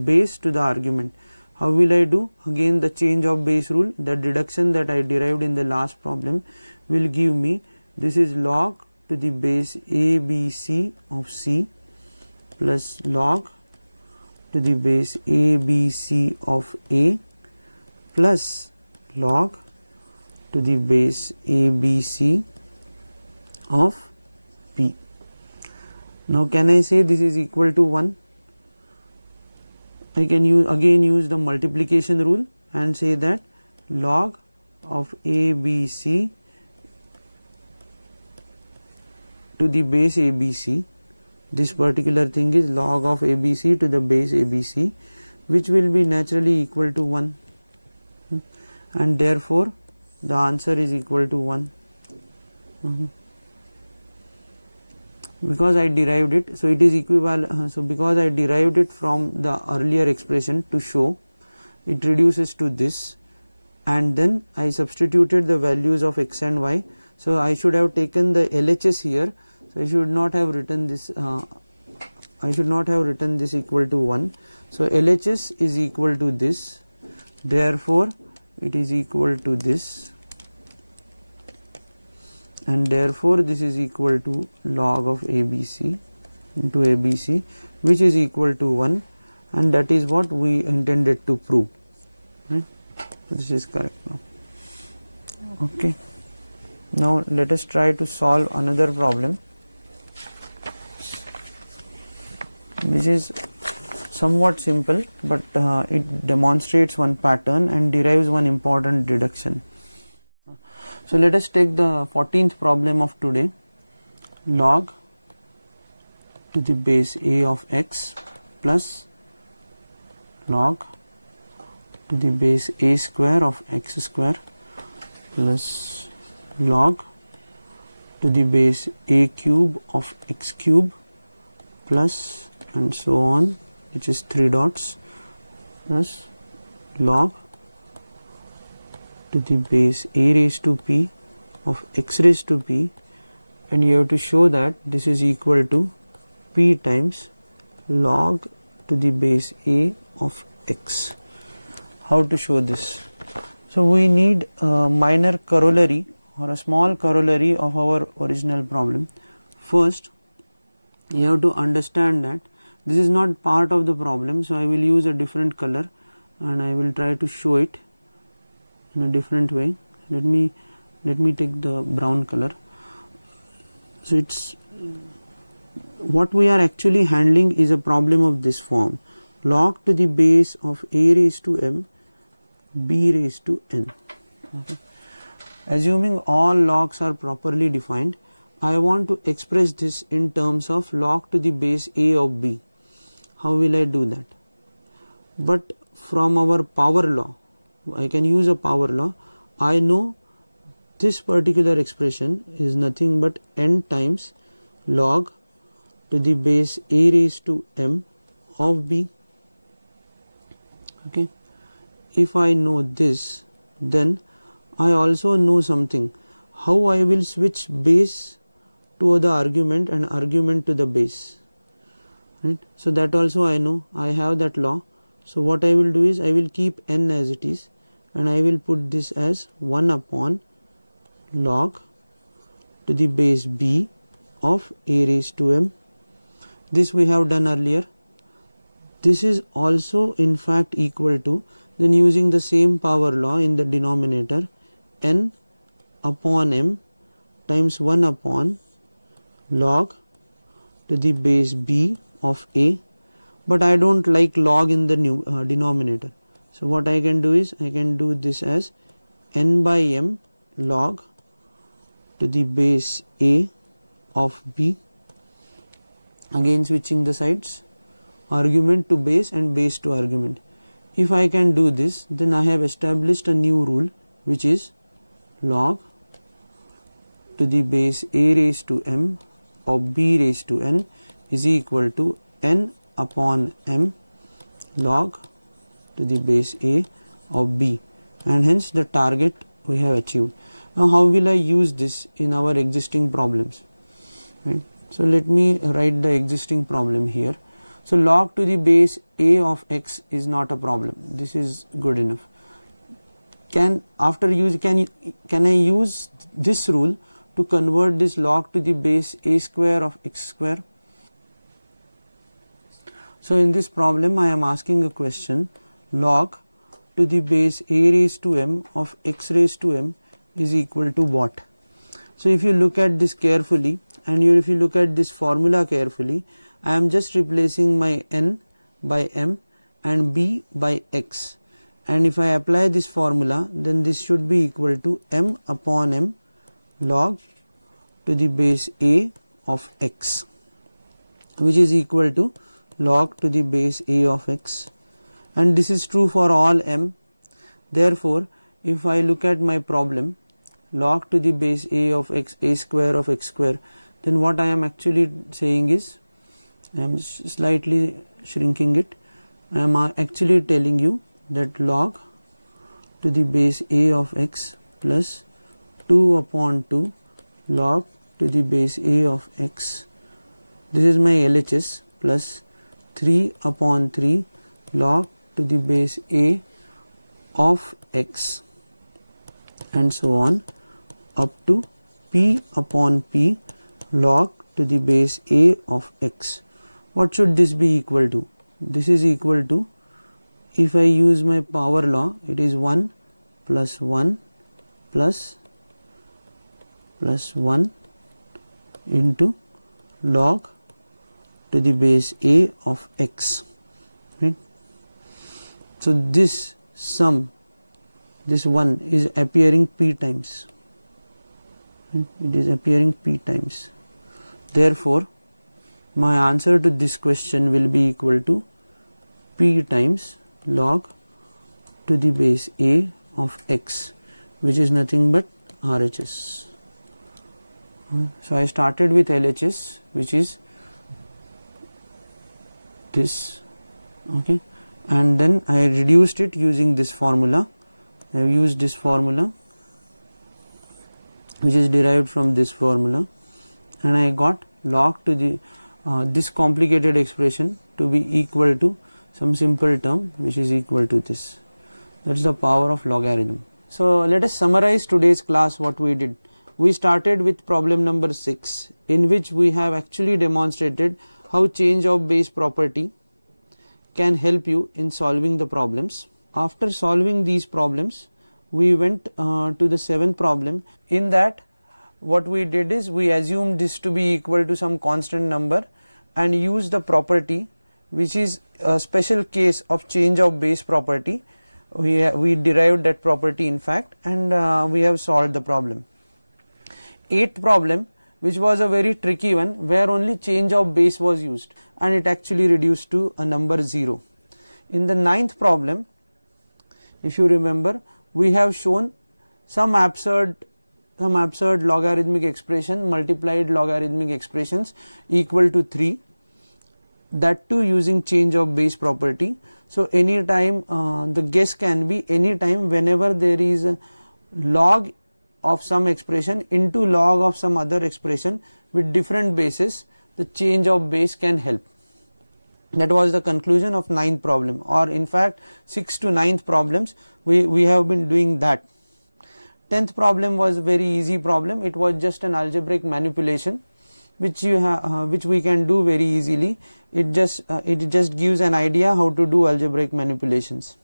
base to the argument. How will I do? Again the change of base rule, the deduction that I derived in the last problem will give me, this is log to the base ABC of C plus log to the base ABC of A plus log to the base ABC of B. Now can I say this is equal to 1? I can again use the multiplication rule and say that log of ABC to the base ABC, this particular thing is log of ABC to the base ABC, which will be naturally equal to 1, and therefore the answer is equal to 1. Because I derived it, so it is equivalent. So because I derived it from the earlier expression to show, it reduces to this, and then I substituted the values of x and y. So I should have taken the LHS here, so I should not have written this, I should not have written this equal to 1. So LHS is equal to this, therefore it is equal to this, and therefore this is equal to log of ABC into ABC, which is equal to 1, and that is what we intended to prove, right? So this is correct now. Okay, now let us try to solve another problem. This is somewhat simple, but it demonstrates one pattern and derives one important deduction. So let us take the 14th problem of today. Log to the base A of x plus log to the base A square of x square plus log to the base A cube of x cube plus, and so on, which is 3 dots, plus log to the base A raised to p of x raised to p, and you have to show that this is equal to p times log to the base A of x. How to show this? So we need a minor corollary or a small corollary of our original problem. First, you have to understand that this is not part of the problem, so I will use a different color and I will try to show it in a different way. Let me take the brown color. So it's what we are actually handling is a problem of this form: log to the base of a raised to m b raised to n. Okay. Assuming all logs are properly defined, I want to express this in terms of log to the base a of b. How will I do that? But from our power law, I can use a power law. I know this particular expression is nothing but n times log to the base a raised to m of b. Okay. If I know this, then I also know something, how I will switch base to the argument and argument to the base, right? So that also I know, I have that law. So what I will do is I will keep n as it is and I will put this as 1 upon log to the base b of a raised to m. This we have done earlier. This is also in fact equal to, then using the same power law in the denominator, n upon m times 1 upon log to the base b of a. but I don't like log in the denominator. So what I can do is I can do this as n by m log to the base a of b, again switching the sides, argument to base and base to argument. If I can do this, then I have established a new rule, which is log to the base a raised to m of b raised to n is equal to n upon m log to the base a of b, and hence the target we have achieved. Now how will I use this in our existing problems? Right. So let me write the existing problem here. So log to the base a of x is not a problem. This is good enough. Can I use this rule to convert this log to the base a square of x square? So in this problem I am asking a question, log to the base a raised to m of x raised to m is equal to what? So if you look at this carefully and if you look at this formula carefully, I am just replacing my n by m and b by x, and if I apply this formula, then this should be equal to m upon m log to the base a of x, which is equal to log to the base a of x, and this is true for all m. Therefore, if I look at my problem, log to the base a of x, a square of x square, then what I am actually saying is, I am slightly shrinking it, I am actually telling you that log to the base a of x plus 2 upon 2 log to the base a of x, this is my LHS, plus 3 upon 3 log to the base a of x, and so on up to p upon p log to the base a of x. What should this be equal to? This is equal to, if I use my power law, it is 1 plus 1 plus 1 into log to the base a of x, right. So this sum, this 1 is appearing p times, right? It is appearing p times. Therefore, my answer to this question will be equal to p times log to the base a of x, which is nothing but RHS. So I started with LHS, which is this, okay, and then I reduced it using this formula. I have used this formula, which is derived from this formula, and I got log to the this complicated expression to be equal to some simple term which is equal to this. That is the power of logarithm. So let us summarize today's class. What we did, we started with problem number 6, in which we have actually demonstrated how change of base property can help you in solving the problems. After solving these problems, we went to the 7th problem. In that, what we did is we assumed this to be equal to some constant number and used the property, which is a special case of change of base property. We derived that property in fact, and we have solved the problem. 8th problem, which was a very tricky one, where only change of base was used and it actually reduced to a number 0. In the 9th problem, if you remember, we have shown some absurd logarithmic expression, multiplied logarithmic expressions equal to 3, that too using change of base property. So any time the guess can be any time whenever there is a log of some expression into log of some other expression with different bases, the change of base can help. That was the conclusion of 9th problem, or in fact 6th to 9th problems we have been doing that. 10th problem was a very easy problem. It was just an algebraic manipulation which we can do very easily. It just gives an idea how to do algebraic manipulations.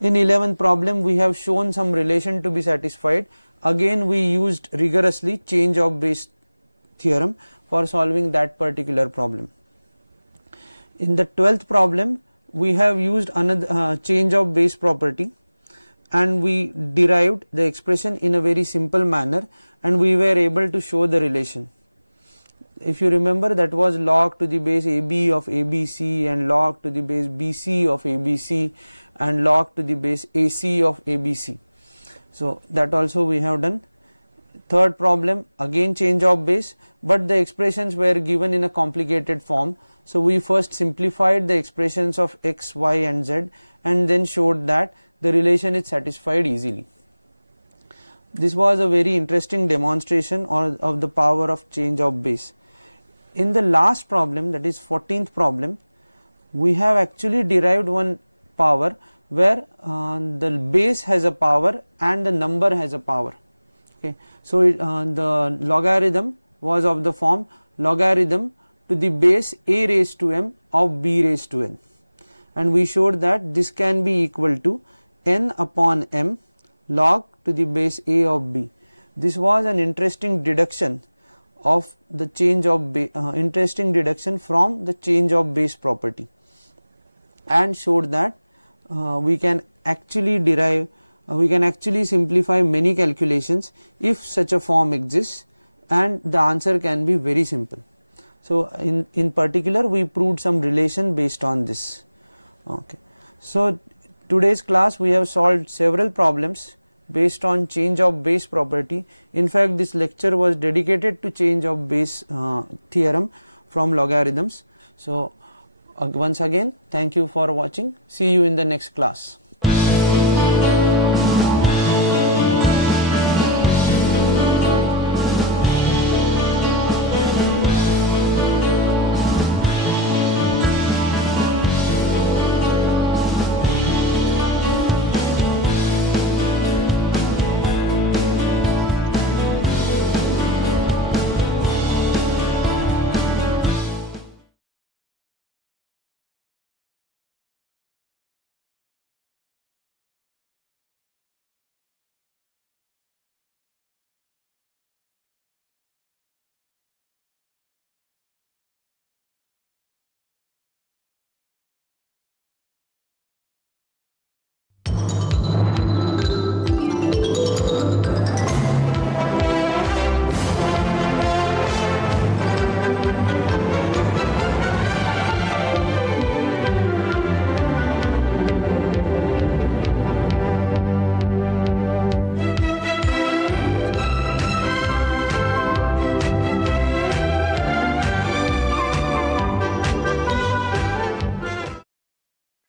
In 11th problem, we have shown some relation to be satisfied. Again, we used rigorously change of base theorem for solving that particular problem. In the 12th problem, we have used another change of base property, and we derived the expression in a very simple manner, and we were able to show the relation. If you remember, that was log to the base AB of ABC and log to the base BC of ABC and log to the base AC of ABC. So that also we have done. Third problem, again change of base, but the expressions were given in a complicated form. So we first simplified the expressions of x, y and z, and then showed that the relation is satisfied easily. This was a very interesting demonstration of the power of change of base. In the last problem, that is 14th problem, we have actually derived one power where the base has a power and the number has a power. Okay. So the logarithm was of the form logarithm to the base a raised to m of b raised to n, and we showed that this can be equal to n upon m log to the base a of b. This was an interesting deduction of the change of interesting deduction from the change of base property, and showed that we can actually derive we can actually simplify many calculations if such a form exists, and the answer can be very simple. So in particular we proved some relation based on this. Okay. So today's class we have solved several problems based on change of base property. In fact, this lecture was dedicated to change of base theorem from logarithms. So once again, thank you for watching. See you in the next class.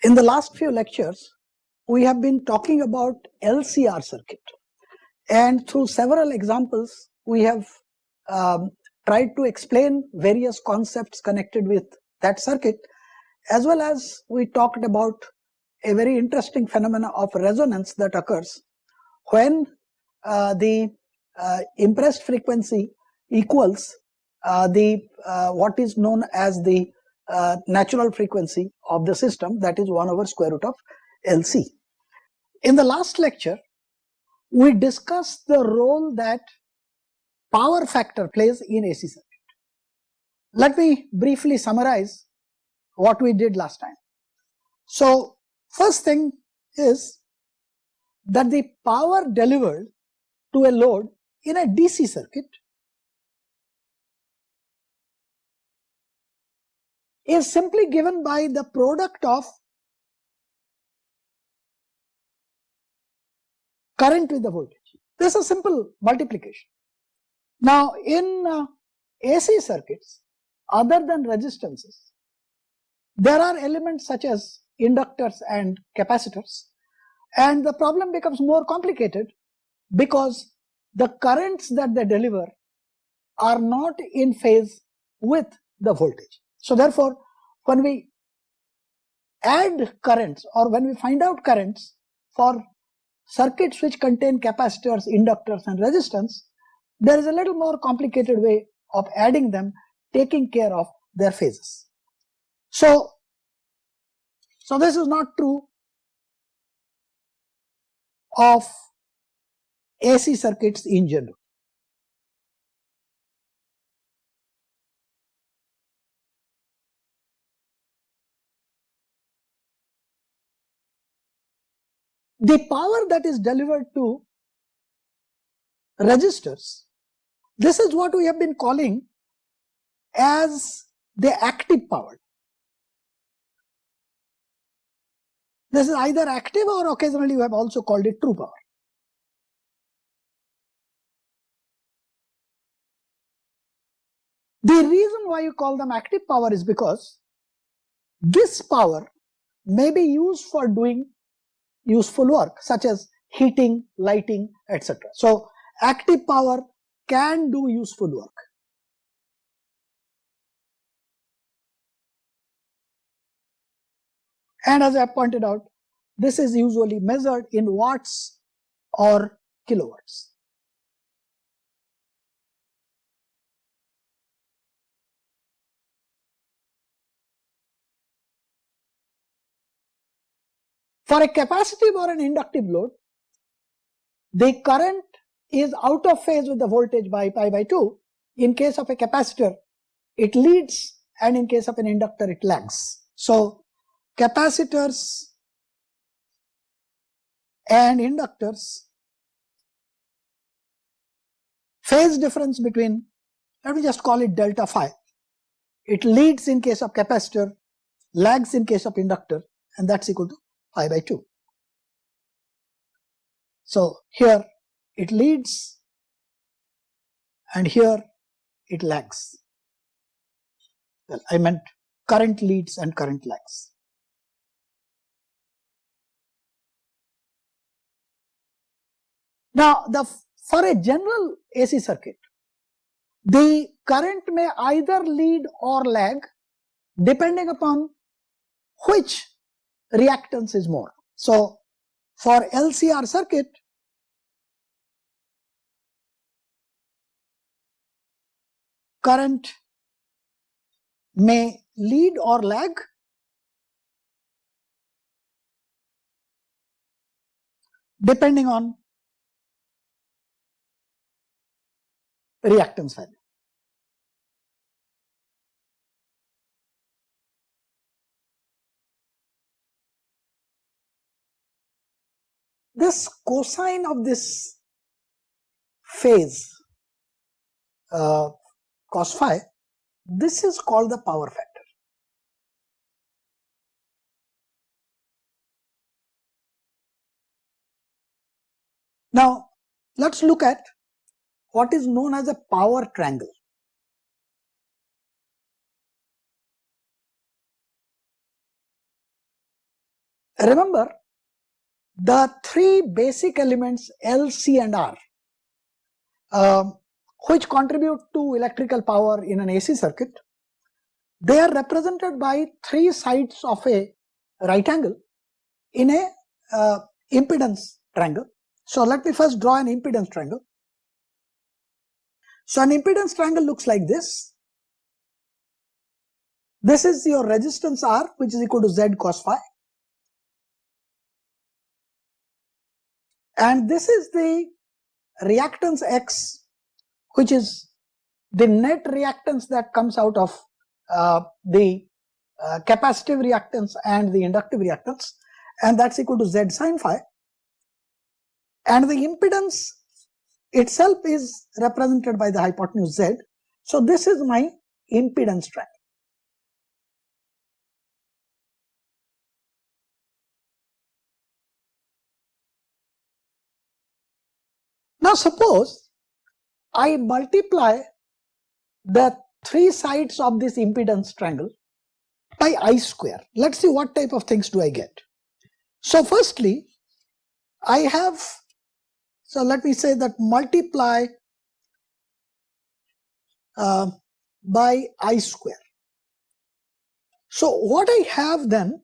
In the last few lectures, we have been talking about LCR circuit, and through several examples, we have tried to explain various concepts connected with that circuit, as well as we talked about a very interesting phenomena of resonance that occurs when the impressed frequency equals what is known as the natural frequency of the system, that is 1 over square root of LC. In the last lecture, we discussed the role that power factor plays in AC circuit. Let me briefly summarize what we did last time. So first thing is that the power delivered to a load in a DC circuit is simply given by the product of current with the voltage. This is a simple multiplication. Now in AC circuits, other than resistances, there are elements such as inductors and capacitors, and the problem becomes more complicated because the currents that they deliver are not in phase with the voltage. So therefore, when we add currents or when we find out currents for circuits which contain capacitors, inductors and resistance, there is a little more complicated way of adding them, taking care of their phases. So this is not true of AC circuits in general. the power that is delivered to registers, this is what we have been calling as the active power. This is either active or occasionally we have also called it true power. The reason why you call them active power is because this power may be used for doing useful work such as heating, lighting, etc. So active power can do useful work. And as I pointed out, this is usually measured in watts or kilowatts. For a capacitive or an inductive load, the current is out of phase with the voltage by pi by 2. In case of a capacitor, it leads, and in case of an inductor, it lags. So capacitors and inductors, phase difference between, let me just call it delta phi. It leads in case of capacitor, lags in case of inductor, and that's equal to pi by 2. So here it leads and here it lags. Well, I meant current leads and current lags. Now, for a general AC circuit, the current may either lead or lag depending upon which reactance is more. So, for LCR circuit, current may lead or lag depending on reactance value. This cosine of this phase, cos phi, this is called the power factor. Now, let's look at what is known as a power triangle. Remember, the three basic elements L, C and R, which contribute to electrical power in an AC circuit, they are represented by three sides of a right angle in a impedance triangle. So let me first draw an impedance triangle. So an impedance triangle looks like this. This is your resistance R, which is equal to Z cos phi. And this is the reactance X, which is the net reactance that comes out of the capacitive reactance and the inductive reactance, and that's equal to Z sin phi. And the impedance itself is represented by the hypotenuse Z. So this is my impedance triangle. Now suppose I multiply the three sides of this impedance triangle by I square. Let's see what type of things do I get. So firstly, I have, so let me say that multiply by I square. So what I have then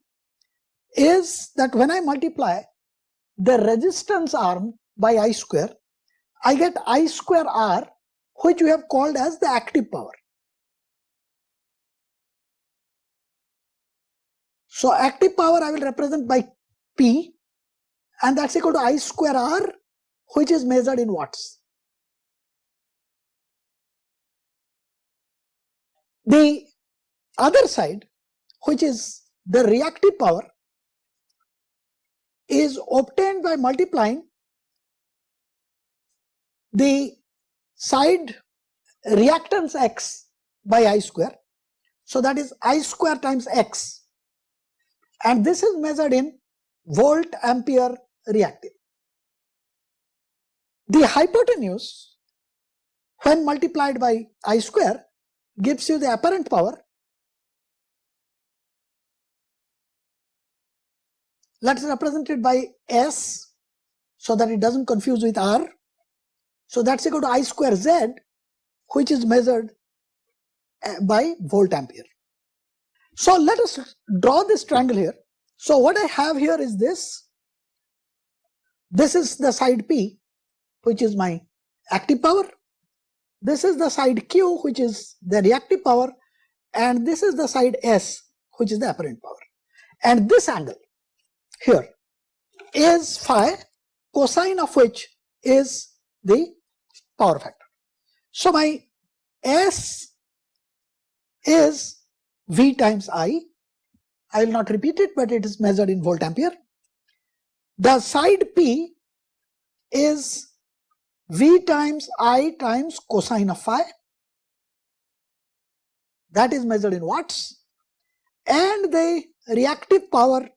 is that when I multiply the resistance arm by I square, I get I square R, which we have called as the active power. So active power I will represent by P, and that's equal to I square R, which is measured in watts. The other side, which is the reactive power, is obtained by multiplying the side reactance X by I square. So that is I square times X, and this is measured in volt ampere reactive. The hypotenuse, when multiplied by I square, gives you the apparent power. Let us represent it by S so that it doesn't confuse with R. So that's equal to I square Z, which is measured by volt ampere. So let us draw this triangle here. So what I have here is this. This is the side P, which is my active power. This is the side Q, which is the reactive power, and this is the side S, which is the apparent power. And this angle here is phi, cosine of which is the power factor. So my S is V times I. I will not repeat it, but it is measured in volt ampere. The side P is V times I times cosine of phi. That is measured in watts. And the reactive power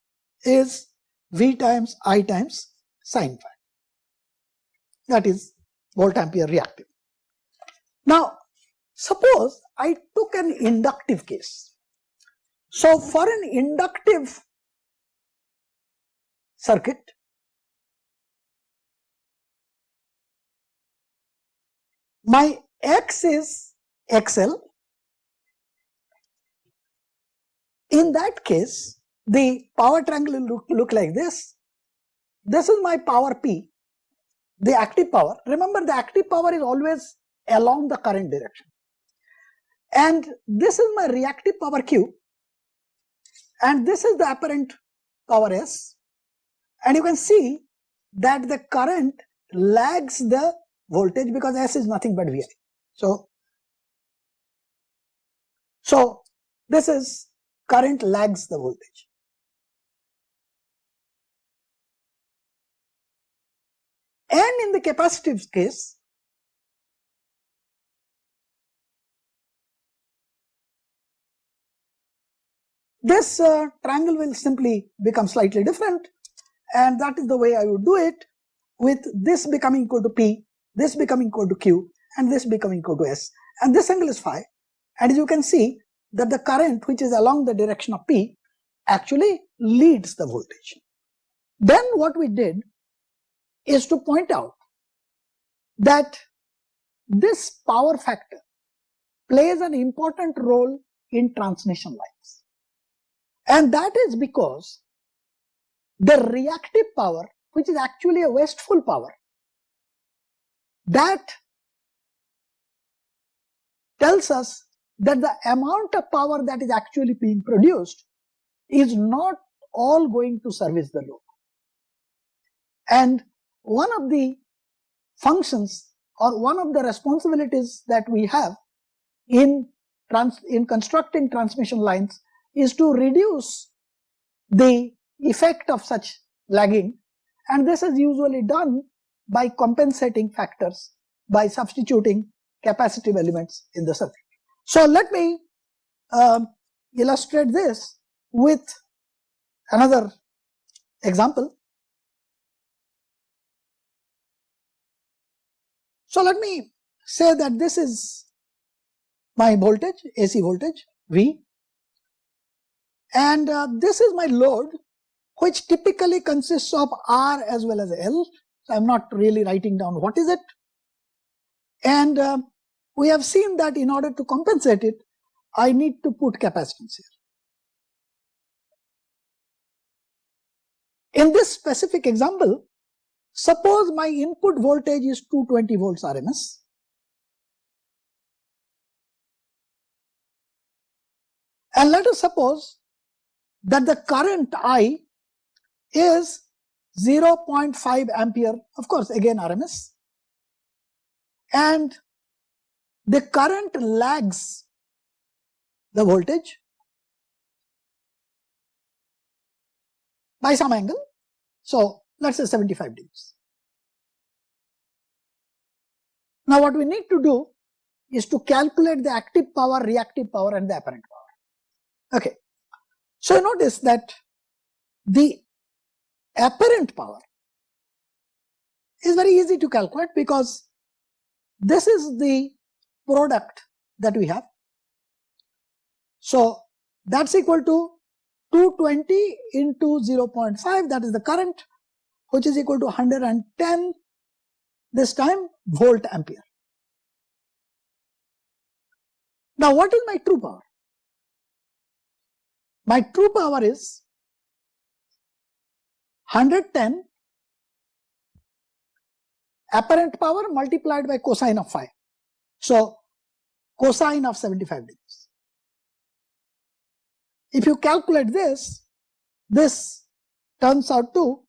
is V times I times sine phi. That is volt ampere reactive. Now, suppose I took an inductive case. So for an inductive circuit, my X is XL. In that case, the power triangle will look like this. This is my power P, the active power. Remember, the active power is always along the current direction. And this is my reactive power Q. And this is the apparent power S. And you can see that the current lags the voltage because S is nothing but Vi. So this is current lags the voltage. And in the capacitive case, this triangle will simply become slightly different, and that is the way I would do it, with this becoming equal to P, this becoming equal to Q, and this becoming equal to S, and this angle is phi. And as you can see that the current which is along the direction of P actually leads the voltage. Then what we did is to point out that this power factor plays an important role in transmission lines. And that is because the reactive power, which is actually a wasteful power, that tells us that the amount of power that is actually being produced is not all going to service the load. And one of the functions or one of the responsibilities that we have in constructing transmission lines is to reduce the effect of such lagging, and this is usually done by compensating factors, by substituting capacitive elements in the circuit. So let me illustrate this with another example. So let me say that this is my voltage, AC voltage, V, and this is my load, which typically consists of R as well as L. So I'm not really writing down what is it. And we have seen that in order to compensate it, I need to put capacitance here. In this specific example, suppose my input voltage is 220 volts RMS. And let us suppose that the current I is 0.5 ampere, of course again RMS, and the current lags the voltage by some angle. So let's say 75 degrees. Now what we need to do is to calculate the active power, reactive power and the apparent power. Okay. So notice that the apparent power is very easy to calculate because this is the product that we have. So that's equal to 220 into 0.5, that is the current, which is equal to 110, this time volt ampere. Now what is my true power? My true power is 110 apparent power multiplied by cosine of phi. So cosine of 75 degrees. If you calculate this turns out to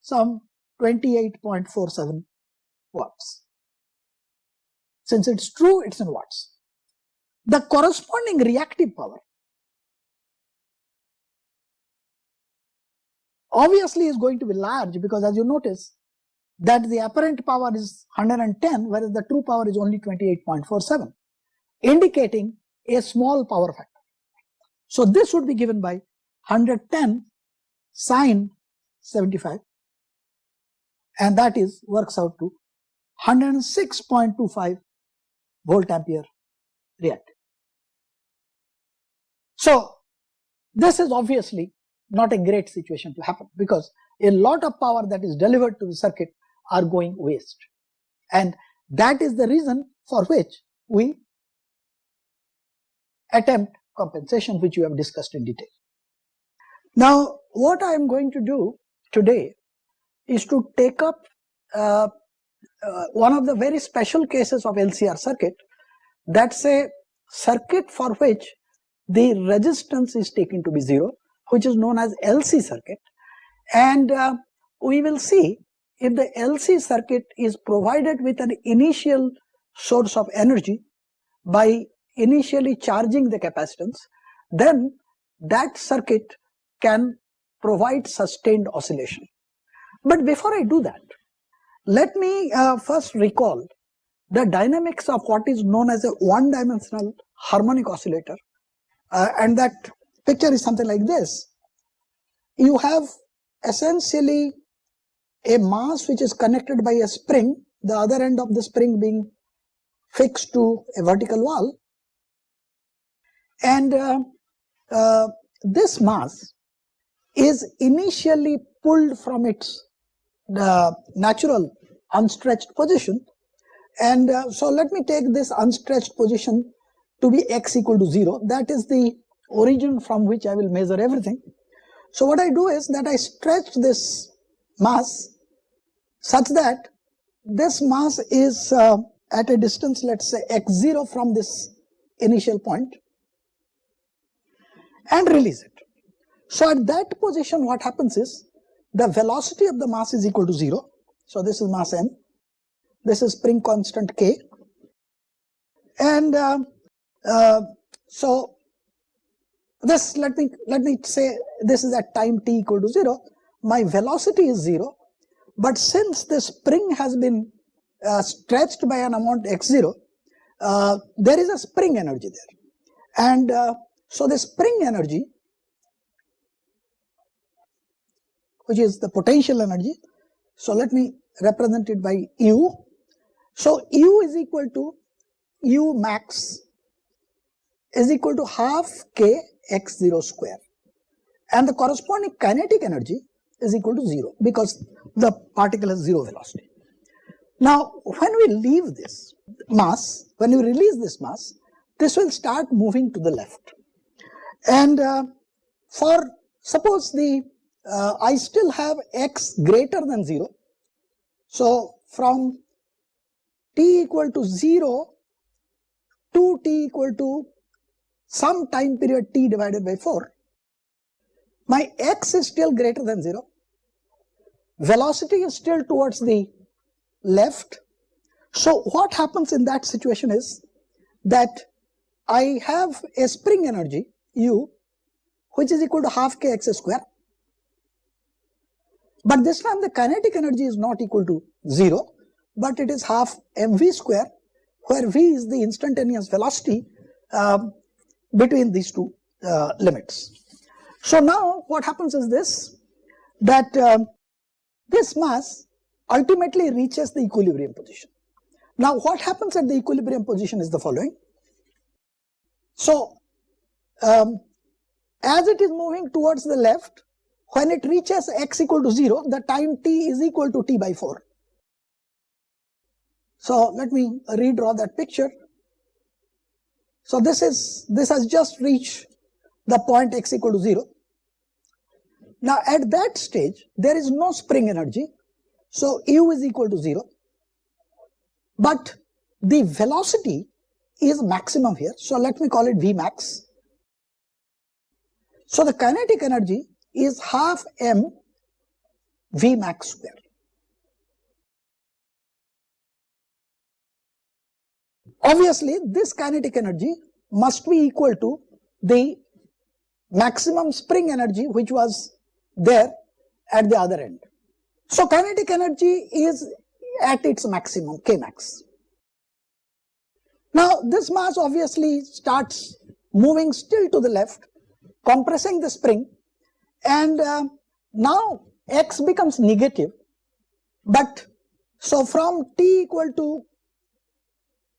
some 28.47 watts. Since it's true, it's in watts. The corresponding reactive power obviously is going to be large, because as you notice that the apparent power is 110, whereas the true power is only 28.47, indicating a small power factor. So this would be given by 110 sine 75, and that is works out to 106.25 volt ampere reactive. So this is obviously not a great situation to happen, because a lot of power that is delivered to the circuit are going waste, and that is the reason for which we attempt compensation, which we have discussed in detail. Now what I am going to do today is to take up one of the very special cases of LCR circuit. That's a circuit for which the resistance is taken to be 0, which is known as LC circuit, and we will see if the LC circuit is provided with an initial source of energy by initially charging the capacitance, then that circuit can provide sustained oscillation. But before I do that, let me first recall the dynamics of what is known as a one-dimensional harmonic oscillator, and that picture is something like this. You have essentially a mass which is connected by a spring, the other end of the spring being fixed to a vertical wall, and this mass is initially pulled from its natural unstretched position, and so let me take this unstretched position to be x equal to 0. That is the origin from which I will measure everything. So what I do is that I stretch this mass such that this mass is at a distance, let's say x0 from this initial point, and release it. So at that position what happens is the velocity of the mass is equal to 0. So this is mass m, this is spring constant k, and so this, let me say this is at time t equal to 0. My velocity is 0, but since the spring has been stretched by an amount x0, there is a spring energy there, and so the spring energy, which is the potential energy, so let me represent it by U. So U is equal to U max is equal to half k x0 square, and the corresponding kinetic energy is equal to 0 because the particle has 0 velocity. Now when we leave this mass, when we release this mass, this will start moving to the left, and for suppose the I still have x greater than 0, so from t equal to 0 to t equal to some time period t divided by 4, my x is still greater than 0, velocity is still towards the left. So what happens in that situation is that I have a spring energy U, which is equal to half k x square, But this time the kinetic energy is not equal to 0, but it is half mv square, where v is the instantaneous velocity between these two limits. So now what happens is this, that this mass ultimately reaches the equilibrium position. Now what happens at the equilibrium position is the following. So as it is moving towards the left, when it reaches x equal to 0, the time t is equal to t by 4. So let me redraw that picture. So this has just reached the point x equal to 0. Now at that stage there is no spring energy, so u is equal to 0, but the velocity is maximum here, so let me call it v max. So the kinetic energy is half m v max square. Obviously this kinetic energy must be equal to the maximum spring energy which was there at the other end. So kinetic energy is at its maximum, K max. Now this mass obviously starts moving still to the left, compressing the spring, and now x becomes negative, but so from t equal to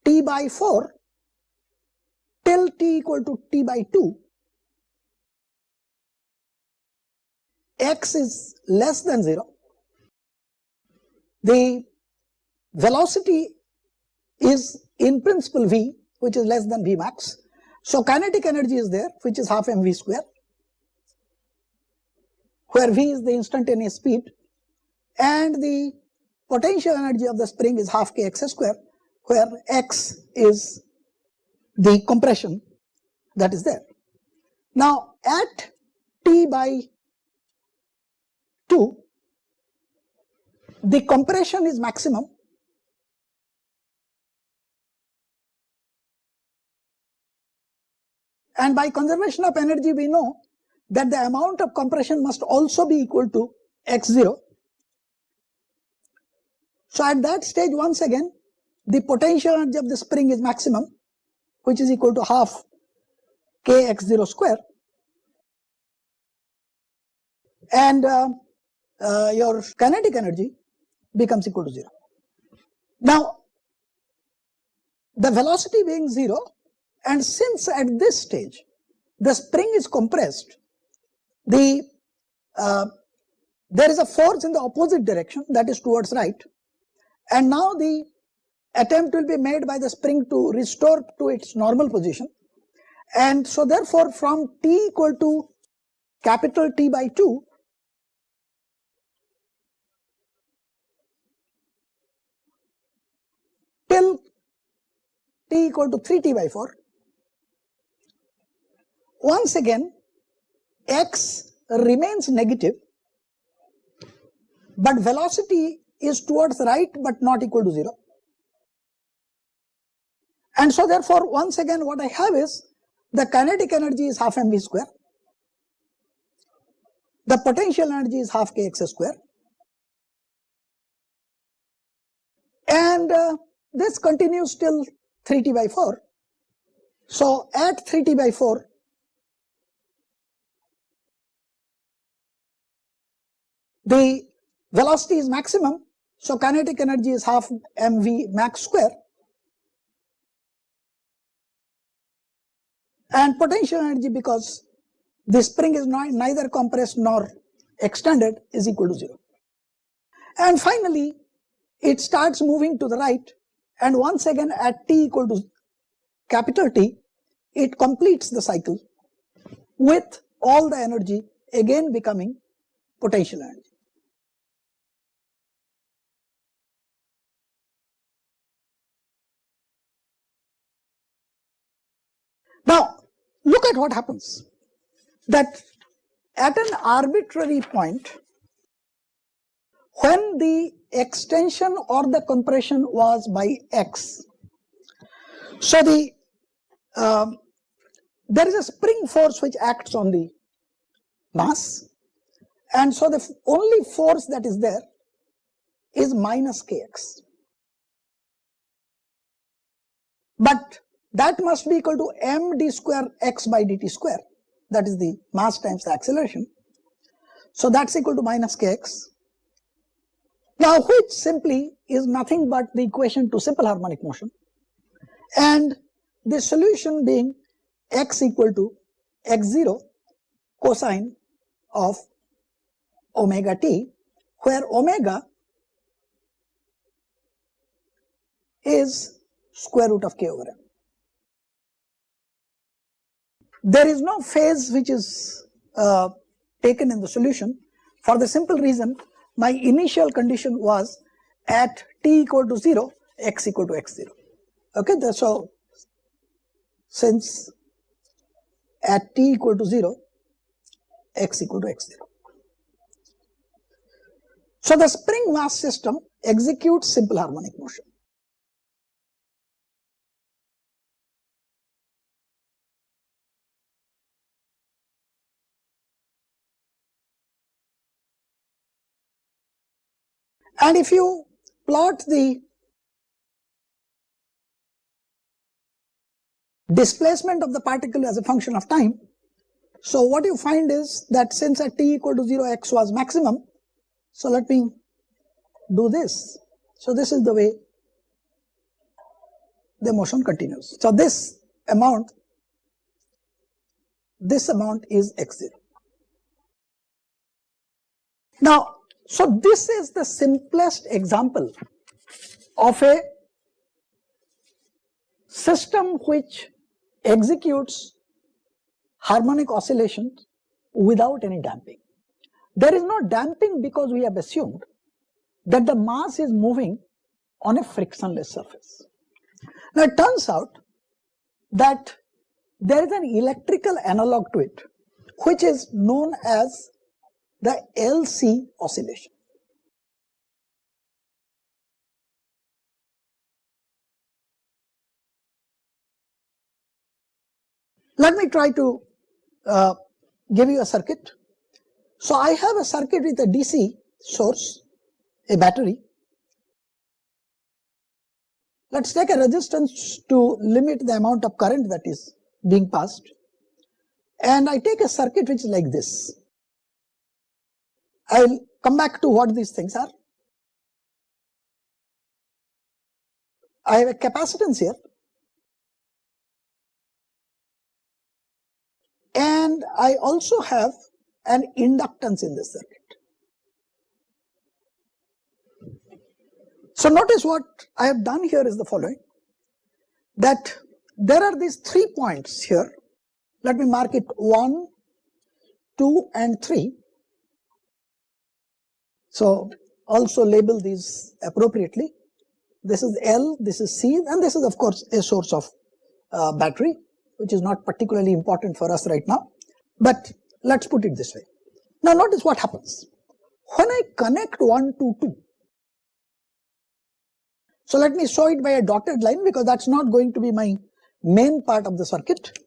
t by 4 till t equal to t by 2, x is less than 0. The velocity is in principle v, which is less than v max. So kinetic energy is there, which is half mv square, where v is the instantaneous speed, and the potential energy of the spring is half kx square, where x is the compression that is there. Now at t by 2, the compression is maximum, and by conservation of energy we know that the amount of compression must also be equal to x0. So at that stage, once again, the potential energy of the spring is maximum, which is equal to half kx0 square, and your kinetic energy becomes equal to 0. Now the velocity being 0, and since at this stage the spring is compressed, there is a force in the opposite direction, that is towards right, and now the attempt will be made by the spring to restore to its normal position, and so therefore from t equal to capital T by 2, till t equal to 3t by 4, once again x remains negative, but velocity is towards right but not equal to 0. And so therefore once again what I have is the kinetic energy is half mv square, the potential energy is half kx square, and this continues till 3t by 4. So at 3t by 4, the velocity is maximum, so kinetic energy is half mv max square, and potential energy, because the spring is neither compressed nor extended, is equal to 0. And finally it starts moving to the right, and once again at t equal to capital T, it completes the cycle with all the energy again becoming potential energy. Now look at what happens, that at an arbitrary point, when the extension or the compression was by x, so there is a spring force which acts on the mass, And so the only force that is there is minus kx. But that must be equal to md square x by dt square. That is the mass times the acceleration. So that's equal to minus kx. Now, which simply is nothing but the equation to simple harmonic motion. And the solution being x equal to x0 cosine of omega t, where omega is square root of k over m. There is no phase which is taken in the solution, for the simple reason my initial condition was at t equal to 0, x equal to x0. Okay, so since at t equal to 0, x equal to x0. So the spring mass system executes simple harmonic motion. And if you plot the displacement of the particle as a function of time, so what you find is that since at t equal to 0, x was maximum, so let me do this. So this is the way the motion continues. So this amount is x0. Now, so this is the simplest example of a system which executes harmonic oscillations without any damping. There is no damping because we have assumed that the mass is moving on a frictionless surface. Now it turns out that there is an electrical analog to it, which is known as the LC oscillation. Let me try to give you a circuit. So I have a circuit with a DC source, a battery. Let's take a resistance to limit the amount of current that is being passed. And I take a circuit which is like this. I'll come back to what these things are. I have a capacitance here. And I also have an inductance in this circuit. So notice what I have done here is the following, that there are these 3 points here. Let me mark it 1, 2 and 3. So also label these appropriately. This is L, this is C, and this is of course a source of battery, which is not particularly important for us right now, but let's put it this way. Now notice what happens. When I connect 1 to 2, so let me show it by a dotted line because that's not going to be my main part of the circuit.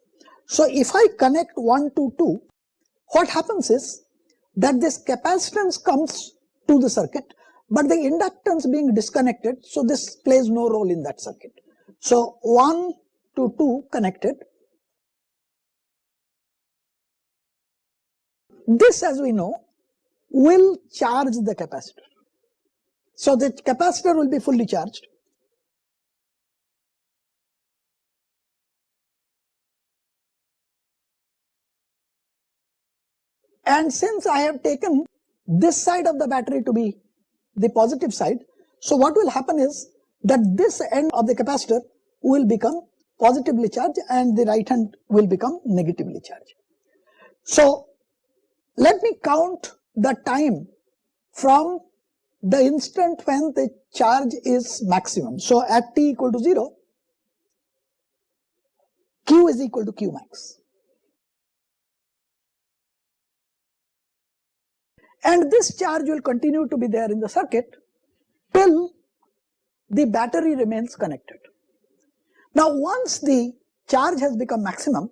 So if I connect 1 to 2, what happens is that this capacitance comes to the circuit, but the inductance being disconnected, so this plays no role in that circuit. So 1 to 2 connected. This, as we know, will charge the capacitor. So the capacitor will be fully charged. And since I have taken this side of the battery to be the positive side, so what will happen is that this end of the capacitor will become positively charged and the right hand will become negatively charged. So let me count the time from the instant when the charge is maximum. So at t equal to 0, Q is equal to Q max. And this charge will continue to be there in the circuit till the battery remains connected. Now once the charge has become maximum,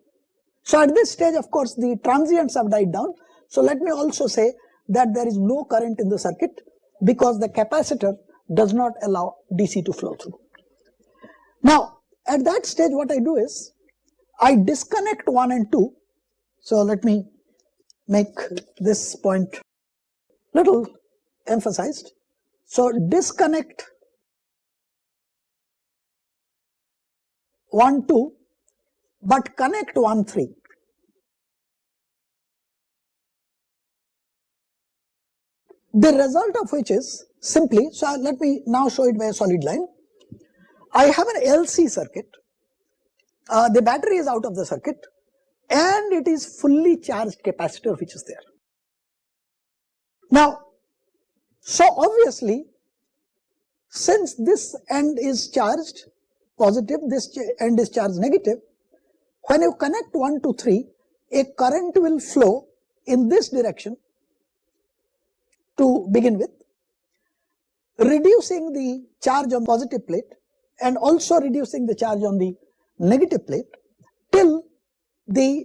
so at this stage of course the transients have died down. So let me also say that there is no current in the circuit because the capacitor does not allow DC to flow through. Now, at that stage, what I do is I disconnect 1 and 2. So let me make this point little emphasized. So disconnect 1, 2, but connect 1, 3. The result of which is simply, so let me now show it by a solid line. I have an LC circuit. The battery is out of the circuit and it is fully charged capacitor which is there. Now, so obviously, since this end is charged positive, this end is charged negative, when you connect 1 to 3, a current will flow in this direction to begin with, reducing the charge on positive plate and also reducing the charge on the negative plate till the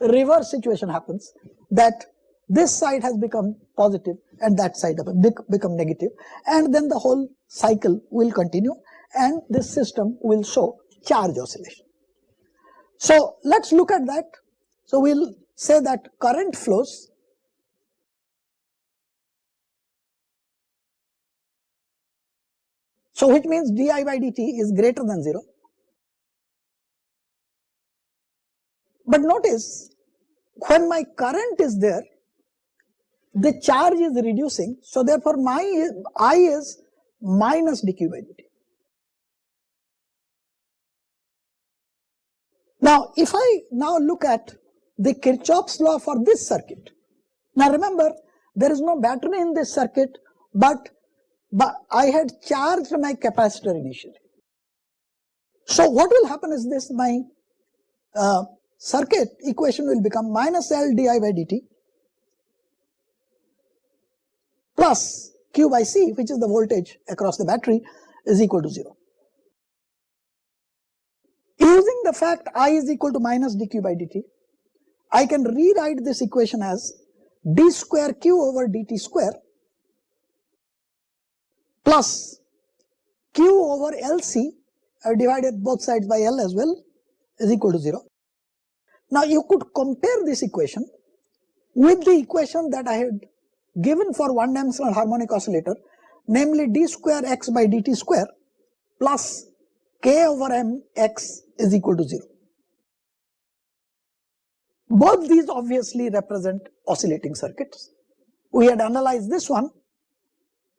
reverse situation happens, that this side has become positive and that side has become negative, and then the whole cycle will continue and this system will show charge oscillation. So let's look at that. So we'll say that current flows so which means di by dt is greater than 0. But notice, when my current is there, the charge is reducing, so therefore my I is minus dq by dt. Now, if I now look at the Kirchhoff's law for this circuit, now remember, there is no battery in this circuit, but I had charged my capacitor initially. So what will happen is this, my circuit equation will become minus L di by dt plus Q by C, which is the voltage across the battery, is equal to 0. Using the fact I is equal to minus dq by dt, I can rewrite this equation as d square q over dt square plus q over LC, I divided both sides by L as well, is equal to 0. Now you could compare this equation with the equation that I had given for one-dimensional harmonic oscillator, namely d square x by dt square plus k over m x is equal to 0. Both these obviously represent oscillating circuits. We had analyzed this one,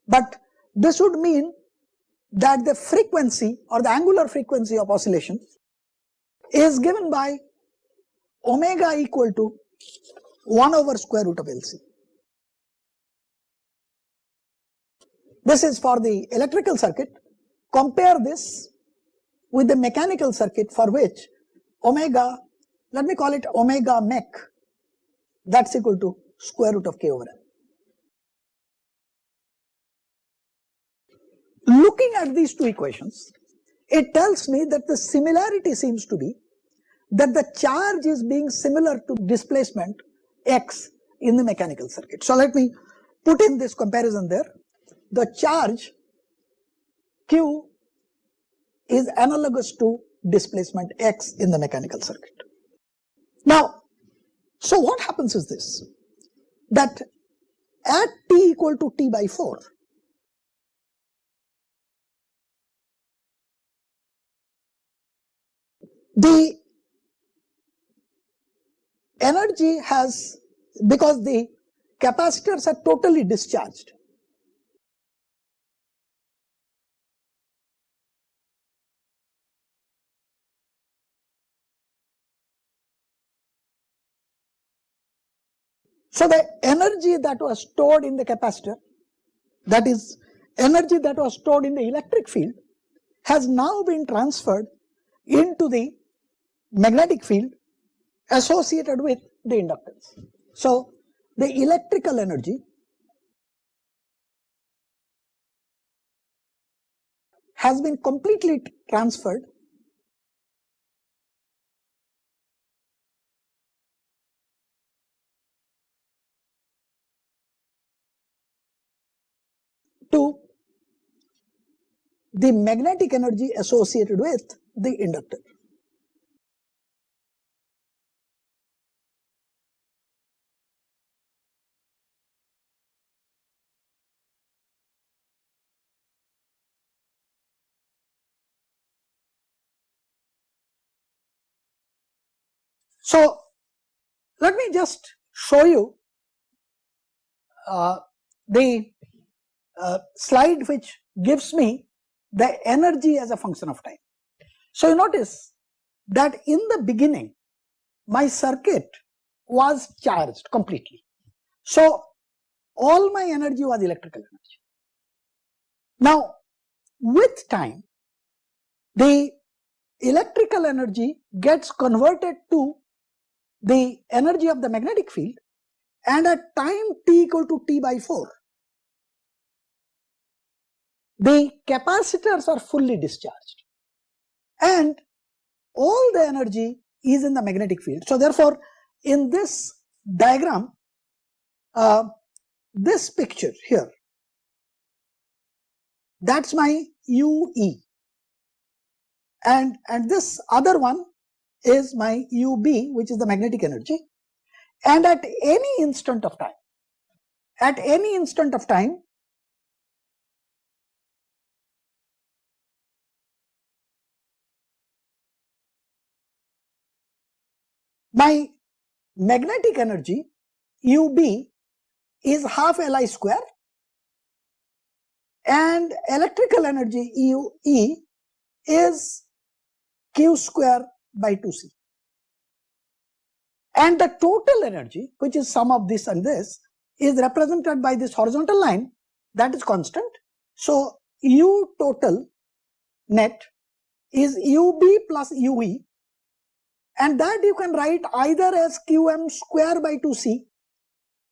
but this would mean that the frequency or the angular frequency of oscillation is given by omega equal to 1 over square root of LC. This is for the electrical circuit. Compare this with the mechanical circuit for which omega, let me call it omega mech, that's equal to square root of k over m. Looking at these two equations, it tells me that the similarity seems to be that the charge is being similar to displacement x in the mechanical circuit. So let me put in this comparison there. The charge q is analogous to displacement x in the mechanical circuit. Now, so what happens is this, that at t equal to t by 4, the energy has, because the capacitors are totally discharged, so the energy that was stored in the capacitor, that is energy that was stored in the electric field, has now been transferred into the magnetic field associated with the inductance. So the electrical energy has been completely transferred the magnetic energy associated with the inductor. So let me just show you the slide which gives me the energy as a function of time. So you notice that in the beginning my circuit was charged completely. So all my energy was electrical energy. Now with time the electrical energy gets converted to the energy of the magnetic field, and at time t equal to t by 4 the capacitors are fully discharged and all the energy is in the magnetic field. So therefore in this diagram, this picture here, that's my UE, and this other one is my UB, which is the magnetic energy. And at any instant of time, my magnetic energy UB is half Li square and electrical energy UE is Q square by 2C. And the total energy, which is sum of this and this, is represented by this horizontal line, that is constant. So U total net is UB plus UE, and that you can write either as QM square by 2C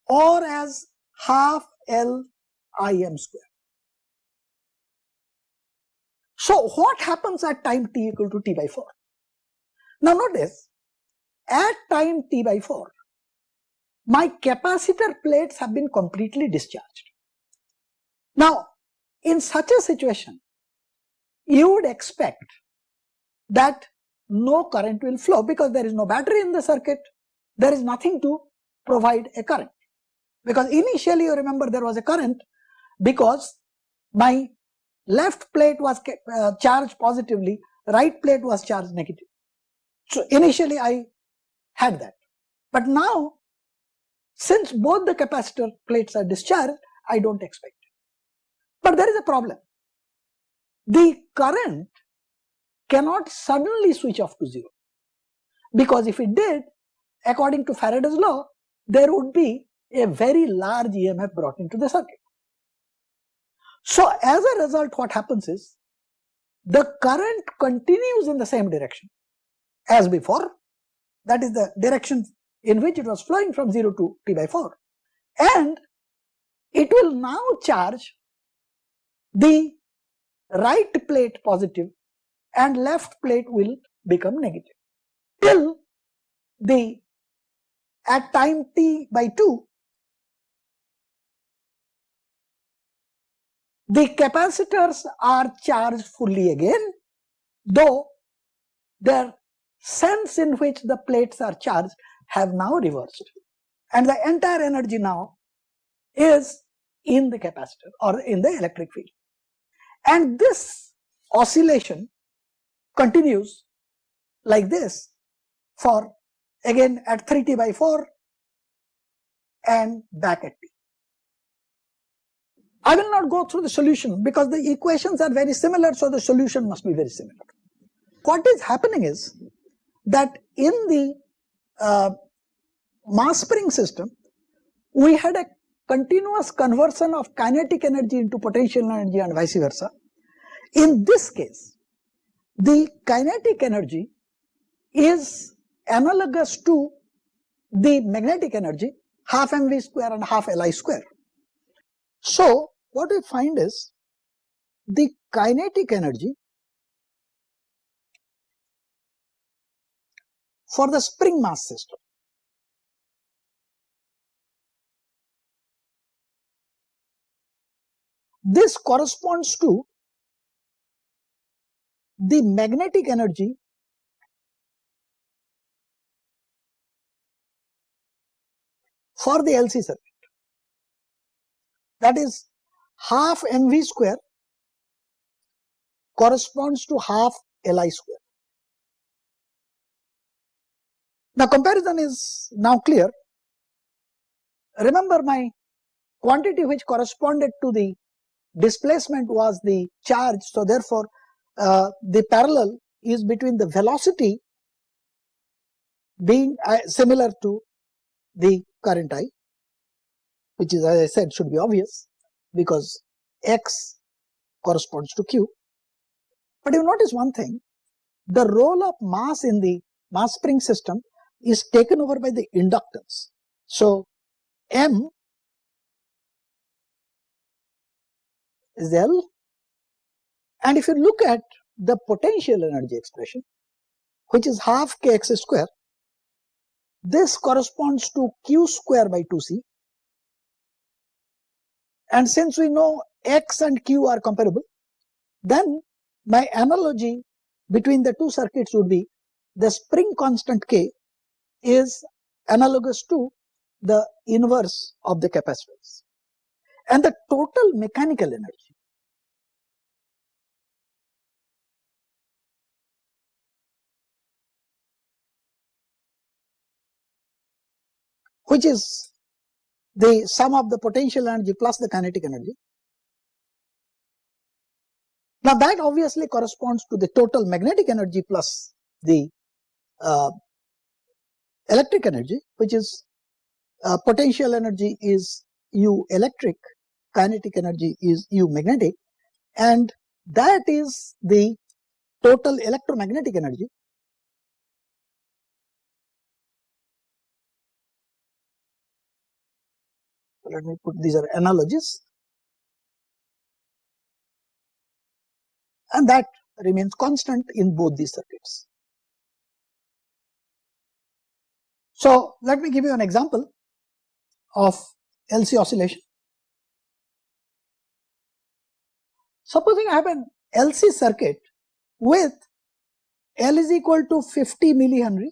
or as half LIM square. So what happens at time t equal to t by 4? Now notice, at time t by 4, my capacitor plates have been completely discharged. Now in such a situation, you would expect that no current will flow because there is no battery in the circuit, there is nothing to provide a current. Because initially you remember there was a current because my left plate was charged positively, right plate was charged negative. So initially I had that. But now, since both the capacitor plates are discharged, I don't expect it. But there is a problem. The current cannot suddenly switch off to 0. Because if it did, according to Faraday's law, there would be a very large EMF brought into the circuit. So as a result, what happens is, the current continues in the same direction as before, that is the direction in which it was flowing from 0 to t by 4, and it will now charge the right plate positive and left plate will become negative till at time t by 2 the capacitors are charged fully again, though their sense in which the plates are charged have now reversed, and the entire energy now is in the capacitor or in the electric field. And this oscillation continues like this for again at 3t by 4 and back at t. I will not go through the solution because the equations are very similar, so the solution must be very similar. What is happening is that in the mass spring system, we had a continuous conversion of kinetic energy into potential energy and vice versa. In this case, the kinetic energy is analogous to the magnetic energy, half mv square and half Li square. So what we find is the kinetic energy for the spring mass system this corresponds to the magnetic energy for the LC circuit. That is half mv square corresponds to half Li square. Now comparison is now clear. Remember, my quantity which corresponded to the displacement was the charge, so therefore the parallel is between the velocity being similar to the current I, which is, as I said, should be obvious because x corresponds to q. But you notice one thing, the role of mass in the mass spring system is taken over by the inductance. So m is L, and if you look at the potential energy expression, which is half kx square, this corresponds to q square by 2c, and since we know x and q are comparable, then my analogy between the two circuits would be the spring constant k is analogous to the inverse of the capacitance, and the total mechanical energy which is the sum of the potential energy plus the kinetic energy. Now that obviously corresponds to the total magnetic energy plus the electric energy, which is potential energy is U electric, kinetic energy is U magnetic, and that is the total electromagnetic energy. So let me put, these are analogies, and that remains constant in both these circuits. So let me give you an example of LC oscillation. Supposing I have an LC circuit with L is equal to 50 millihenry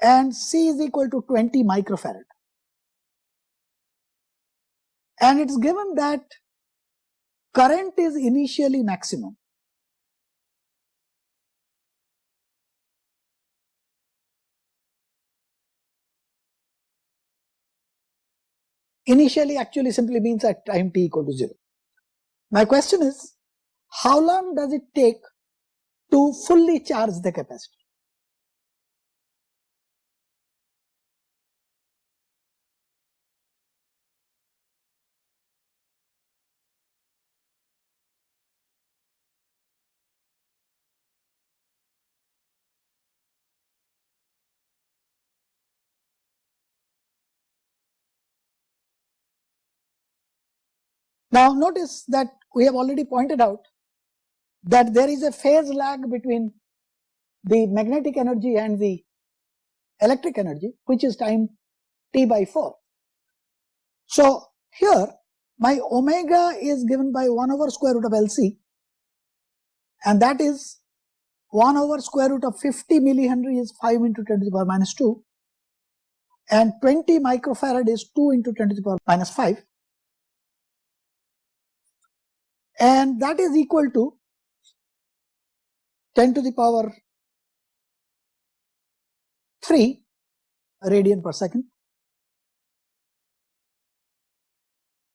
and C is equal to 20 microfarad, and it's given that current is initially maximum. Initially actually simply means at time t equal to 0. My question is, how long does it take to fully charge the capacitor? Now notice that we have already pointed out that there is a phase lag between the magnetic energy and the electric energy, which is time t by 4. So here my omega is given by 1 over square root of LC, and that is 1 over square root of 50 millihenry is 5 into 10 to the power minus 2, and 20 microfarad is 2 into 10 to the power minus 5, and that is equal to 10 to the power 3 radian per second.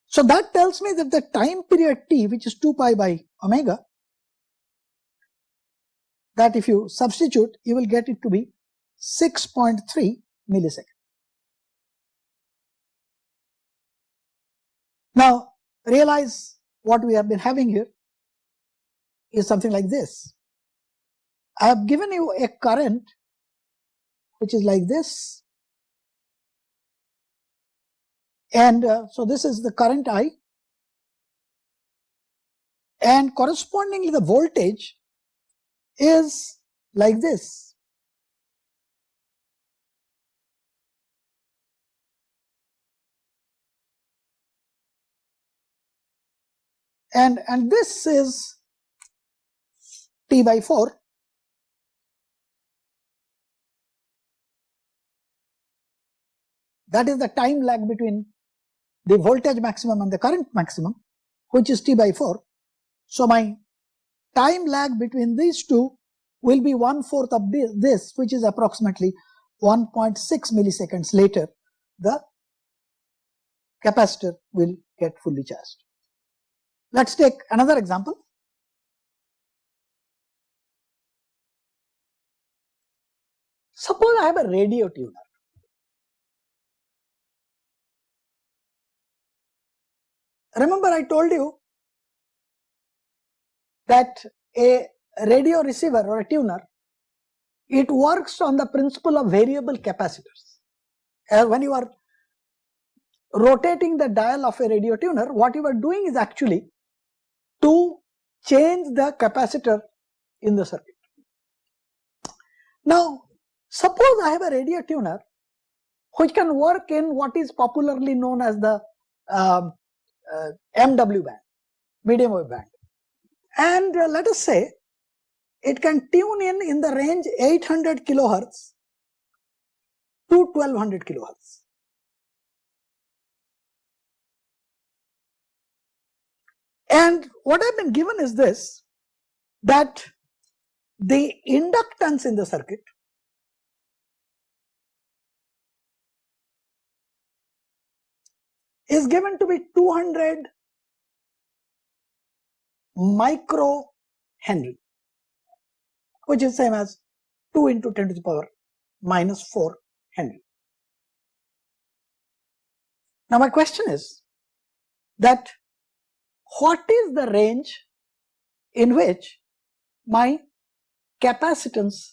So that tells me that the time period t, which is 2 pi by omega, that if you substitute, you will get it to be 6.3 milliseconds. Now realize what we have been having here is something like this. I have given you a current which is like this, and so this is the current I, and correspondingly the voltage is like this. And this is T by 4, that is the time lag between the voltage maximum and the current maximum, which is T by 4. So my time lag between these two will be 1/4 of this, which is approximately 1.6 milliseconds later, the capacitor will get fully charged. Let's take another example. Suppose I have a radio tuner. Remember I told you that a radio receiver or a tuner, it works on the principle of variable capacitors. When you are rotating the dial of a radio tuner, what you are doing is actually to change the capacitor in the circuit. Now, suppose I have a radio tuner which can work in what is popularly known as the MW band, medium wave band, and let us say it can tune in the range 800 kilohertz to 1200 kilohertz. And what I've been given is this, that the inductance in the circuit is given to be 200 micro Henry, which is same as 2 into 10 to the power minus 4 Henry. Now my question is that what is the range in which my capacitance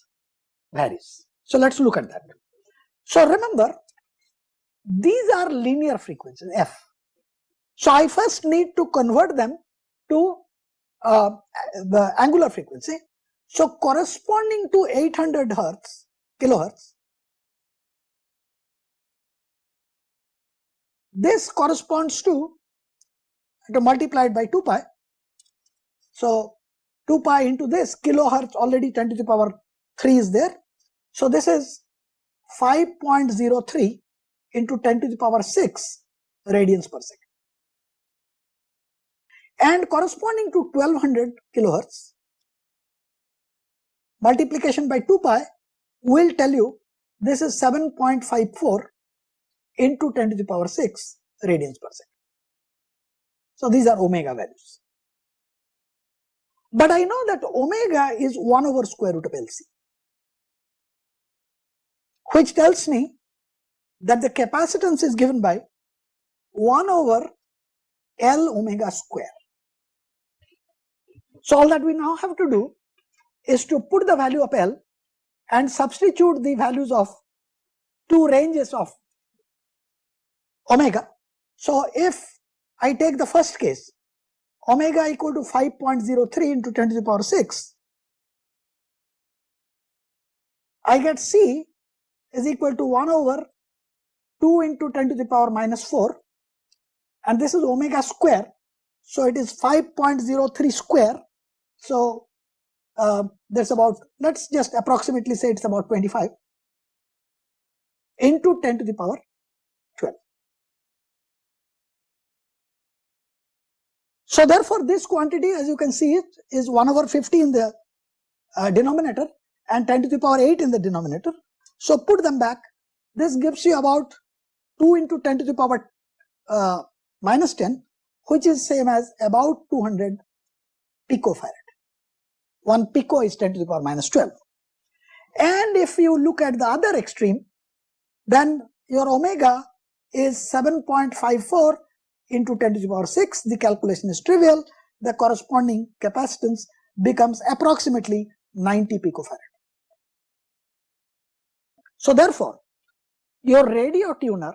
varies? So let's look at that. So remember, these are linear frequencies, F. So I first need to convert them to the angular frequency. So corresponding to 800 kilohertz, this corresponds to multiplied by 2 pi. So 2 pi into this, kilohertz, already 10 to the power 3 is there. So this is 5.03 into 10 to the power 6 radians per second. And corresponding to 1200 kilohertz, multiplication by 2 pi will tell you this is 7.54 into 10 to the power 6 radians per second. So these are omega values. But I know that omega is 1 over square root of LC, which tells me that the capacitance is given by 1 over L omega square. So all that we now have to do is to put the value of L and substitute the values of two ranges of omega. So if I take the first case, omega equal to 5.03 into 10 to the power 6, I get C is equal to 1 over 2 into 10 to the power minus 4, and this is omega square, so it is 5.03 square. So that's about, let's just approximately say it's about 25 into 10 to the power 12. So therefore this quantity, as you can see, it is 1 over 50 in the denominator and 10 to the power 8 in the denominator. So put them back. This gives you about 2 into 10 to the power minus 10, which is same as about 200 picofarad. 1 pico is 10 to the power minus 12. And if you look at the other extreme, then your omega is 7.54 into 10 to the power 6. The calculation is trivial. The corresponding capacitance becomes approximately 90 picofarad. So therefore, your radio tuner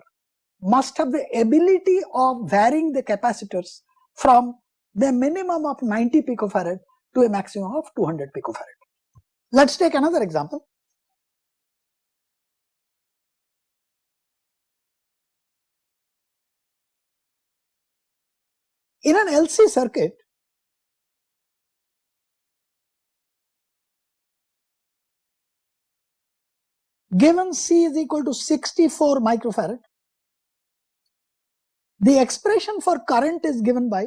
must have the ability of varying the capacitors from the minimum of 90 picofarad to a maximum of 200 picofarad. Let's take another example. In an LC circuit, given C is equal to 64 microfarad, the expression for current is given by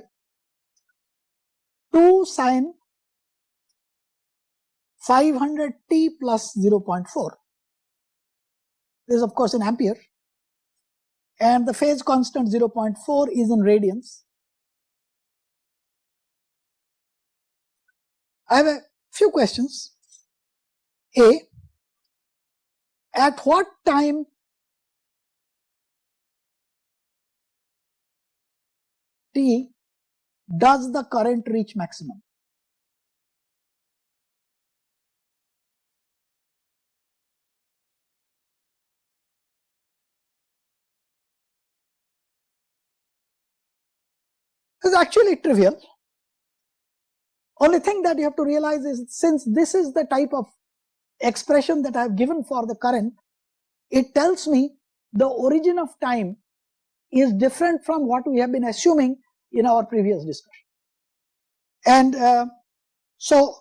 2 sine 500t plus 0.4. This is of course in ampere, and the phase constant 0.4 is in radians. I have a few questions. A, at what time t does the current reach maximum? It's actually trivial. Only thing that you have to realize is, since this is the type of expression that I have given for the current, it tells me the origin of time is different from what we have been assuming in our previous discussion. And so